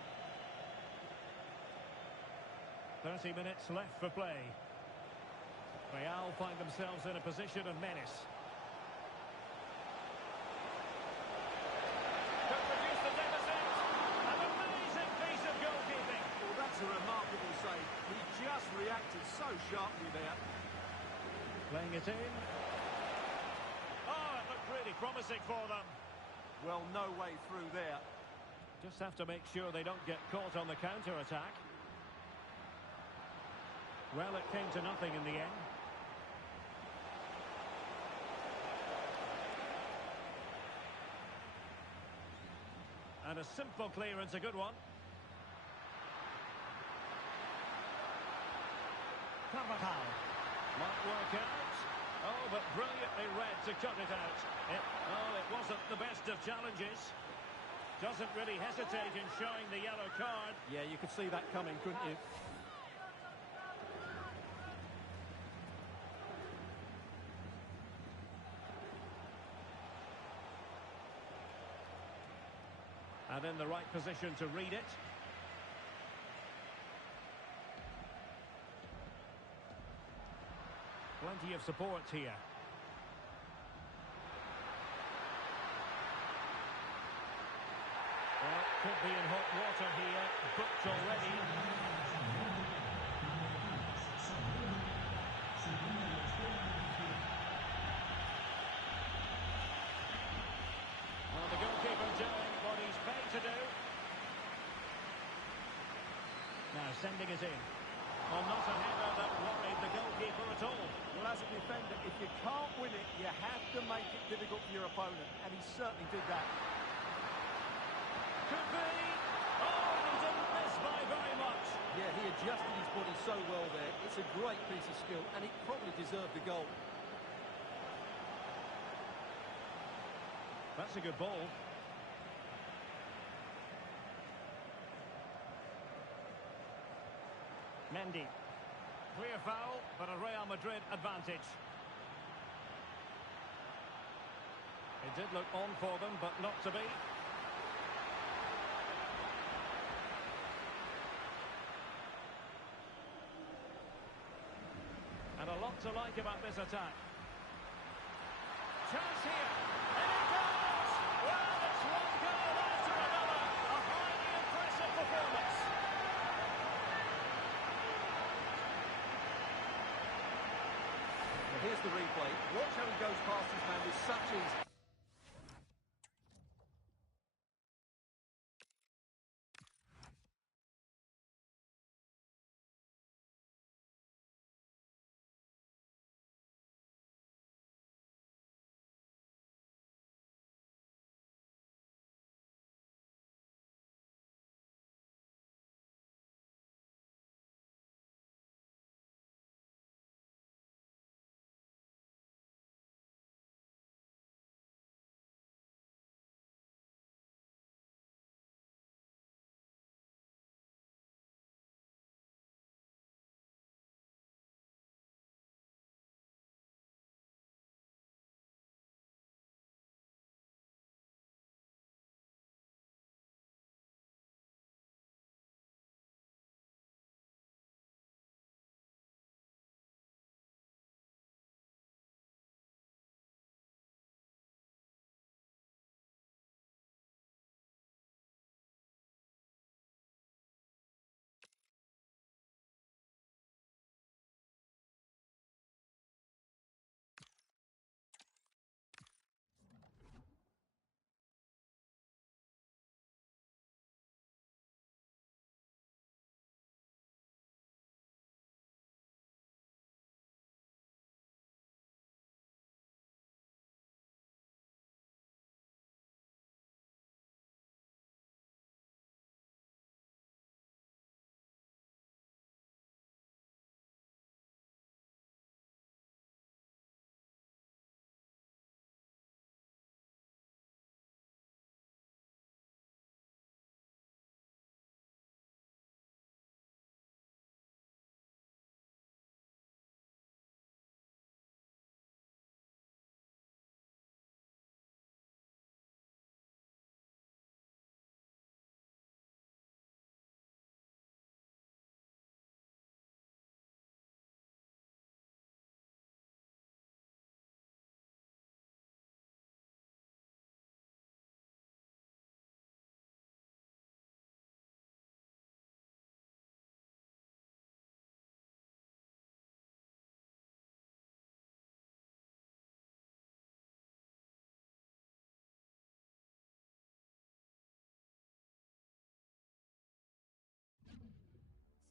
30 minutes left for play. Real find themselves in a position of menace. Could reduce the deficit. An amazing piece of goalkeeping. Well, that's a remarkable save. He just reacted so sharply there. Playing it in. Oh, it looked really promising for them. Well, no way through there. Just have to make sure they don't get caught on the counter-attack. Well, it came to nothing in the end. And a simple clearance, a good one. Carvajal. Might work out. Oh, but brilliantly read to cut it out. It wasn't the best of challenges. Doesn't really hesitate in showing the yellow card. Yeah, you could see that coming, couldn't you? And in the right position to read it. Plenty of support here. Well, could be in hot water here. Booked already. Well, the goalkeeper doing what he's paid to do. Now sending it in. Well, not a header that worried the goalkeeper at all. Well, as a defender, if you can't win it, you have to make it difficult for your opponent, and he certainly did that. Could be. Oh, he didn't miss by very much. Yeah, he adjusted his body so well there. It's a great piece of skill, and he probably deserved the goal. that's a good ball. Mendy. Clear foul, but a Real Madrid advantage. It did look on for them, but not to be. And a lot to like about this attack. Chance here, and it goes! Well, it's one goal after another. A highly impressive performance. Well, here's the replay. Watch how he goes past his man with such ease.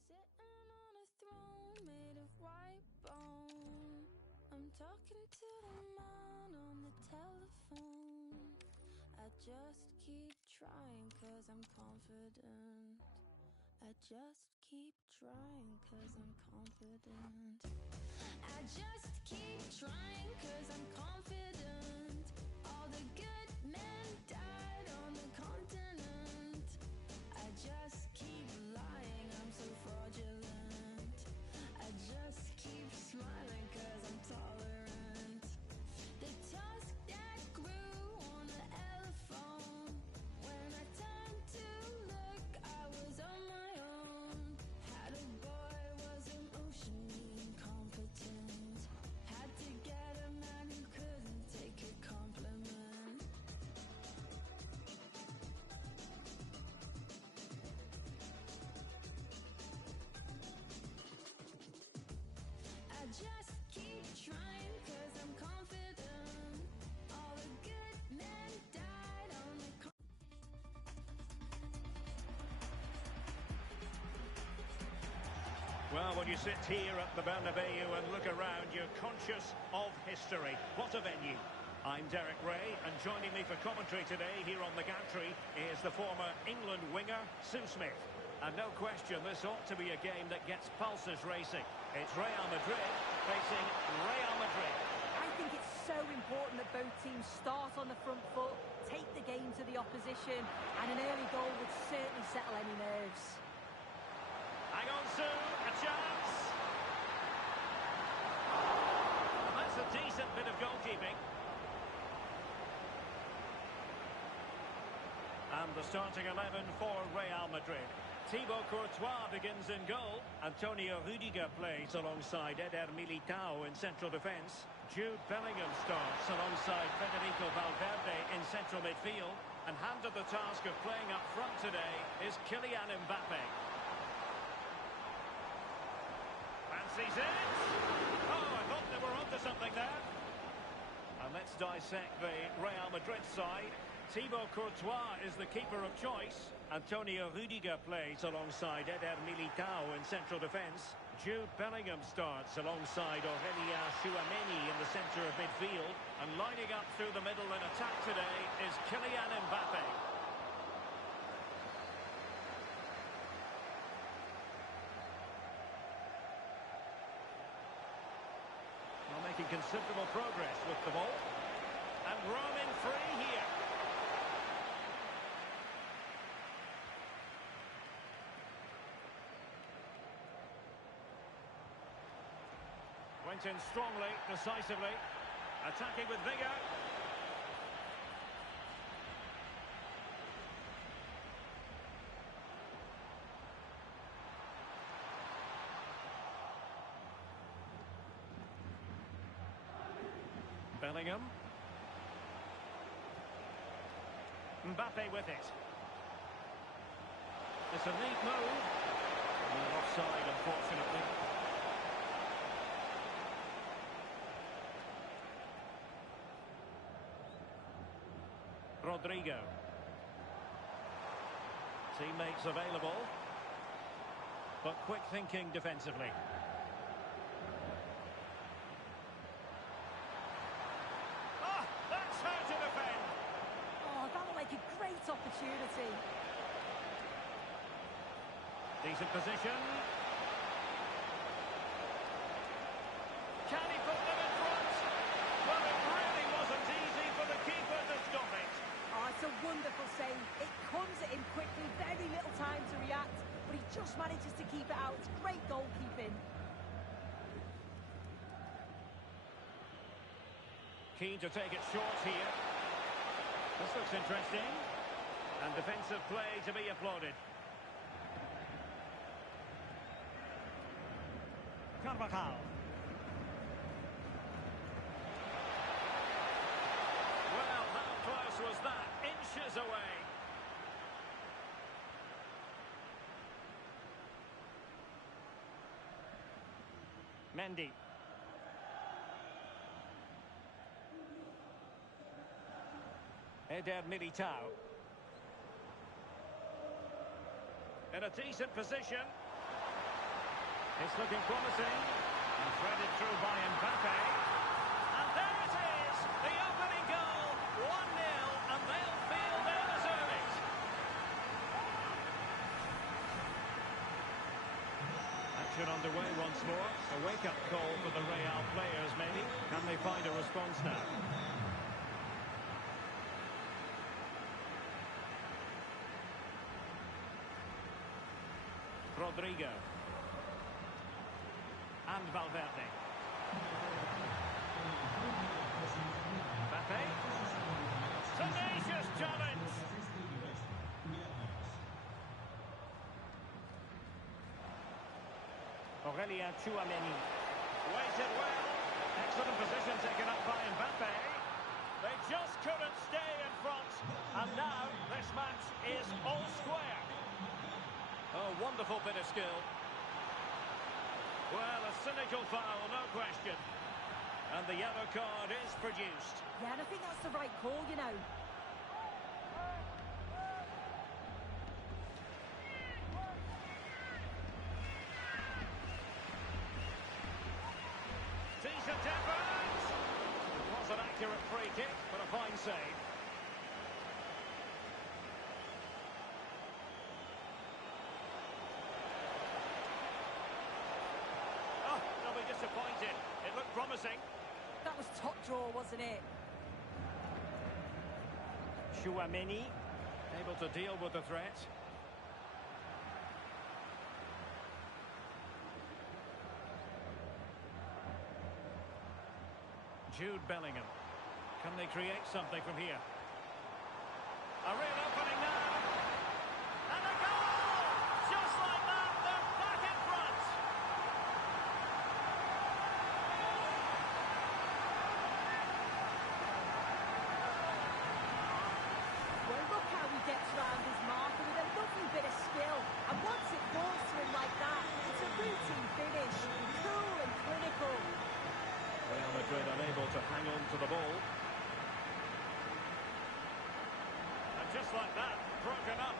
Sitting on a throne made of white bone. I'm talking to the man on the telephone. I just keep trying 'cause I'm confident. I just keep trying 'cause I'm confident. I just keep trying 'cause I'm confident. All the good men died on the continent. I just keep lying, I'm so fraudulent. I just keep smiling 'cause I'm tolerant. The tusk that grew on the elephant. When I turned to look, I was on my own. Had a boy, was emotionally incompetent. Had to get a man who couldn't take a compliment. I just keep trying 'cause I'm confident. All the good men died on the Well, when you sit here at the Bernabeu and look around, you're conscious of history. What a venue. I'm Derek Ray, and joining me for commentary today here on the gantry is the former England winger, Sue Smith. And no question, this ought to be a game that gets pulses racing. It's Real Madrid facing Real Madrid. I think it's so important that both teams start on the front foot, take the game to the opposition, and an early goal would certainly settle any nerves. Hang on, Sue, a chance. That's a decent bit of goalkeeping. And the starting 11 for Real Madrid. Thibaut Courtois begins in goal. Antonio Rudiger plays alongside Eder Militao in central defence. Jude Bellingham starts alongside Federico Valverde in central midfield. And handed the task of playing up front today is Kylian Mbappe. Fancies it! Oh, I thought they were onto something there. And let's dissect the Real Madrid side. Thibaut Courtois is the keeper of choice. Antonio Rudiger plays alongside Eder Militao in central defence. Jude Bellingham starts alongside Aurélien Tchouameni in the centre of midfield. And lining up through the middle in attack today is Kylian Mbappe. Well, making considerable progress with the ball. And roaming free here. Went in strongly, decisively. Attacking with vigour. Bellingham. Mbappe with it. It's a neat move. And offside, unfortunately. Rodrigo. Teammates available. But quick thinking defensively. Ah, that's how to defend. Oh, that looked like a great opportunity. Decent position. Can he put them in front? Well, it really wasn't easy for the keeper to stop it. Oh, it's a wonderful save. It comes at him quickly, very little time to react, but he just manages to keep it out. It's great goalkeeping. Keen to take it short here. This looks interesting. And defensive play to be applauded. Carvajal. Well, how close was that? Inches away. Mendy. Eder Militao. In a decent position. It's looking promising. And threaded through by Mbappe. And there it is! The opening goal! 1-0, and they'll feel they deserve it. Action underway once more. A wake-up call for the Real players, maybe. Can they find a response now? Rodrigo. And Valverde. Mbappe. Tenacious challenge. Aurélien Tchouameni. Waited well. Excellent position taken up by Mbappe. They just couldn't stay in front. And now this match is all square. A wonderful bit of skill. Well, a cynical foul, no question. And the yellow card is produced. Yeah, and I think that's the right call, you know. Decent effort! It was an accurate free kick, but a fine save. Disappointed. It looked promising. That was top draw, wasn't it? Chouameni, able to deal with the threat. Jude Bellingham. Can they create something from here? A real opening now. And a goal! Just like that, they're back in front. Well, look how he gets round his marker with a lovely bit of skill. And once it falls to him like that, it's a routine finish. Cool and clinical. Real Madrid unable to hang on to the ball. And just like that, broken up.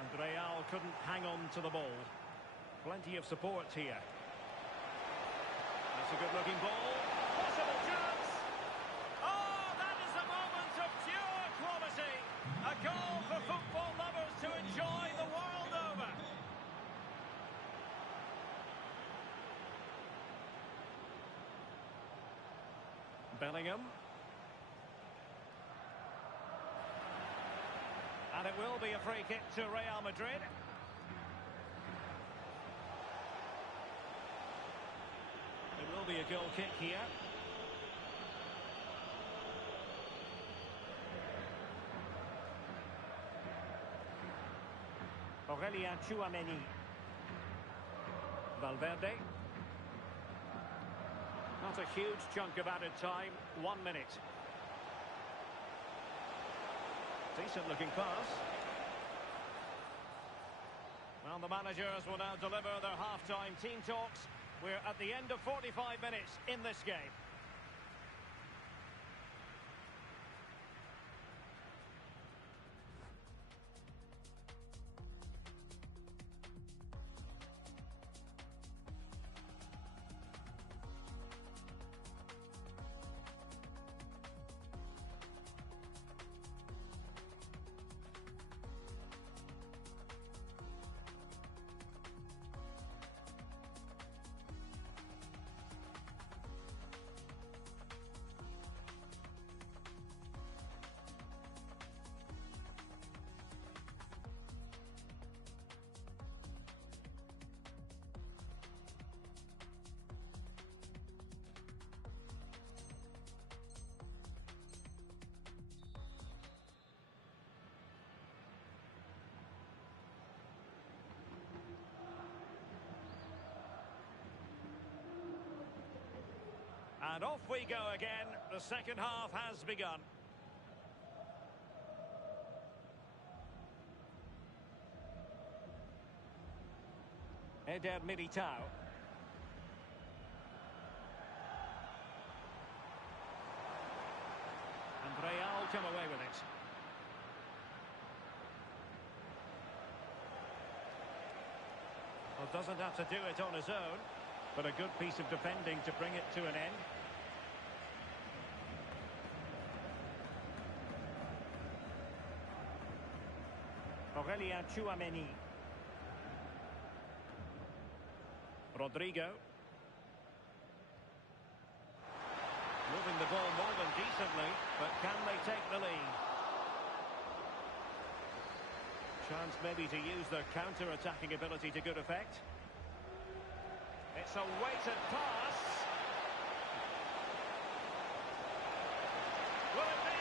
And Real couldn't hang on to the ball. Plenty of support here. That's a good-looking ball. Possible chance. Oh, that is a moment of pure quality. A goal for football lovers to enjoy the world over. Bellingham. And it will be a free kick to Real Madrid. It will be a goal kick here. Aurelien Chouameni. Valverde. Not a huge chunk of added time. 1 minute. Decent looking pass. Well, the managers will now deliver their half-time team talks. We're at the end of 45 minutes in this game. And off we go again. The second half has begun. Eder Militao. And Real come away with it. Well, doesn't have to do it on his own, but a good piece of defending to bring it to an end. Aurelien Chouameni. Rodrigo. Moving the ball more than decently, but can they take the lead? Chance maybe to use their counter-attacking ability to good effect. It's a weighted pass. Will it be?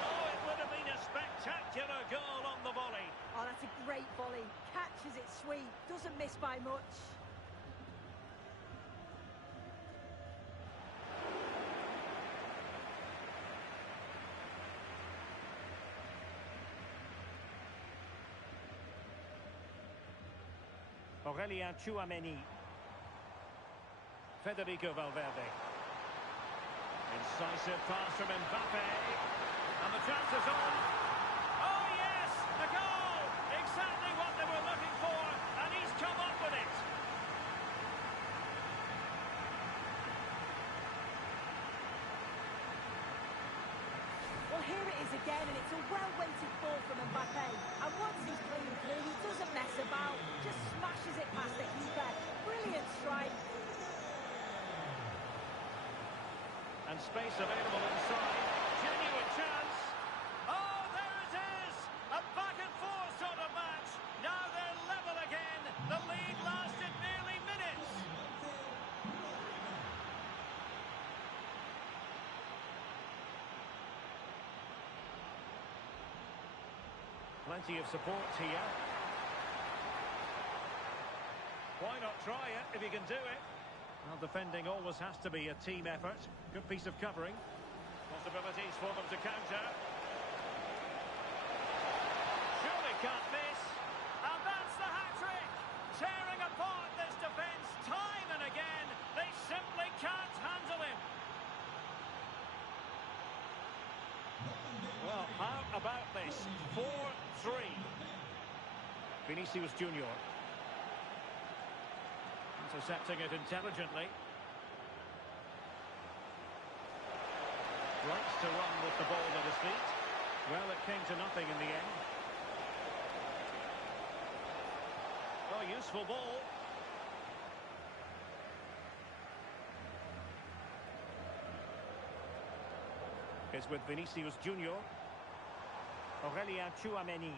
Oh, it would have been a spectacular goal on the volley. Oh, that's a great volley. Catches it sweet. Doesn't miss by much. Aurelien Chouameni. Federico Valverde. Incisive pass from Mbappe. And the chance is on. Oh yes, a goal! Exactly what they were looking for, and he's come up with it. Well, here it is chances again, and it's a well-weighted ball from Mbappe. And once he's clean through, he doesn't mess about, just smashes it past the keeper. Brilliant strike. And space available inside. Genuine chance. Oh, there it is! A back-and-forth sort of match. Now they're level again. The lead lasted nearly minutes. Plenty of support here. Why not try it if you can do it? Well, defending always has to be a team effort. Good piece of covering. Possibilities for them to counter. Surely can't miss. And that's the hat-trick. Tearing apart this defence time and again. They simply can't handle him. Well, how about this? 4-3. Vinicius Junior. Intercepting it intelligently. Likes to run with the ball at his feet. Well, it came to nothing in the end. Oh, useful ball. It's with Vinicius Junior. Aurelien Tchouameni.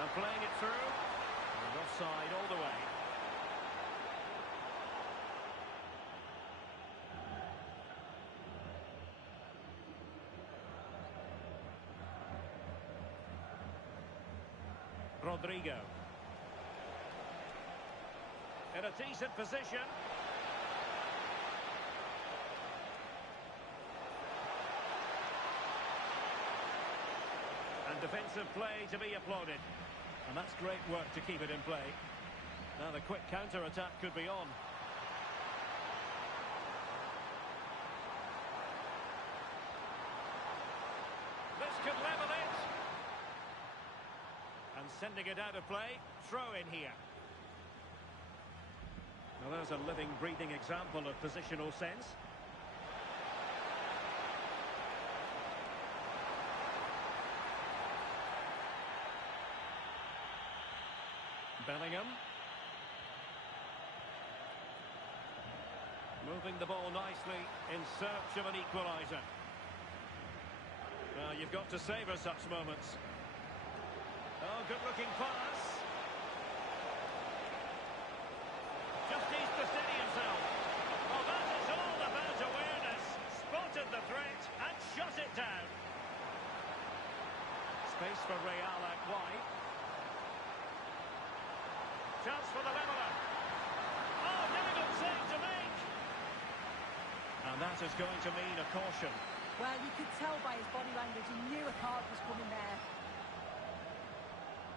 And playing it through. And offside all the way. Rodrigo. In a decent position. And defensive play to be applauded. And that's great work to keep it in play. Now the quick counter-attack could be on. This could level it. And sending it out of play, throw in here. Well, there's a living, breathing example of positional sense. Bellingham. Moving the ball nicely in search of an equaliser. Well, you've got to savour such moments. Oh, good-looking pass. Just east the stadium zone. Well, that is all about awareness. Spotted the threat and shut it down. Space for Real out wide. Chance for the leveller. Oh, difficult save to make. And that is going to mean a caution. Well, you could tell by his body language he knew a card was coming there.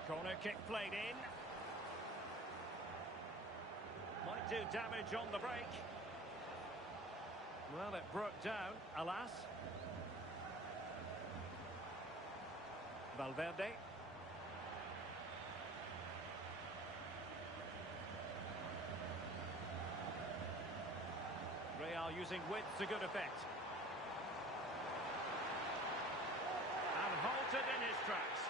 Corner kick played in. Might do damage on the break. Well, it broke down, alas. Valverde. Real using width to good effect. And halted in his tracks.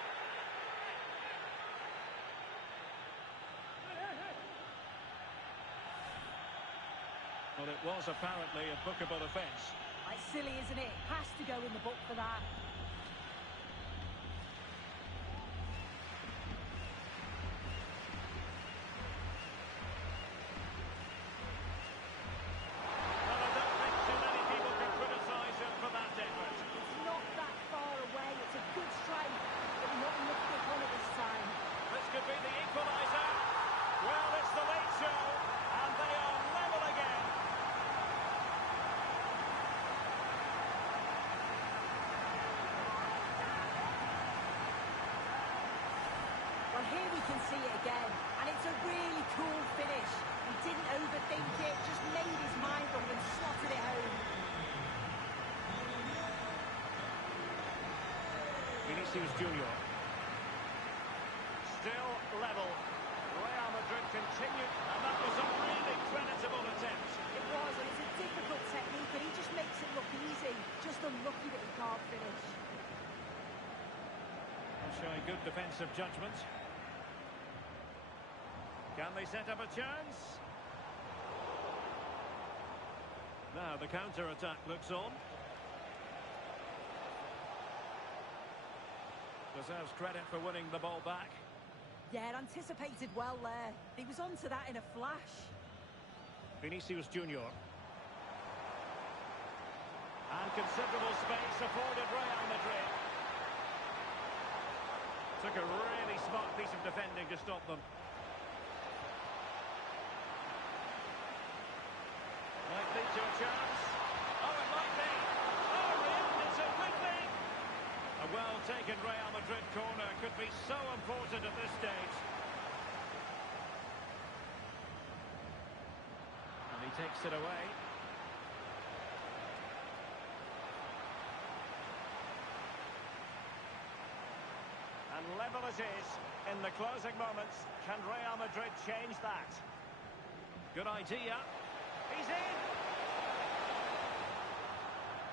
Well, it was apparently a bookable offence. It's silly, isn't it? Has to go in the book for that. Well, I don't think too many people can criticise him for that effort. It's not that far away. It's a good strike, but not enough to on it this time. This could be the equaliser. Well, it's the late show, and they are level again. Well, here we can see it again, and it's a really cool finish. He didn't overthink it, just made his mind up and slotted it home. Vinicius Junior. Still level. Real Madrid continued, and that was a really creditable attempt. It was, and it's a difficult technique, and he just makes it look easy. Just unlucky that he can't finish. showing good defensive judgment. Can they set up a chance? Now the counter-attack looks on. Deserves credit for winning the ball back. Yeah, anticipated well there. He was onto that in a flash. Vinicius Junior. And considerable space afforded Real Madrid. Took a really smart piece of defending to stop them. Might lead to a chance. Oh, it might be. Oh, Real is a quickly. A well-taken Real Madrid corner could be so important at this stage. And he takes it away. And level it is in the closing moments. Can Real Madrid change that? Good idea. He's in!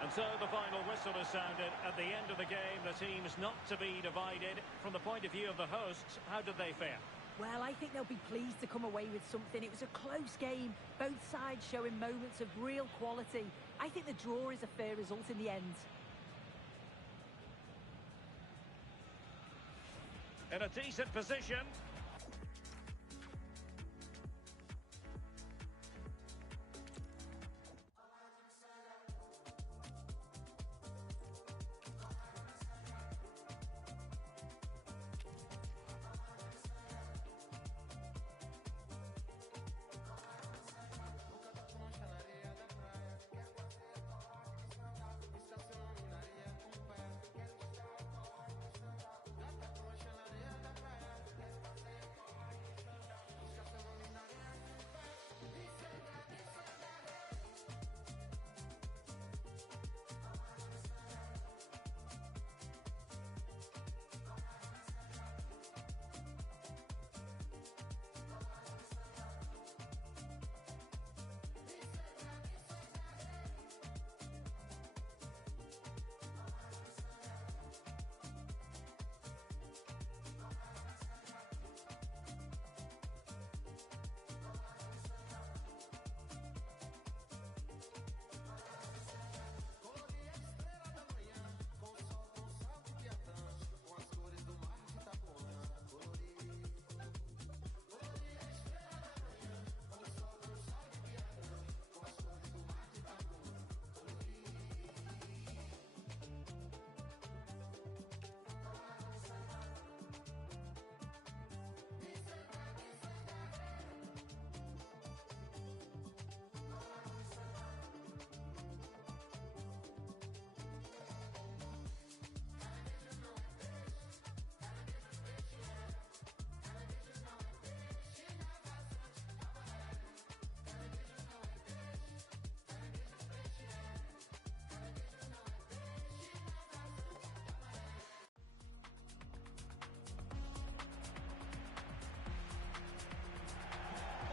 And so the final whistle is sounded. At the end of the game, the team's not to be divided. From the point of view of the hosts, how did they fare? Well, I think they'll be pleased to come away with something. It was a close game, both sides showing moments of real quality. I think the draw is a fair result in the end. In a decent position.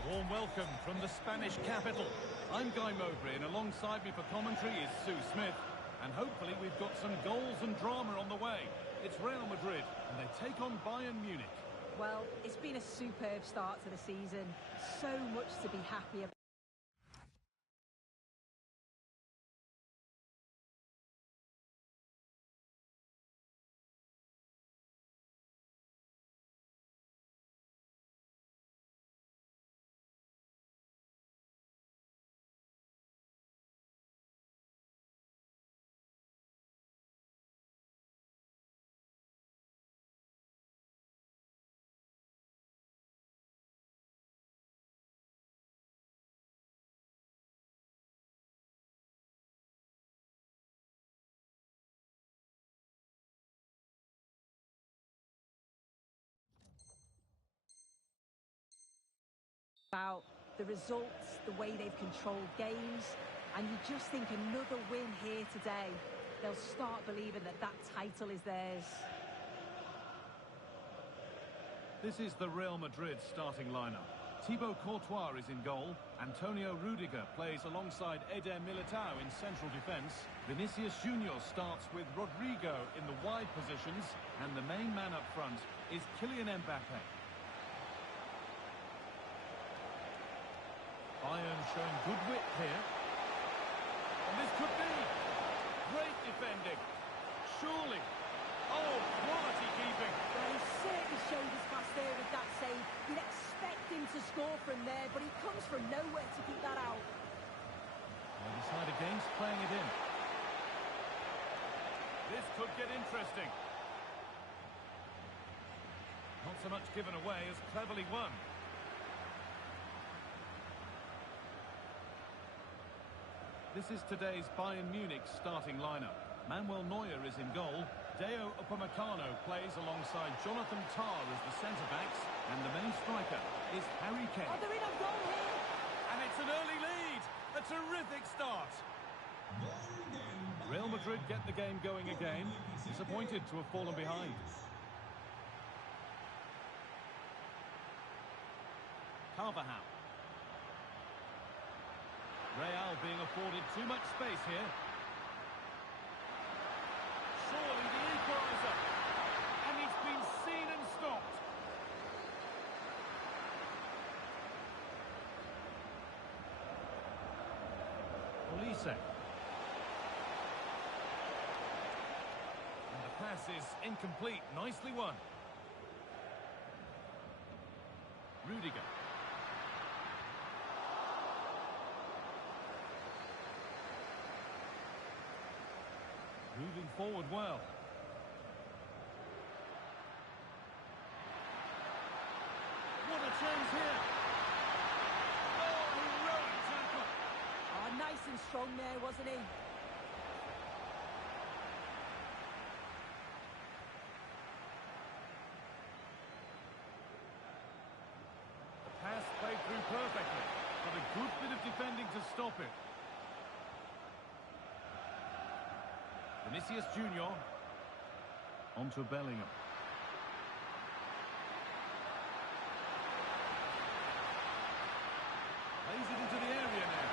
Warm welcome from the Spanish capital. I'm Guy Mowbray, and alongside me for commentary is Sue Smith. And hopefully we've got some goals and drama on the way. It's Real Madrid, and they take on Bayern Munich. Well, it's been a superb start to the season. So much to be happy about. About the results, the way they've controlled games, and you just think another win here today, they'll start believing that that title is theirs. This is the Real Madrid starting lineup. Thibaut Courtois is in goal. Antonio Rudiger plays alongside Eder Militao in central defence. Vinicius Junior starts with Rodrigo in the wide positions. And the main man up front is Kylian Mbappe. Bayern showing good wit here. And this could be great defending. Surely. Oh, quality keeping. Well, he certainly showed his class there with that save. You'd expect him to score from there, but he comes from nowhere to keep that out. They decide against playing it in. This could get interesting. Not so much given away as cleverly won. This is today's Bayern Munich starting lineup. Manuel Neuer is in goal. Deo Upamecano plays alongside Jonathan Tah as the centre-backs. And the main striker is Harry Kane. Oh, they're in on goal here. And it's an early lead. A terrific start. Real Madrid get the game going again. Disappointed to have fallen behind. Carvajal. Real being afforded too much space here. Surely the equaliser. And he's been seen and stopped. Olise. And the pass is incomplete. Nicely won. Rudiger. Moving forward well. What a chance here. Oh, heroic tackle. Oh, nice and strong there, wasn't he? The pass played through perfectly, but a good bit of defending to stop it. Vinicius Junior onto Bellingham. Plays it into the area now.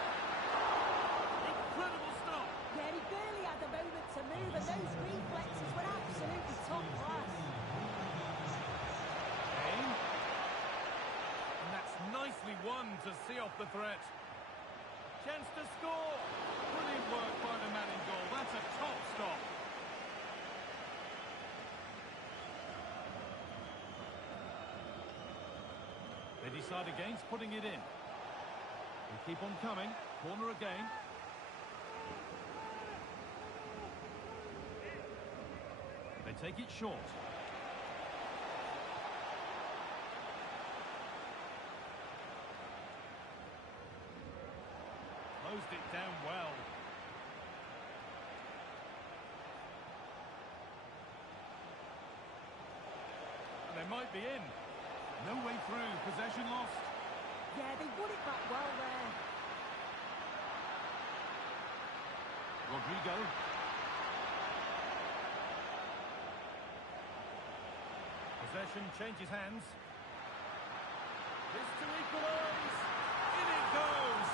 Incredible stop. Yeah, he barely had a moment to move, and those reflexes were absolutely top class. Kane. And that's nicely won to see off the threat. Chance to score. Brilliant work by the man in goal. That's a top stop. They decide against putting it in. They keep on coming. Corner again. They take it short. Closed it down well. And they might be in. No way through. Possession lost. Yeah, they won it back well there. Rodrigo. Possession changes hands. This to equalise. In it goes.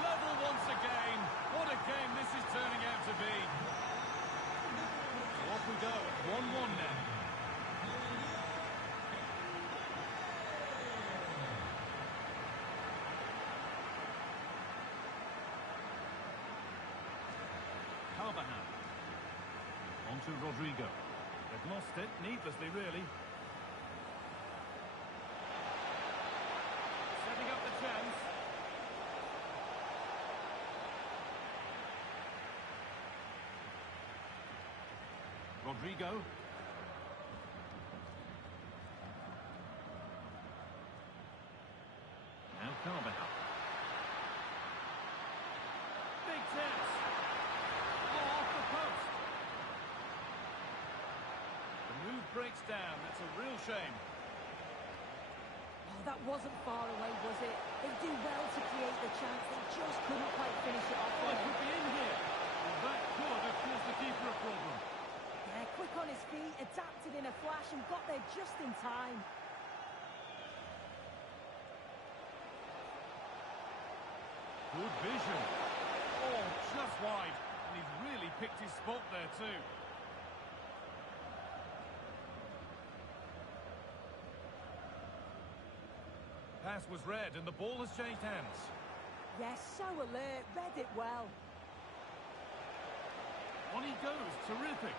Level once again. What a game this is turning out to be. So off we go at 1-1 now. Carvajal. On to Rodrigo. They've lost it needlessly, really. Setting up the chance. Rodrigo. Now Carvajal. Big chance. Oh, off the post. The move breaks down. That's a real shame. Oh, that wasn't far away, was it? They do well to create the chance. They just couldn't quite finish it off. Oh, it could be in here. Well, that could have caused the keeper a problem. Yeah, quick on his feet, adapted in a flash and got there just in time. occasion. Oh, just wide. And he's really picked his spot there too. Pass was read and the ball has changed hands. Yes, so alert, read it well. On he goes, terrific.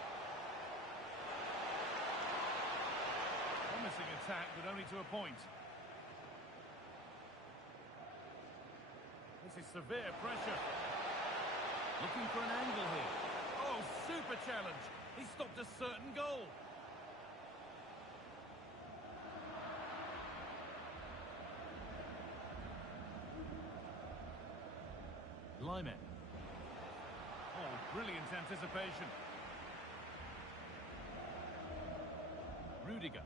Promising attack, but only to a point. This is severe pressure. Looking for an angle here. Oh, super challenge. He stopped a certain goal. Lyman. Oh, brilliant anticipation. Rudiger.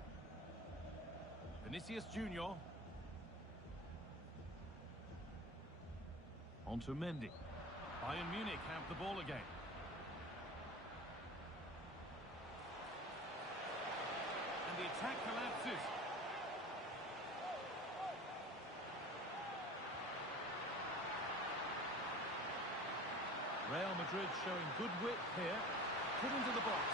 Vinicius Junior. On to Mendy. Bayern Munich have the ball again. And the attack collapses. Real Madrid showing good width here. Put into the box.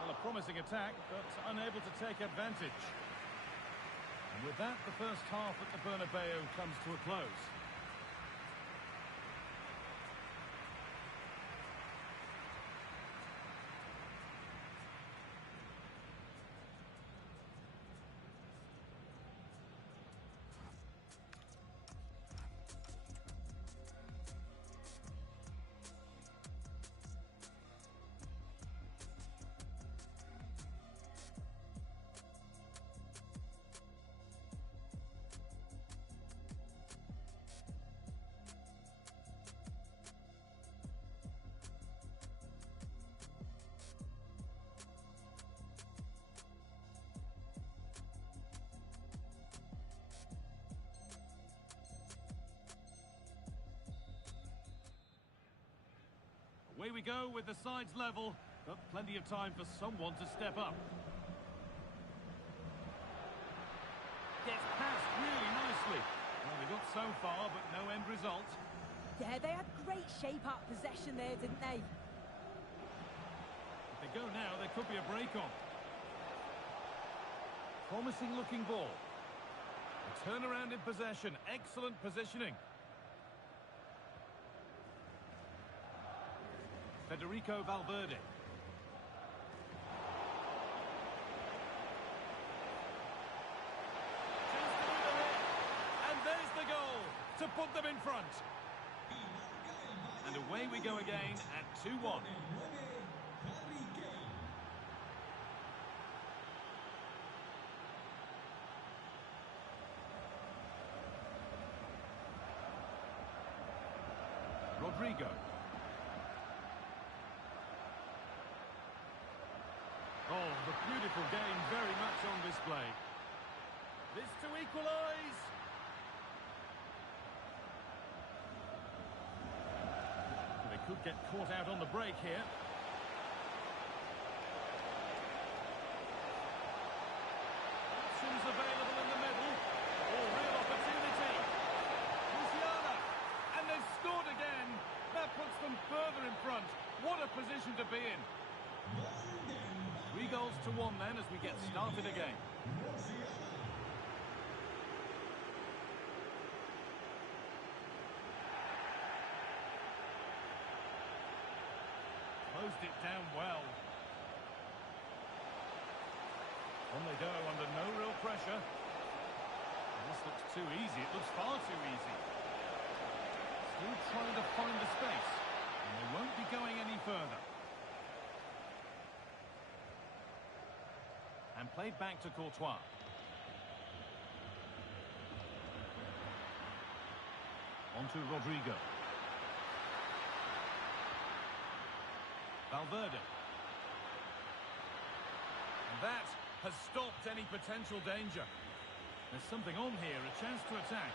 Well, a promising attack, but unable to take advantage. And with that, the first half at the Bernabeu comes to a close. Away we go with the sides level, but plenty of time for someone to step up. Gets past really nicely. Well, they got so far, but no end result. Yeah, they had great shape-up possession there, didn't they? If they go now, there could be a break on. Promising looking ball. A turnaround in possession. Excellent positioning. Federico Valverde. And there's the goal to put them in front. And away we go again at 2-1. Rodrigo. Oh, the beautiful game very much on display. This to equalise. They could get caught out on the break here. Options available in the middle. Oh, real opportunity. Luciana. And they've scored again. That puts them further in front. What a position to be in. 3 goals to 1 then as we get started again. Closed it down well. On they go under no real pressure. This looks too easy. It looks far too easy. Still trying to find the space. And they won't be going any further. And played back to Courtois. On to Rodrigo. Valverde. And that has stopped any potential danger. There's something on here, a chance to attack.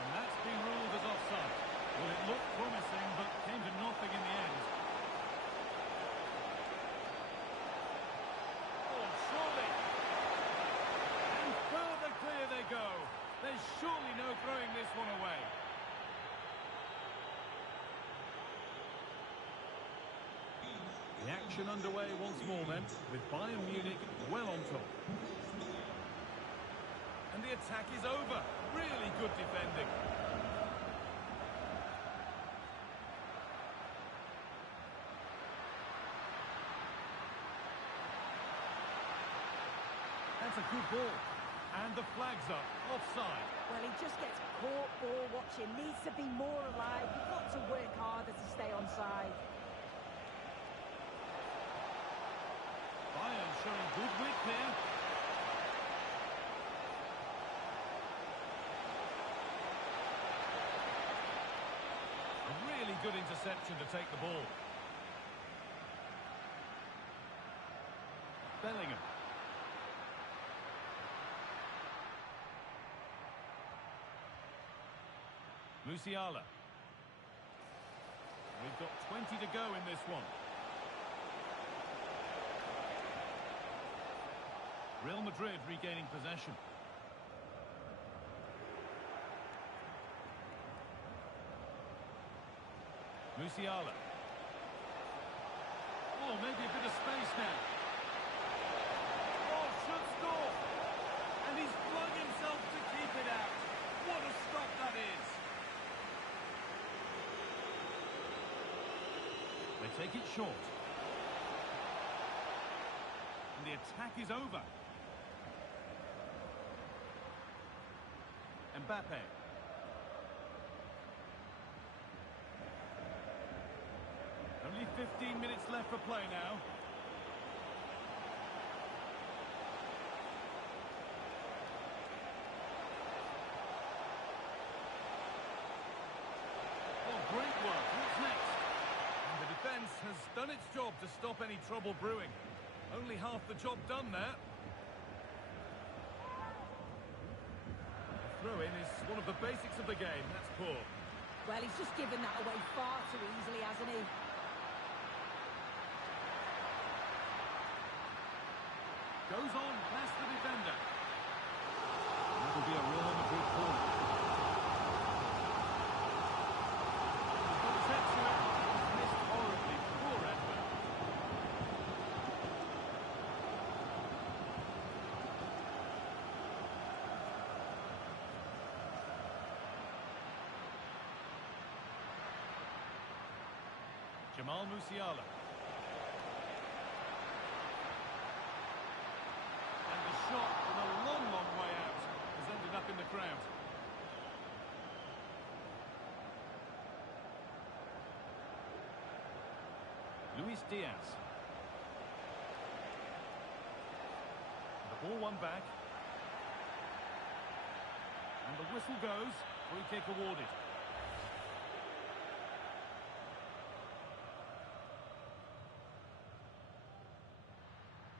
And that's been ruled as offside. Well, it looked promising, but came to nothing in the end. surely no throwing this one away. The action underway once more then, with Bayern Munich well on top. And the attack is over. Really good defending. That's a good ball. And the flag's up. Offside. Well, he just gets caught ball watching. Needs to be more alive. You've got to work harder to stay onside. Bayern showing good width here. A really good interception to take the ball. Bellingham. Musiala. We've got 20 to go in this one. Real Madrid regaining possession. Musiala. Oh, maybe a bit of space now. Oh, should score. And he's flung himself to keep it out. What a stop that is. They take it short. And the attack is over. Mbappe. Only 15 minutes left for play now. Oh, great work. What's next? And the defence has done its job to stop any trouble brewing. Only half the job done there. Throw-in is one of the basics of the game. That's poor. Well, he's just given that away far too easily, hasn't he? Goes on past the defender. That'll be a Real Madrid corner. He's got his head to it. He's missed horribly. Poor effort. Jamal Musiala. And the shot from a long, long way out has ended up in the crowd. Luis Diaz. The ball won back. And the whistle goes. Free kick awarded.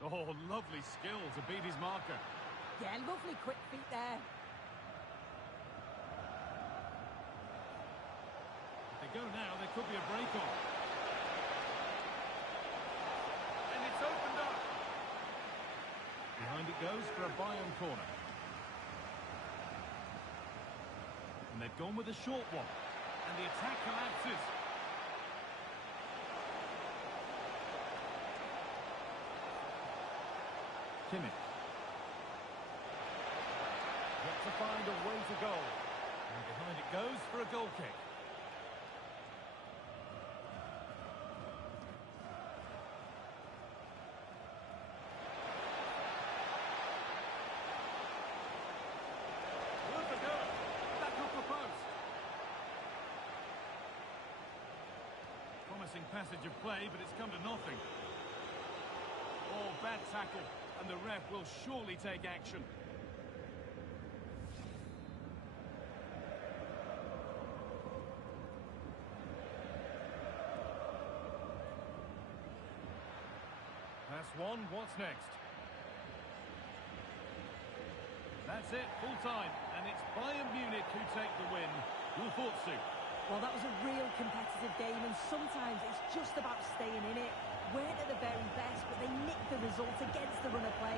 Oh, lovely skill to beat his marker. Yeah, lovely quick feet there. If they go now, there could be a break on. And it's opened up. Behind it goes for a Bayern corner. And they've gone with a short one. And the attack collapses. Kimmich. Got to find a way to goal. And behind it goes for a goal kick. Worth a go. Back off the post. Promising passage of play, but it's come to nothing. Oh, bad tackle. And the ref will surely take action. Pass one, what's next? That's it, full time. And it's Bayern Munich who take the win. Who thought so? Well, that was a real competitive game, and sometimes it's just about staying in it. Weren't at the very best, but they nicked the result against the run of play.